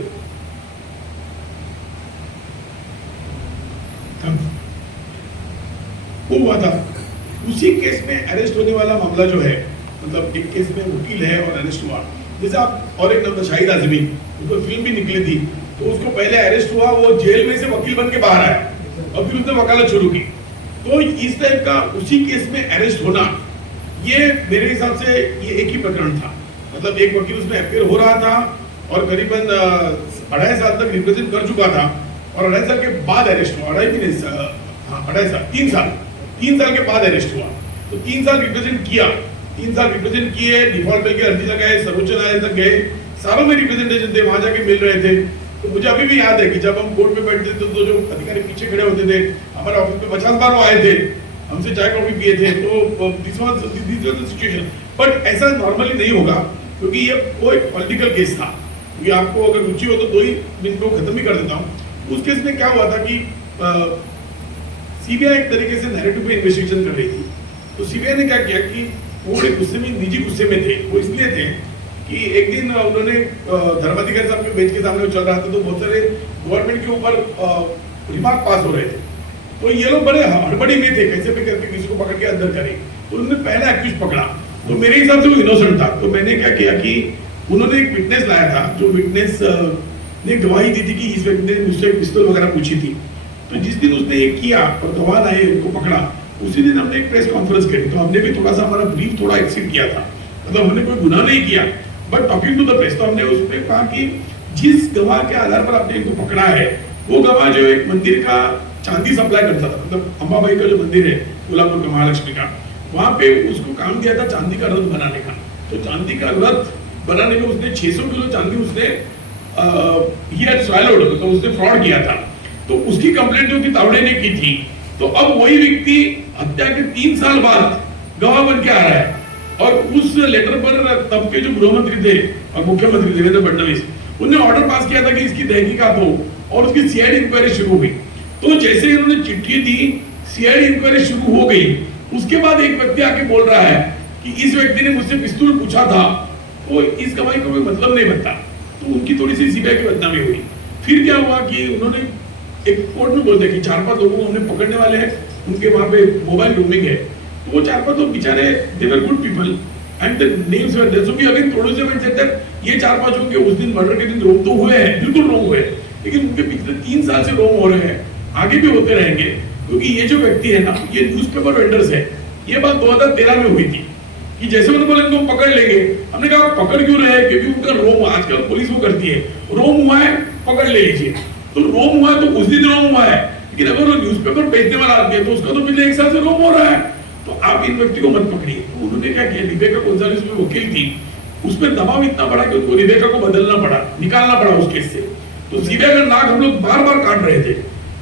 वो हुआ था, उसी केस में अरेस्ट होने वाला मामला जो है, मतलब एक केस में वकील है और अरेस्ट हुआ, जैसे आप और एक नाम था शाहिद आजमी, उस पर फिल्म भी निकली थी, तो उसको पहले अरेस्ट हुआ, वो जेल में से वकील बन के बाहर आया और फिर उसने वकालत शुरू की। तो इस टाइप का उसी केस में अरेस्ट होना, ये मेरे हिसाब से ये एक ही प्रकरण था, मतलब एक वकील उसमें अपेयर हो रहा था और करीबन 2.5 साल तक रिप्रेजेंट कर चुका था, और 2.5 साल के बाद अरेस्ट हुआ, 2.5 साल 3 साल के बाद अरेस्ट हुआ। तो 3 साल रिप्रेजेंट किया, 3 साल रिप्रेजेंट किए, डिफॉल्ट बिल के अर्जी लगाए, सर्वोच्च न्यायालय तक गए, सारों में रिप्रेजेंटेशन थे, वहां जाके मिल रहे थे। तो मुझे अभी भी याद है कि जब हम कोर्ट में बैठते थे तो जो अधिकारी पीछे खड़े होते थे, हमारे ऑफिस में 50 बार वो आए थे, हमसे चाय कॉफी पिए थे, तो this was the situation. But ऐसा नॉर्मली नहीं होगा, क्योंकि ये कोई पॉलिटिकल केस था, क्योंकि आपको अगर रुचि हो तो 2 ही मिनट में खत्म ही कर देता हूँ। उस केस में क्या हुआ था कि सीबीआई एक तरीके से नैरेटिव पे इन्वेस्टिगेशन कर रही थी। तो सीबीआई ने क्या किया कि वो बड़े गुस्से में, निजी गुस्से में थे, वो इसलिए थे कि एक दिन उन्होंने धर्माधिकारी साहब के बेंच के सामने चल रहा था, तो बहुत सारे गवर्नमेंट के ऊपर रिमार्क पास हो रहे थे, तो ये लोग बड़े हड़बड़ी में थे, कैसे भी करके किसी को पकड़ के अंदर करें। तो उन्होंने पहला एक्यूज पकड़ा, तो मेरे हिसाब से वो इनोसेंट था। तो मैंने क्या किया कि उन्होंने एक विटनेस लाया था, जो विटनेस ने गवाही दी थी कि इस व्यक्ति ने मुझसे पिस्तौल वगैरह पूछी थी। तो जिस दिन उसने ये किया और गवाह लाए, उनको पकड़ा, उसी दिन हमने एक प्रेस कॉन्फ्रेंस करी। तो हमने भी थोड़ा सा हमारा ब्रीफ थोड़ा एक्सीड किया था, मतलब हमने कोई गुनाह नहीं किया, but talking to the press. तो हमने उसमें कहा कि जिस गवाह के आधार पर आपने इनको पकड़ा है, वो गवाह जो एक मंदिर का चांदी सप्लाई करता था, मतलब अंबाबाई का जो मंदिर है कोल्हापुर का, महालक्ष्मी का, वहां पे उसको काम दिया था चांदी का रथ बनाने का। तो चांदी का रथ बनाने में उसने 600 किलो चांदी उसने स्वैलोड, मतलब उसने फ्रॉड किया था। तो उसकी कंप्लेंट जो कि तावड़े ने की थी, तो अब वही व्यक्ति हत्या के 3 साल बाद गवाह बन के आ रहा है, और उस लेटर पर तब के जो गृह मंत्री थे और मुख्यमंत्री देवेंद्र फडणवीस, उन्होंने ऑर्डर पास किया था कि इसकी तहकीकात हो और उसकी सीआईडी इंक्वायरी शुरू हुई। तो जैसे ही उन्होंने चिट्ठी दी, सीआईडी इंक्वायरी शुरू हो गई, उसके बाद एक व्यक्ति आके बोल रहा है कि इस व्यक्ति ने मुझसे पिस्तौल पूछा था, तो इस गवाही का कोई मतलब नहीं बनता। तो उनकी थोड़ी सी सीबीआई की बदनामी हुई। फिर क्या हुआ कि उन्होंने एक कोर्ट में बोल दिया कि 4-5 लोगों को हमने पकड़ने वाले हैं, उनके वहां पे मोबाइल रूमिंग है। तो वो 4-5 लोग बेचारे, they were good people and the names were there, so we again produce them and said that ये 4-5 होंगे, उस दिन मर्डर के दिन रोम तो हुए हैं, बिल्कुल रोम हुए, लेकिन उनके पिछले 3 साल से रोम हो रहे हैं, आगे भी होते रहेंगे, क्योंकि ये जो व्यक्ति है ना, ये न्यूज़पेपर वेंडर्स है। ये बात 2013 में हुई थी कि जैसे उन्होंने बोले इनको पकड़ लेंगे, हमने कहा पकड़ क्यों रहे हैं, क्योंकि उनका रोम, आजकल पुलिस वो करती है, रोम हुआ है पकड़ ले लीजिए। तो रोम हुआ है तो उस दिन रोम हुआ है, लेकिन अगर वो न्यूज़पेपर बेचने वाला आदमी है तो उसका तो पिछले 1 साल से रोम हो रहा है। तो आप इन व्यक्ति को मत पकड़िए। तो उन्होंने क्या किया, रिबेका गोंजालेस में वकील थी, उसमें दबाव इतना बड़ा कि उनको रिबेका को बदलना पड़ा, निकालना पड़ा उस केस से। तो सीबीआई का नाक हम लोग बार-बार काट रहे थे।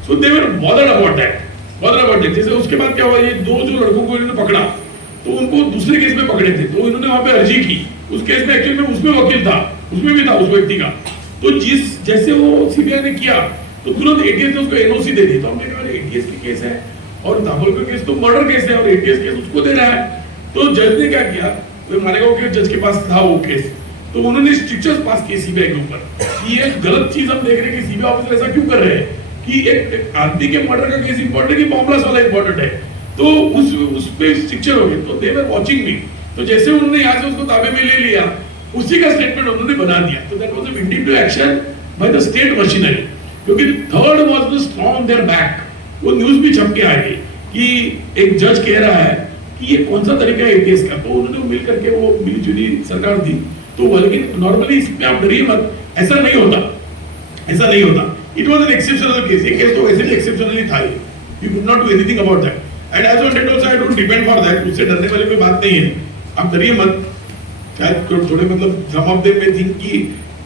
सो दे वर बॉदर्ड अबाउट दैट। जैसे उसके बाद क्या हुआ, ये 2 जो लड़कों को इन्होंने पकड़ा तो उनको दूसरे केस में पकड़े थे, तो इन्होंने वहां पे अर्जी की। उस केस में एक्चुअली में उसमें वकील था, उसमें भी था उस व्यक्ति का। तो जैसे वो सीबीआई ने किया तो तुरंत एटीएस ने उसको एनओसी दे दी। तो हमने कहा एटीएस की केस है और दाभोलकर केस तो मर्डर केस है और एटीएस केस उसको दे रहा है। तो जज ने क्या किया, तो मालेगांव के जज के पास था वो केस, तो उन्होंने स्ट्रिक्चर्स पास किए सीबीआई के ऊपर कि ये गलत चीज हम देख रहे हैं कि सीबीआई ऑफिसर ऐसा क्यों कर रहे हैं कि एक आदमी के मर्डर का केस इंपॉर्टेंट है कि बॉम्बलास्ट वाला इंपॉर्टेंट है। तो उस पे स्ट्रिक्चर हो गए। तो दे वर वाचिंग मी। तो जैसे उन्होंने यहाँ से उसको ताबे में ले लिया, उसी का स्टेटमेंट उन्होंने बना दिया। तो that was a vindictive action by the state machinery, क्योंकि third was the strong on their back. वो न्यूज भी छप के आ गई कि एक जज कह रहा है कि ये कौन सा तरीका है एटीएस का। तो उन्होंने मिल करके वो मिलीजुली सरकार दी। तो लेकिन नॉर्मली इसमें आप डरिए मत, ऐसा नहीं होता, ऐसा नहीं होता। It was an exceptional case. ये केस तो वैसे भी एक्सेप्शनली था, you could not do anything about that and as on date also I don't depend for that. उससे डरने वाली कोई बात नहीं है, आप डरिए मत। शायद थोड़े मतलब सम ऑफ देम में थिंक कि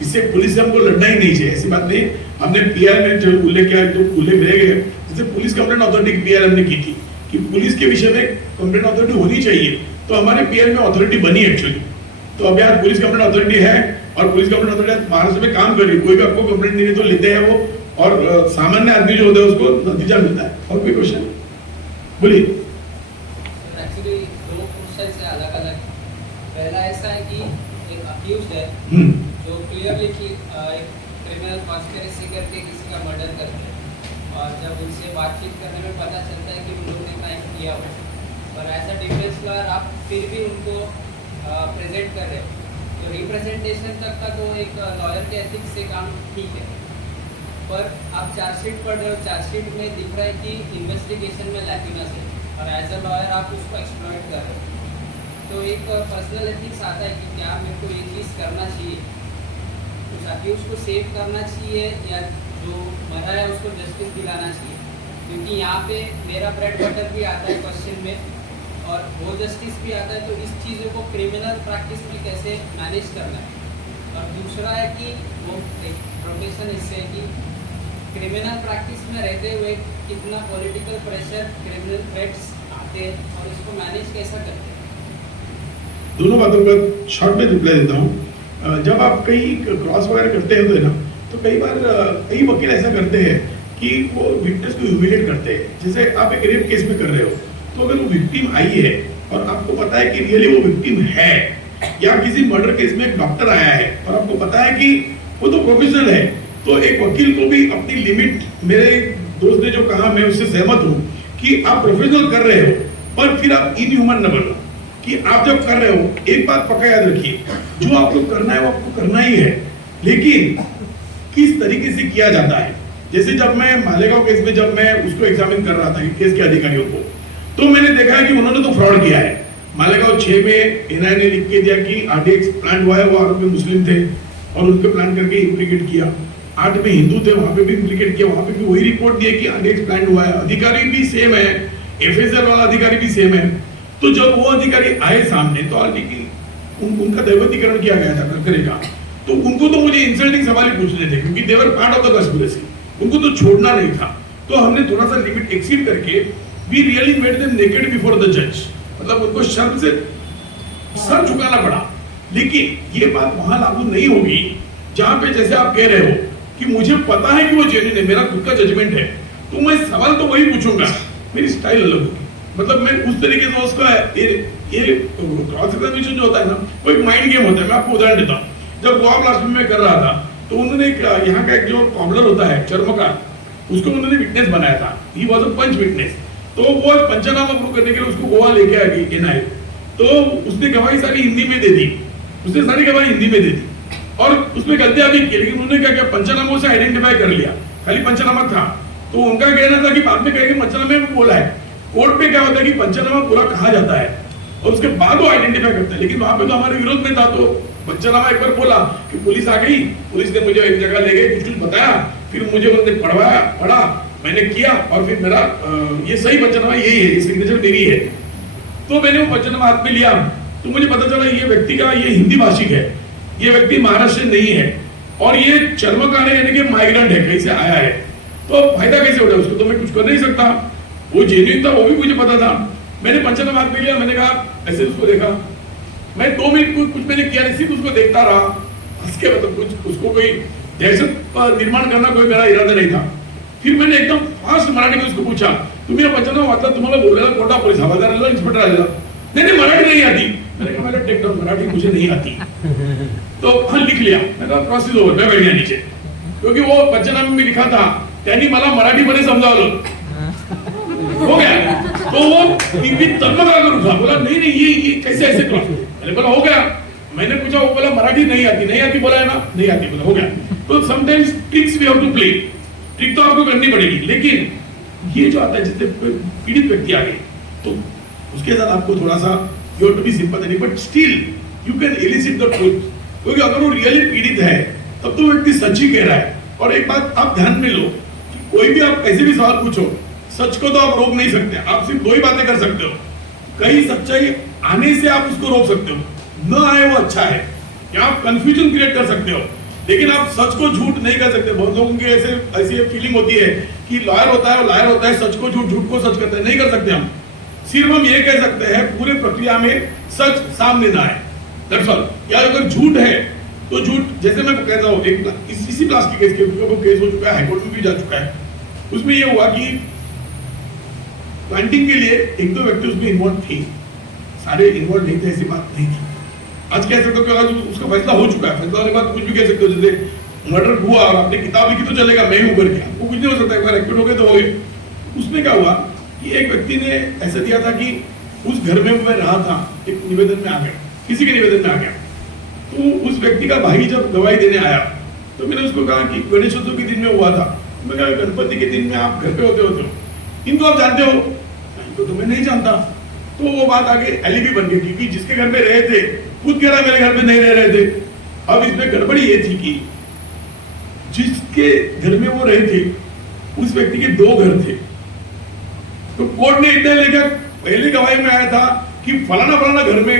इससे पुलिस से हमको लड़ना ही नहीं चाहिए, ऐसी बात नहीं। हमने पीआर में जो उल्लेख किया तो उल्लेख रह गए, जैसे पुलिस कंप्लेंट अथॉरिटी की पीआर हमने की थी कि पुलिस के विषय में कंप्लेंट अथॉरिटी होनी चाहिए। तो हमारे पीआर में अथॉरिटी बनी एक्चुअली। तो अभी आज पुलिस कंप्लेंट अथॉरिटी है और पुलिस कंप्लेंट अथॉरिटी महाराष्ट्र में काम कर रही है। कोई भी आपको कंप्लेंट नहीं तो लेते हैं वो, और सामान्य आदमी जो होता है उसको नतीजा मिलता है। और कोई क्वेश्चन बोलिए। एक्चुअली 2 क्वेश्चन है अलग अलग। पहला ऐसा है कि एक अक्यूज्ड है जो क्लियरली कि एक क्रिमिनल कॉन्स्पिरेसी करके किसी का मर्डर करते हैं, और जब उनसे बातचीत करने में पता चलता है कि उन लोगों ने क्राइम किया हो, पर एज अ डिफेंस लॉयर आप फिर भी उनको प्रेजेंट कर रहे हो, तो रिप्रेजेंटेशन तक का तो एक लॉयर के एथिक्स से काम ठीक है, पर आप चार्जशीट पढ़ रहे हो, चार्जशीट में दिख रहा है कि इन्वेस्टिगेशन में लैकिनस है, और एज अ लॉयर आप उसको एक्सप्लॉइट कर रहे हो। तो एक पर्सनल एथिक्स आता है कि क्या मेरे को ये चीज़ करना चाहिए, उस अक्यूज को सेव करना चाहिए या जो मरा है उसको जस्टिस दिलाना चाहिए, क्योंकि यहाँ पे मेरा ब्रेड बटर भी आता है क्वेश्चन में और वो जस्टिस भी आता है। तो इस चीज़ों को क्रिमिनल प्रैक्टिस में कैसे मैनेज करना है। और दूसरा है कि वो एक प्रोफेशन इससे कि क्रिमिनल प्रैक्टिस में रहते हुए कितना पॉलिटिकल प्रेशर, क्रिमिनल थ्रेट्स आते हैं और इसको मैनेज कैसा करते हैं। दोनों बातों का शॉर्ट में रिप्लाई देता हूँ। जब आप कहीं क्रॉस वगैरह करते हैं तो कई बार कई वकील ऐसा करते हैं कि वो विटनेस को ह्यूमिलेट करते हैं। जैसे आप एक रेप केस में कर रहे हो, तो अगर वो विक्टिम आई है और आपको पता है कि रियली वो विक्टिम है, या किसी मर्डर केस में एक डॉक्टर आया है और आपको पता है कि वो तो प्रोफेशनल है, तो एक वकील को भी अपनी लिमिट, मेरे दोस्त ने जो कहा मैं उससे सहमत हूँ कि आप प्रोफेशनल कर रहे हो पर फिर आप इनह्यूमन न बनो। कि आप जब कर रहे हो, एक बात पक्का याद रखिए, जो आपको करना है वो आपको करना ही है, लेकिन किस तरीके से किया जाता है। जैसे जब मैं मालेगांव केस में जब मैं उसको एग्जामिन कर रहा था केस के अधिकारियों को, तो मैंने देखा है कि उन्होंने तो फ्रॉड किया है। मालेगांव 6 में एनआईए ने लिख के दिया कि आरडीएक्स प्लांट हुआ है, वो आरोपी मुस्लिम थे और उनके प्लान करके इम्प्लीकेट किया। 8 में हिंदू थे, वहां पे भी इम्प्लीकेट किया, वहां पे भी वही रिपोर्ट दी कि आरडीएक्स प्लांट हुआ है, अधिकारी भी सेम है, एफएसएल वाला अधिकारी भी सेम है। तो जब वो अधिकारी आए सामने तो उनका दैवतीकरण किया गया था प्रकरण का, तो उनको तो मुझे इंसल्टिंग सवाल ही पूछने थे क्योंकि they were part of the conspiracy, उनको तो छोड़ना नहीं था। तो हमने थोड़ा सा लिमिट एक्सीड करके we really made them naked before the जज, मतलब उनको शर्म से सर झुकाना पड़ा लेकिन ये बात वहां लागू नहीं होगी जहां पे जैसे आप कह रहे हो कि मुझे पता है कि वो जेन्युइन है, मेरा खुद का जजमेंट है, तो मैं सवाल तो वही पूछूंगा, मेरी स्टाइल अलग होगी। मतलब मैं उस तरीके से उसका ये क्रॉस एग्जामिनेशन जो होता है ना, वो एक माइंड गेम होता है। मैं आपको उदाहरण देता हूँ, जब गोवा ब्लास्ट में कर रहा था तो उन्होंने यहाँ का एक जो कॉमलर होता है चर्मकार, उसको उन्होंने विटनेस बनाया था, ही वॉज अ पंच विटनेस। तो वो पंचनामा प्रूव करने के लिए उसको गोवा लेके आ गई एनआईए, तो उसने गवाही सारी हिंदी में दे दी, उसने सारी गवाही हिंदी में दे दी और उसमें गलतियां भी की, लेकिन उन्होंने क्या किया, पंचनामों से आइडेंटिफाई कर लिया, खाली पंचनामा था। तो उनका कहना था कि बाद में कहेंगे पंचनामे में बोला है। कोर्ट में क्या होता है कि पंचनामा पूरा कहा जाता है और उसके बाद वो आइडेंटिफाई करता है, लेकिन वहां पे तो हमारे विरोध में था। तो पंचनामा एक बार बोला कि पुलिस आ गई, पुलिस ने मुझे एक जगह ले गई, कुछ बताया, फिर मुझे उन्होंने पढ़ा, मैंने किया और फिर मेरा ये सही पंचनामा यही है, सिग्नेचर मेरी है। तो मैंने वो पंचनामा हाथ में लिया तो मुझे पता चला ये व्यक्ति का ये हिंदी भाषिक है, ये व्यक्ति महाराष्ट्र नहीं है और ये चर्मकार है, यानी कि माइग्रेंट है, कहीं से आया है। तो फायदा कैसे उठा, उसको तो मैं कुछ कर नहीं सकता। वो जेन्युइन था, वो भी मुझे पता था। मैंने पंचनामा हाथ में लिया, मैंने कहा ऐसे उसको देखा, मैं 2 मिनट कुछ मैंने किया नहीं, सिर्फ उसको देखता रहा हंस के, मतलब कुछ उसको कोई दहशत निर्माण करना कोई मेरा इरादा नहीं था। फिर मैंने एकदम फास्ट मराठी में उसको पूछा, तुम्ही पंचनामा वाचला, तुम्हाला बोलायला कोणता पोलीस हवालदार आला, इन्स्पेक्टर आलेला? नहीं मराठी नहीं आती। मैंने कहा मैंने टेक डाउन, मराठी मुझे नहीं आती। तो हाँ लिख लिया, मैंने कहा क्रॉस इज ओवर, मैं बैठ गया नीचे, क्योंकि वो पंचनामे में लिखा था, त्यांनी मला मराठीमध्ये समजावलं, हो गया। तो वो तन्मगा कर उठा, बोला नहीं ये कैसे ऐसे क्रॉस, मैंने बोला हो गया। मैंने पूछा, वो बोला मराठी नहीं आती बोला है ना, नहीं आती बोला, हो गया। तो sometimes tricks we have to play, trick तो आपको करनी पड़ेगी, लेकिन ये जो आता है जिससे पीड़ित व्यक्ति आ गए तो उसके साथ आपको थोड़ा सा you have to be sympathetic, but still you can elicit the truth, क्योंकि अगर वो रियली पीड़ित है तब तो व्यक्ति सच ही कह रहा है। और एक बात आप ध्यान में लो कि कोई भी आप ऐसे भी सवाल पूछो, सच को तो आप रोक नहीं सकते, आप सिर्फ 2 ही बातें कर सकते हो, कहीं सच्चाई आने से आप उसको रोक सकते हो, न आए वो अच्छा है, या आप कंफ्यूजन क्रिएट कर सकते हो, लेकिन आप सच को झूठ नहीं कर सकते। बहुत लोगों की ऐसी फीलिंग होती है कि लॉयर होता है, सच को झूठ को सच करता है, नहीं कर सकते हम। सिर्फ हम ये कह सकते हैं पूरे प्रक्रिया में सच सामने ना आए, दैट्स ऑल। या अगर झूठ है तो झूठ, जैसे मैं कहता हूँ, एक इसी प्लास्टिक केस के ऊपर केस हो चुका है, हाईकोर्ट में भी जा चुका है। उसमें ये हुआ कि प्लांटिंग के लिए 1-2 व्यक्ति उसमें इन्वॉल्व थे, सारे इन्वॉल्व नहीं थे, ऐसी बात नहीं थी। आज कह सकते हो कि अगर उसका फैसला हो चुका है, फैसला होने के बाद कुछ भी कह सकते हो, जैसे मर्डर हुआ और आपने किताब लिखी तो चलेगा, मैं हूं करके, आपको कुछ नहीं हो सकता, एक बार एक्टिव हो गए तो हो गए। उसमें क्या हुआ कि एक व्यक्ति ने ऐसा दिया था कि उस घर में मैं रहा था, एक निवेदन में आ गया, किसी के निवेदन में आ गया, तो उस व्यक्ति का भाई जब गवाही देने आया तो मैंने उसको कहा कि गणेशोत्सव के दिन में हुआ था। मैं कहा गणपति के दिन में आप घर पे होते हो, इनको आप जानते हो? इनको तो मैं नहीं जानता। तो वो बात आगे एलिबी बन गई, क्योंकि जिसके घर में रहे थे खुद कह रहा मेरे घर में नहीं रह रहे थे। अब इसमें गड़बड़ी ये थी कि जिसके घर में वो रहे थे उस व्यक्ति के 2 घर थे, तो कोर्ट ने इतना लेकर पहले गवाही में आया था कि फलाना घर में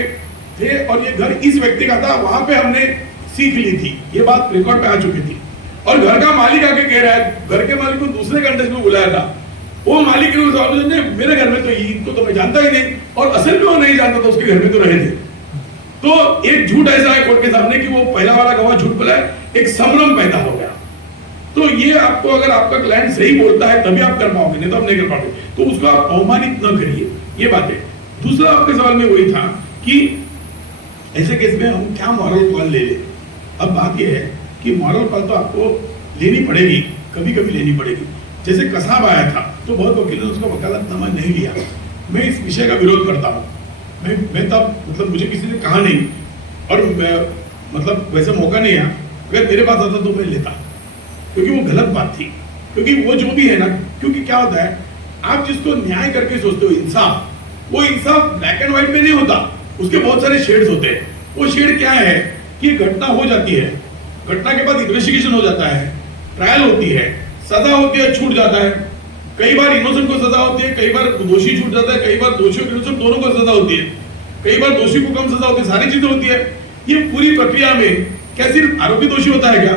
थे और ये घर इस व्यक्ति का था, वहां पे हमने सीख ली थी, ये बात रिकॉर्ड पे आ चुकी थी। और घर का मालिक आके कह रहा है, घर के मालिक को दूसरे कंटेस्ट में बुलाया था, वो मालिक ने मेरे घर में तो इनको तो मैं जानता ही नहीं, और असल में वो नहीं जानता था, उसके घर में तो रहे थे। तो एक झूठ ऐसा है कोर्ट के सामने कि वो पहला वाला गवाह झूठ बोला है, एक संभ्रम पैदा हो गया। तो ये आपको, अगर आपका क्लाइंट सही बोलता है तभी आप कर पाओगे, नहीं तो आप नहीं कर पाओगे। तो उसको आप अवमानित न करिए, ये बात है। दूसरा आपके सवाल में वही था कि ऐसे केस में हम क्या मॉरल कॉल ले ले। अब बात यह है कि मॉरल कॉल तो आपको लेनी पड़ेगी, कभी कभी लेनी पड़ेगी। जैसे कसाब आया था तो बहुत वकीलों ने उसका वकालतनामा नहीं लिया। मैं इस विषय का विरोध करता हूँ। मैं तब मतलब मुझे किसी ने कहा नहीं, और मतलब वैसे मौका नहीं आया, अगर मेरे पास आता तो मैं लेता, क्योंकि वो गलत बात थी। क्योंकि वो जो भी है ना, क्योंकि क्या होता है, आप जिसको न्याय करके सोचते हो इंसाफ, वो इंसाफ ब्लैक एंड व्हाइट में नहीं होता, उसके बहुत सारे शेड्स होते हैं। वो शेड क्या है कि घटना हो जाती है, घटना के बाद इन्वेस्टिगेशन हो जाता है, ट्रायल होती है, सजा होती है, छूट जाता है। कई बार इनोसेंट को सजा होती है, कई बार दोषी छूट जाता है, कई बार दोषी और इनोसेंट दोनों को सजा होती है, कई बार दोषी को कम सजा होती है, सारी चीजें होती है। ये पूरी प्रक्रिया में क्या सिर्फ आरोपी दोषी होता है क्या?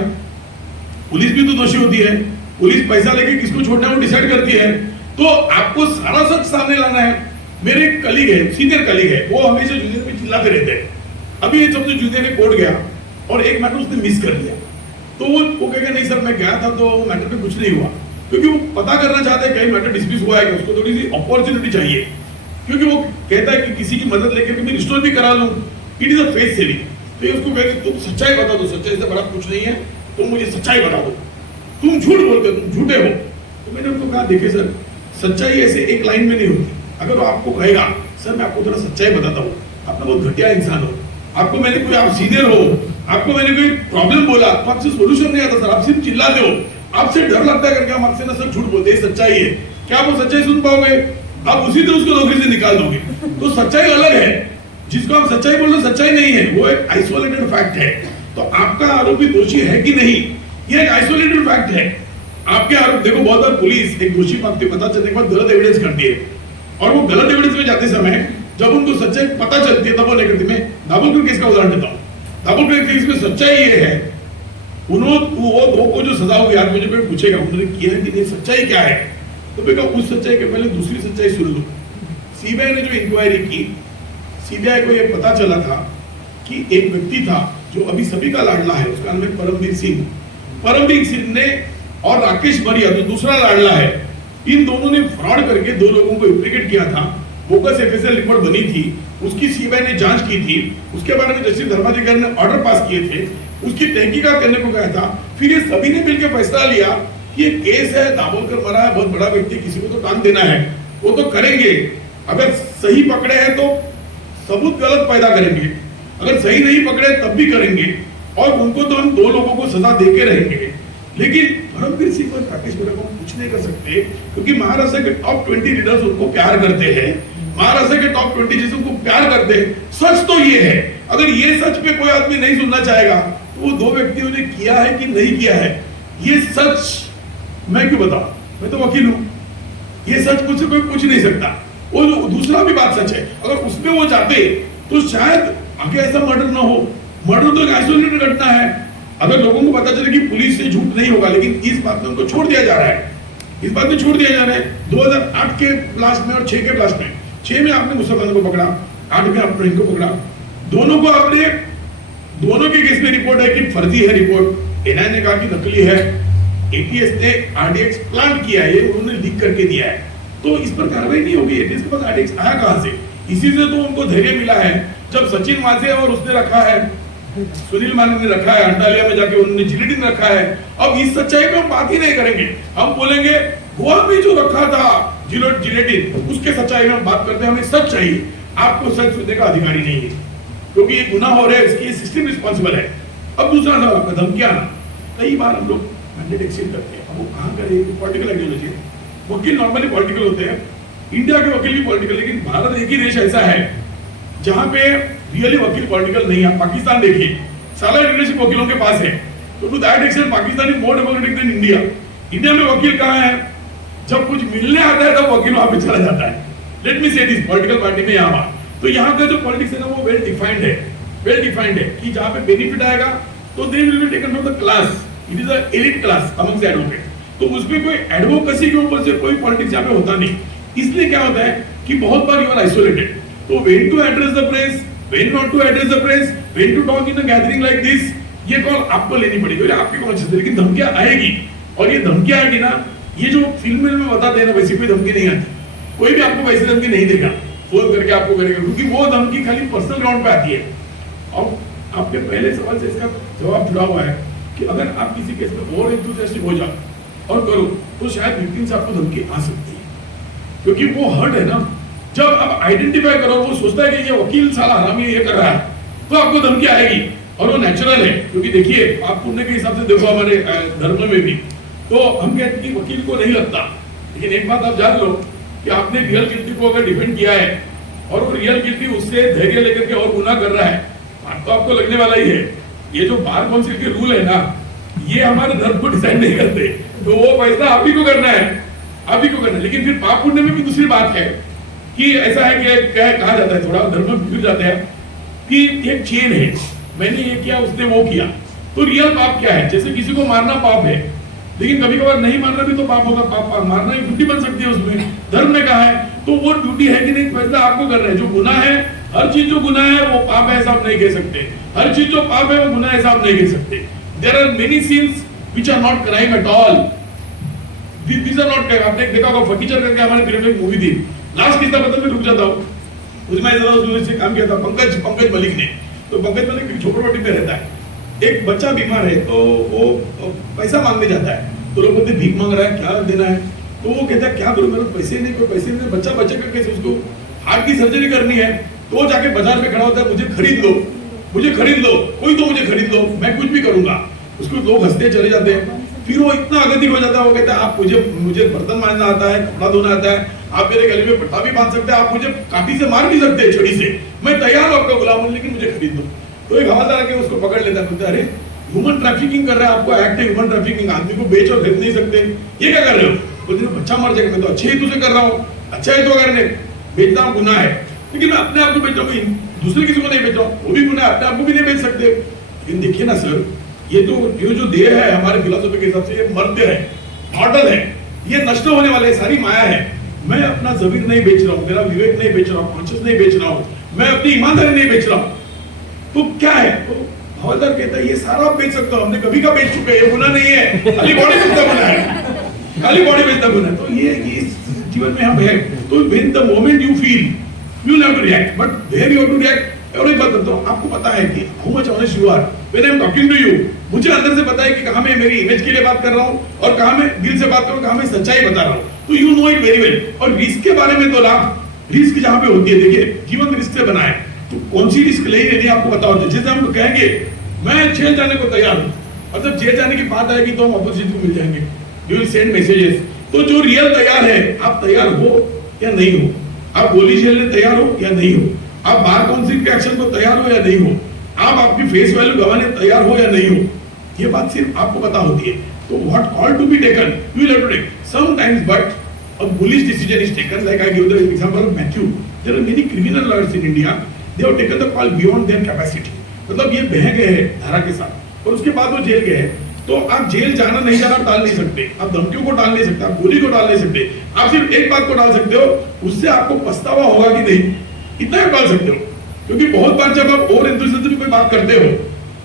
पुलिस भी तो दोषी होती है। पुलिस पैसा लेके किसको छोड़ना है वो डिसाइड करती है। तो आपको सारा सच सामने लाना है। मेरे कलीग है, सीनियर कलीग है, वो हमेशा जूनियर में चिल्लाते रहते हैं, अभी ये सबसे जूनियर ने कोर्ट गया और एक मैटर उसने मिस कर लिया, तो वो कहेगा नहीं सर मैं गया था तो मैटर पे कुछ नहीं हुआ, क्योंकि वो पता करना चाहते हैं कहीं मैटर डिस्मिस हुआ है, उसको थोड़ी सी अपॉर्चुनिटी चाहिए, क्योंकि वो कहता है कि किसी की मदद लेकर मैं रिस्टोर भी करा लूं, it is a face saving. तो ये उसको कहेगा तुम सच्चाई बता दो, सच्चाई से बड़ा कुछ नहीं है, तुम मुझे सच्चाई बता दो, तुम झूठ बोलते हो, तुम झूठे हो। तो मैंने उनको कहा देखिए सर, सच्चाई ऐसे एक लाइन में नहीं होती। अगर वो आपको कहेगा सर मैं आपको थोड़ा सच्चाई बताता हूँ, आप ना बहुत घटिया इंसान हो, आपको मैंने कोई, आप सीनियर हो, आपको मैंने कोई प्रॉब्लम बोला तो आपसे सोल्यूशन नहीं आता सर, आप सिर्फ चिल्लाते हो, आपसे डर लगता है करके हम आपसे ना सर झूठ बोलते हैं, सच्चाई है। क्या आप वो सच्चाई सुन पाओगे? आप उसी तरह उसको नौकरी से निकाल दोगे। तो सच्चाई अलग है, जिसको आप सच्चाई बोल रहे हो सच्चाई नहीं है, वो एक आइसोलेटेड फैक्ट है। तो आपका आरोपी दोषी है कि नहीं, ये एक आइसोलेटेड फैक्ट है। आपके आरोप देखो, बहुत बार पुलिस एक दोषी पता चलने के बाद गलत एविडेंस करती है, और वो गलत एविडेंस में जाते समय जब उनको सच्चाई पता चलती है तब वो नहीं करती। मैं दाभोलकर केस का उदाहरण देता हूँ। दाभोलकर केस में सच्चाई ये है, उन्होंने वो दो को जो सजा हुई, आज मुझे कोई पूछेगा उन्होंने किया कि नहीं, सच्चाई क्या है, तो बेटा उस सच्चाई के पहले दूसरी सच्चाई सुन लो। सीबीआई ने जो इंक्वायरी की, सीबीआई को यह पता चला था कि एक व्यक्ति था जो अभी सभी का लाडला है, उसका नाम है परमवीर सिंह। परमवीर सिंह ने और राकेश मरिया जो दूसरा लाडला है, इन दोनों ने फ्रॉड करके दो लोगों को इम्प्लीकेट किया था। बोगस एफएसएल रिपोर्ट बनी थी, उसकी सीबीआई ने जांच की थी, उसके बारे में जस्टिस धर्माधिकारी ने ऑर्डर पास किए थे, उसकी तहकीकात करने को कहा था। फिर ये सभी ने मिलकर फैसला लिया कि ये केस है, दाभोलकर मरा है, बहुत बड़ा व्यक्ति, किसी को तो टांग देना है, वो तो करेंगे। अगर सही पकड़े हैं तो सबूत गलत पैदा करेंगे, अगर सही नहीं पकड़े तब भी करेंगे, और उनको तो हम दो लोगों को सजा देके रहेंगे। लेकिन परमवीर सिंह और राकेश मरिया को कुछ नहीं कर सकते, क्योंकि महाराष्ट्र के टॉप 20 लीडर्स उनको प्यार करते हैं, महाराष्ट्र के टॉप 20 जिसे उनको प्यार करते हैं। सच तो ये है, अगर ये सच पे कोई आदमी नहीं सुनना चाहेगा तो वो दो व्यक्तियों ने किया है कि नहीं किया है, ये सच मैं क्यों बताऊं, मैं तो वकील हूं, ये सच मुझसे कोई पूछ नहीं सकता। वो दूसरा भी बात सच है, अगर उसमें वो जाते तो शायद आगे ऐसा मर्डर ना हो। मर्डर तो एक आइसोलेटेड घटना है, अगर लोगों को पता चले कि पुलिस से झूठ नहीं होगा, लेकिन इस बात में उनको छोड़ दिया जा रहा है, इस बात में छोड़ दिया जा रहा है। 2008 के ब्लास्ट में और 6 के ब्लास्ट में, 6 में आपने मुसलमान को पकड़ा, 8 में आपने इनको पकड़ा, दोनों को आपने, दोनों के केस में रिपोर्ट है कि फर्जी है रिपोर्ट, एनआईए ने कहा कि नकली है, एटीएस ने आरडीएक्स प्लांट किया है, उन्होंने लीक करके दिया है, तो इस पर कार्रवाई नहीं होगी। एटीएस के पास आरडीएक्स आया कहां से? इसी से तो उनको धैर्य मिला है जब सचिन वाजे और उसने रखा है, सुनील माने ने रखा है, अंटालिया में जाके उन्होंने जिलेटिन रखा है। अब इस सच्चाई पे हम बात ही नहीं करेंगे, हम बोलेंगे गोवा में जो रखा था जिलेटिन, उसके सच्चाई में हम बात करते हैं। हमें सच चाहिए, आपको सच सुनने का अधिकारी नहीं है, क्योंकि ये गुनाह हो रहा है, इसकी सिस्टम रिस्पॉन्सिबल है। अब दूसरा सवाल आपका, धमकियां आना, कई बार हम लोग मैंडेट एक्सेप्ट करते हैं, अब वो कहां करें, पॉलिटिकल आइडियोलॉजी है। वकील नॉर्मली पॉलिटिकल होते हैं, इंडिया के वकील भी पॉलिटिकल, लेकिन भारत एक ही देश ऐसा है जहां पे रियली वकील पॉलिटिकल नहीं है। पाकिस्तान देखिए, सारा लीडरशिप वकीलों के पास है, तो to that extent Pakistan is more democratic than India. India में वकील कहां है? जब कुछ मिलने आता है तब वकील वहां पे चला जाता है। लेट मी से दिस, पॉलिटिकल पार्टी में यहाँ, तो यहाँ का जो पॉलिटिक्स है ना वो वेल डिफाइंड है, वेल डिफाइंड है कि जहां पे बेनिफिट आएगा तो they will be taken from the class, it is a elite class among the advocate. तो उसमें कोई एडवोकेसी के ऊपर से कोई पॉलिटिक्स यहाँ पे होता नहीं। इसलिए क्या होता है कि बहुत बार यू आर आइसोलेटेड, तो when to address the press, when not to address the press, when to talk in a gathering like this, ये कॉल आपको लेनी पड़ेगी, आपकी कौन सी, लेकिन धमकियां आएगी, और ये धमकियां आएगी ना, ये जो फिल्म में बताते हैं ना वैसी कोई धमकी नहीं आती, कोई भी आपको वैसी धमकी नहीं देगा, फोन करके आपको करेगा, क्योंकि वो धमकी खाली पर्सनल ग्राउंड पे आती है। और आपके पहले सवाल से इसका जवाब जुड़ा हुआ है कि अगर आप किसी केस में और एंथुसियास्टिक हो जाओ और करो तो शायद विक्टिम से आपको धमकी आ सकती है, क्योंकि वो हर्ट है ना। जब आप आइडेंटिफाई करो, वो सोचता है कि ये वकील साला हरामी ये कर रहा है, तो आपको धमकी आएगी, और वो नेचुरल है। क्योंकि देखिए, आप पुण्य के हिसाब से देखो, हमारे धर्म में भी तो हम कहते हैं कि वकील को नहीं लगता, लेकिन एक बात आप जान लो कि आपने रियल गिल्टी को अगर डिफेंड किया है और वो रियल गिल्टी उससे धैर्य लेकर के और गुनाह कर रहा है, बात तो आपको लगने वाला ही है। ये जो बार काउंसिल के रूल है ना, ये हमारे धर्म को डिसाइड नहीं करते, तो वो फैसला आप ही को करना है, आप ही को करना है। लेकिन फिर पाप पुण्य में भी दूसरी बात है कि ऐसा है कि क्या कहा जाता है, थोड़ा धर्म में फिर जाते हैं कि एक चेन है, मैंने ये किया उसने वो किया, तो रियल पाप क्या है? जैसे किसी को मारना पाप है, लेकिन कभी कभार नहीं मारना भी तो पाप होगा, पाप मारना एक ड्यूटी बन सकती है उसमें, धर्म ने कहा है, तो वो ड्यूटी है कि नहीं फैसला आपको करना है। जो गुनाह है हर चीज जो गुनाह है वो पाप है ऐसा आप नहीं कह सकते, हर चीज जो पाप है वो गुनाह है ऐसा आप नहीं कह सकते। There are many scenes which are not crime at all, these are not crime. आपने देखा होगा फकीचर करके हमारे फिल्म में एक मूवी थी, लास्ट किस्सा बता मैं रुक जाता हूँ, उसमें उसने काम किया था पंकज मलिक ने। तो पंकज मलिक झोपड़पट्टी में रहता है, एक बच्चा बीमार है तो वो पैसा मांगने जाता है, तो लोग बोलते भीख मांग रहा है क्या देना है, तो वो कहता है क्या करूं मेरे पैसे नहीं, कोई पैसे नहीं, बच्चा बच्चे का कैसे, उसको हार्ट की सर्जरी करनी है, तो वो जाके बाजार में खड़ा होता है, मुझे खरीद लो, कोई तो मुझे खरीद लो, मैं कुछ भी करूंगा। उसको लोग हंसते चले जाते हैं, फिर वो इतना अगतिक हो जाता है, वो कहता है आप मुझे बर्तन मांजना आता है, कपड़ा धोना आता है, आप मेरे गले में पट्टा भी बांध सकते हैं, आप मुझे काठी से मार भी सकते हैं, छड़ी से, मैं तैयार हूं आपका गुलाम हूं, लेकिन मुझे खरीद दो। तो एक हवलदार आके उसको पकड़ लेता है, बोलता है अरे ह्यूमन ट्रैफिकिंग कर रहा है, आपको एक्ट है ह्यूमन ट्रैफिकिंग, आदमी को बेच और खरीद नहीं सकते, ये क्या कर रहे हो? बोलते बच्चा मर जाएगा, मैं तो अच्छे हेतु से कर रहा हूँ, अच्छा है तो करने बेचना हूँ गुनाह है, लेकिन मैं अपने आप को बेच रहा हूँ, दूसरे किसी को नहीं बेच रहा हूँ, वो भी गुनाह है, अपने आप को भी नहीं बेच सकते। लेकिन देखिए ना सर, ये जो देह है हमारे फिलोसफी के हिसाब से ये मर्त्य है, मॉडल है, ये नष्ट होने वाले, सारी माया है। मैं अपना ज़मीर नहीं बेच रहा हूँ, मेरा विवेक नहीं बेच रहा हूँ, कॉन्शियस नहीं बेच रहा हूँ, मैं अपनी ईमानदारी नहीं बेच रहा हूँ, तो क्या है? तो हवलदार कहता है ये सारा आप बेच सकते हो, हमने कभी का बेच चुके हैं, ये गुनाह नहीं है, खाली बॉडी बेचना गुनाह है, खाली बॉडी बेचना गुनाह है। तो ये जीवन में हम है, तो when the moment you feel you will have to react, but where you have to react। और एक बात बताता हूँ, आपको पता है कि how much honest you are when I am talking to you, मुझे अंदर से पता है कि कहाँ मैं मेरी इमेज के लिए बात कर रहा हूँ और कहाँ मैं दिल से बात कर रहा हूँ, कहाँ मैं सच्चाई बता रहा हूँ, तो you know it very well। और रिस्क के बारे में तो रिस्क जहाँ पे होती है, देखिए जीवन रिस्क से बना है, तो कौन सी रिस्क लेनी आपको पता होता है। जैसे हम कहेंगे मैं जेल जाने को तैयार हूँ, और जब जेल जाने की बात आएगी तो हम अपोजिट को मिल जाएंगे, यू विल सेंड मैसेजेस। तो जो रियल तैयार है, आप तैयार हो या नहीं हो, आप गोली झेलने तैयार हो या नहीं हो, आप बार काउंसिल के एक्शन को तैयार हो या नहीं हो, आप आपकी फेस वैल्यू गंवाने तैयार हो या नहीं हो, ये बात सिर्फ आपको पता होती है। तो what call to be taken you will have to take sometimes, but a bullish decision is taken, like I give the example of Matthew। There are many criminal lawyers in India, they have taken the call beyond their capacity। मतलब ये बह गए हैं धारा के साथ और उसके बाद वो जेल गए हैं। तो आप जेल जाना नहीं जाना टाल नहीं सकते, आप धमकियों को टाल नहीं सकते, आप गोली को टाल नहीं सकते, आप सिर्फ एक बात को टाल सकते हो, उससे आपको पछतावा होगा कि नहीं, इतना ही टाल सकते हो। क्योंकि बहुत बार जब आप और एंथुसियाज्म में कोई बात करते हो,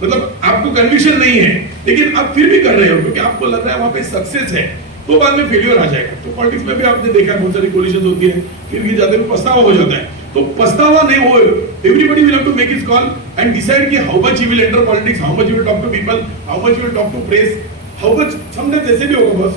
मतलब आपको कन्विक्शन नहीं है लेकिन आप फिर भी कर रहे हो क्योंकि आपको लग रहा है वहां पे सक्सेस है, तो बाद में फेलियर आ जाएगा। तो पॉलिटिक्स में भी आपने देखा है बहुत सारी कोलिशन होती है, फिर भी जाते हैं पछतावा हो जाता है। तो पछतावा नहीं हो, everybody will have to make his call and decide कि how much he will enter politics, how much he will talk to people, how much he will talk to press, how much. Sometimes ऐसे भी होगा बस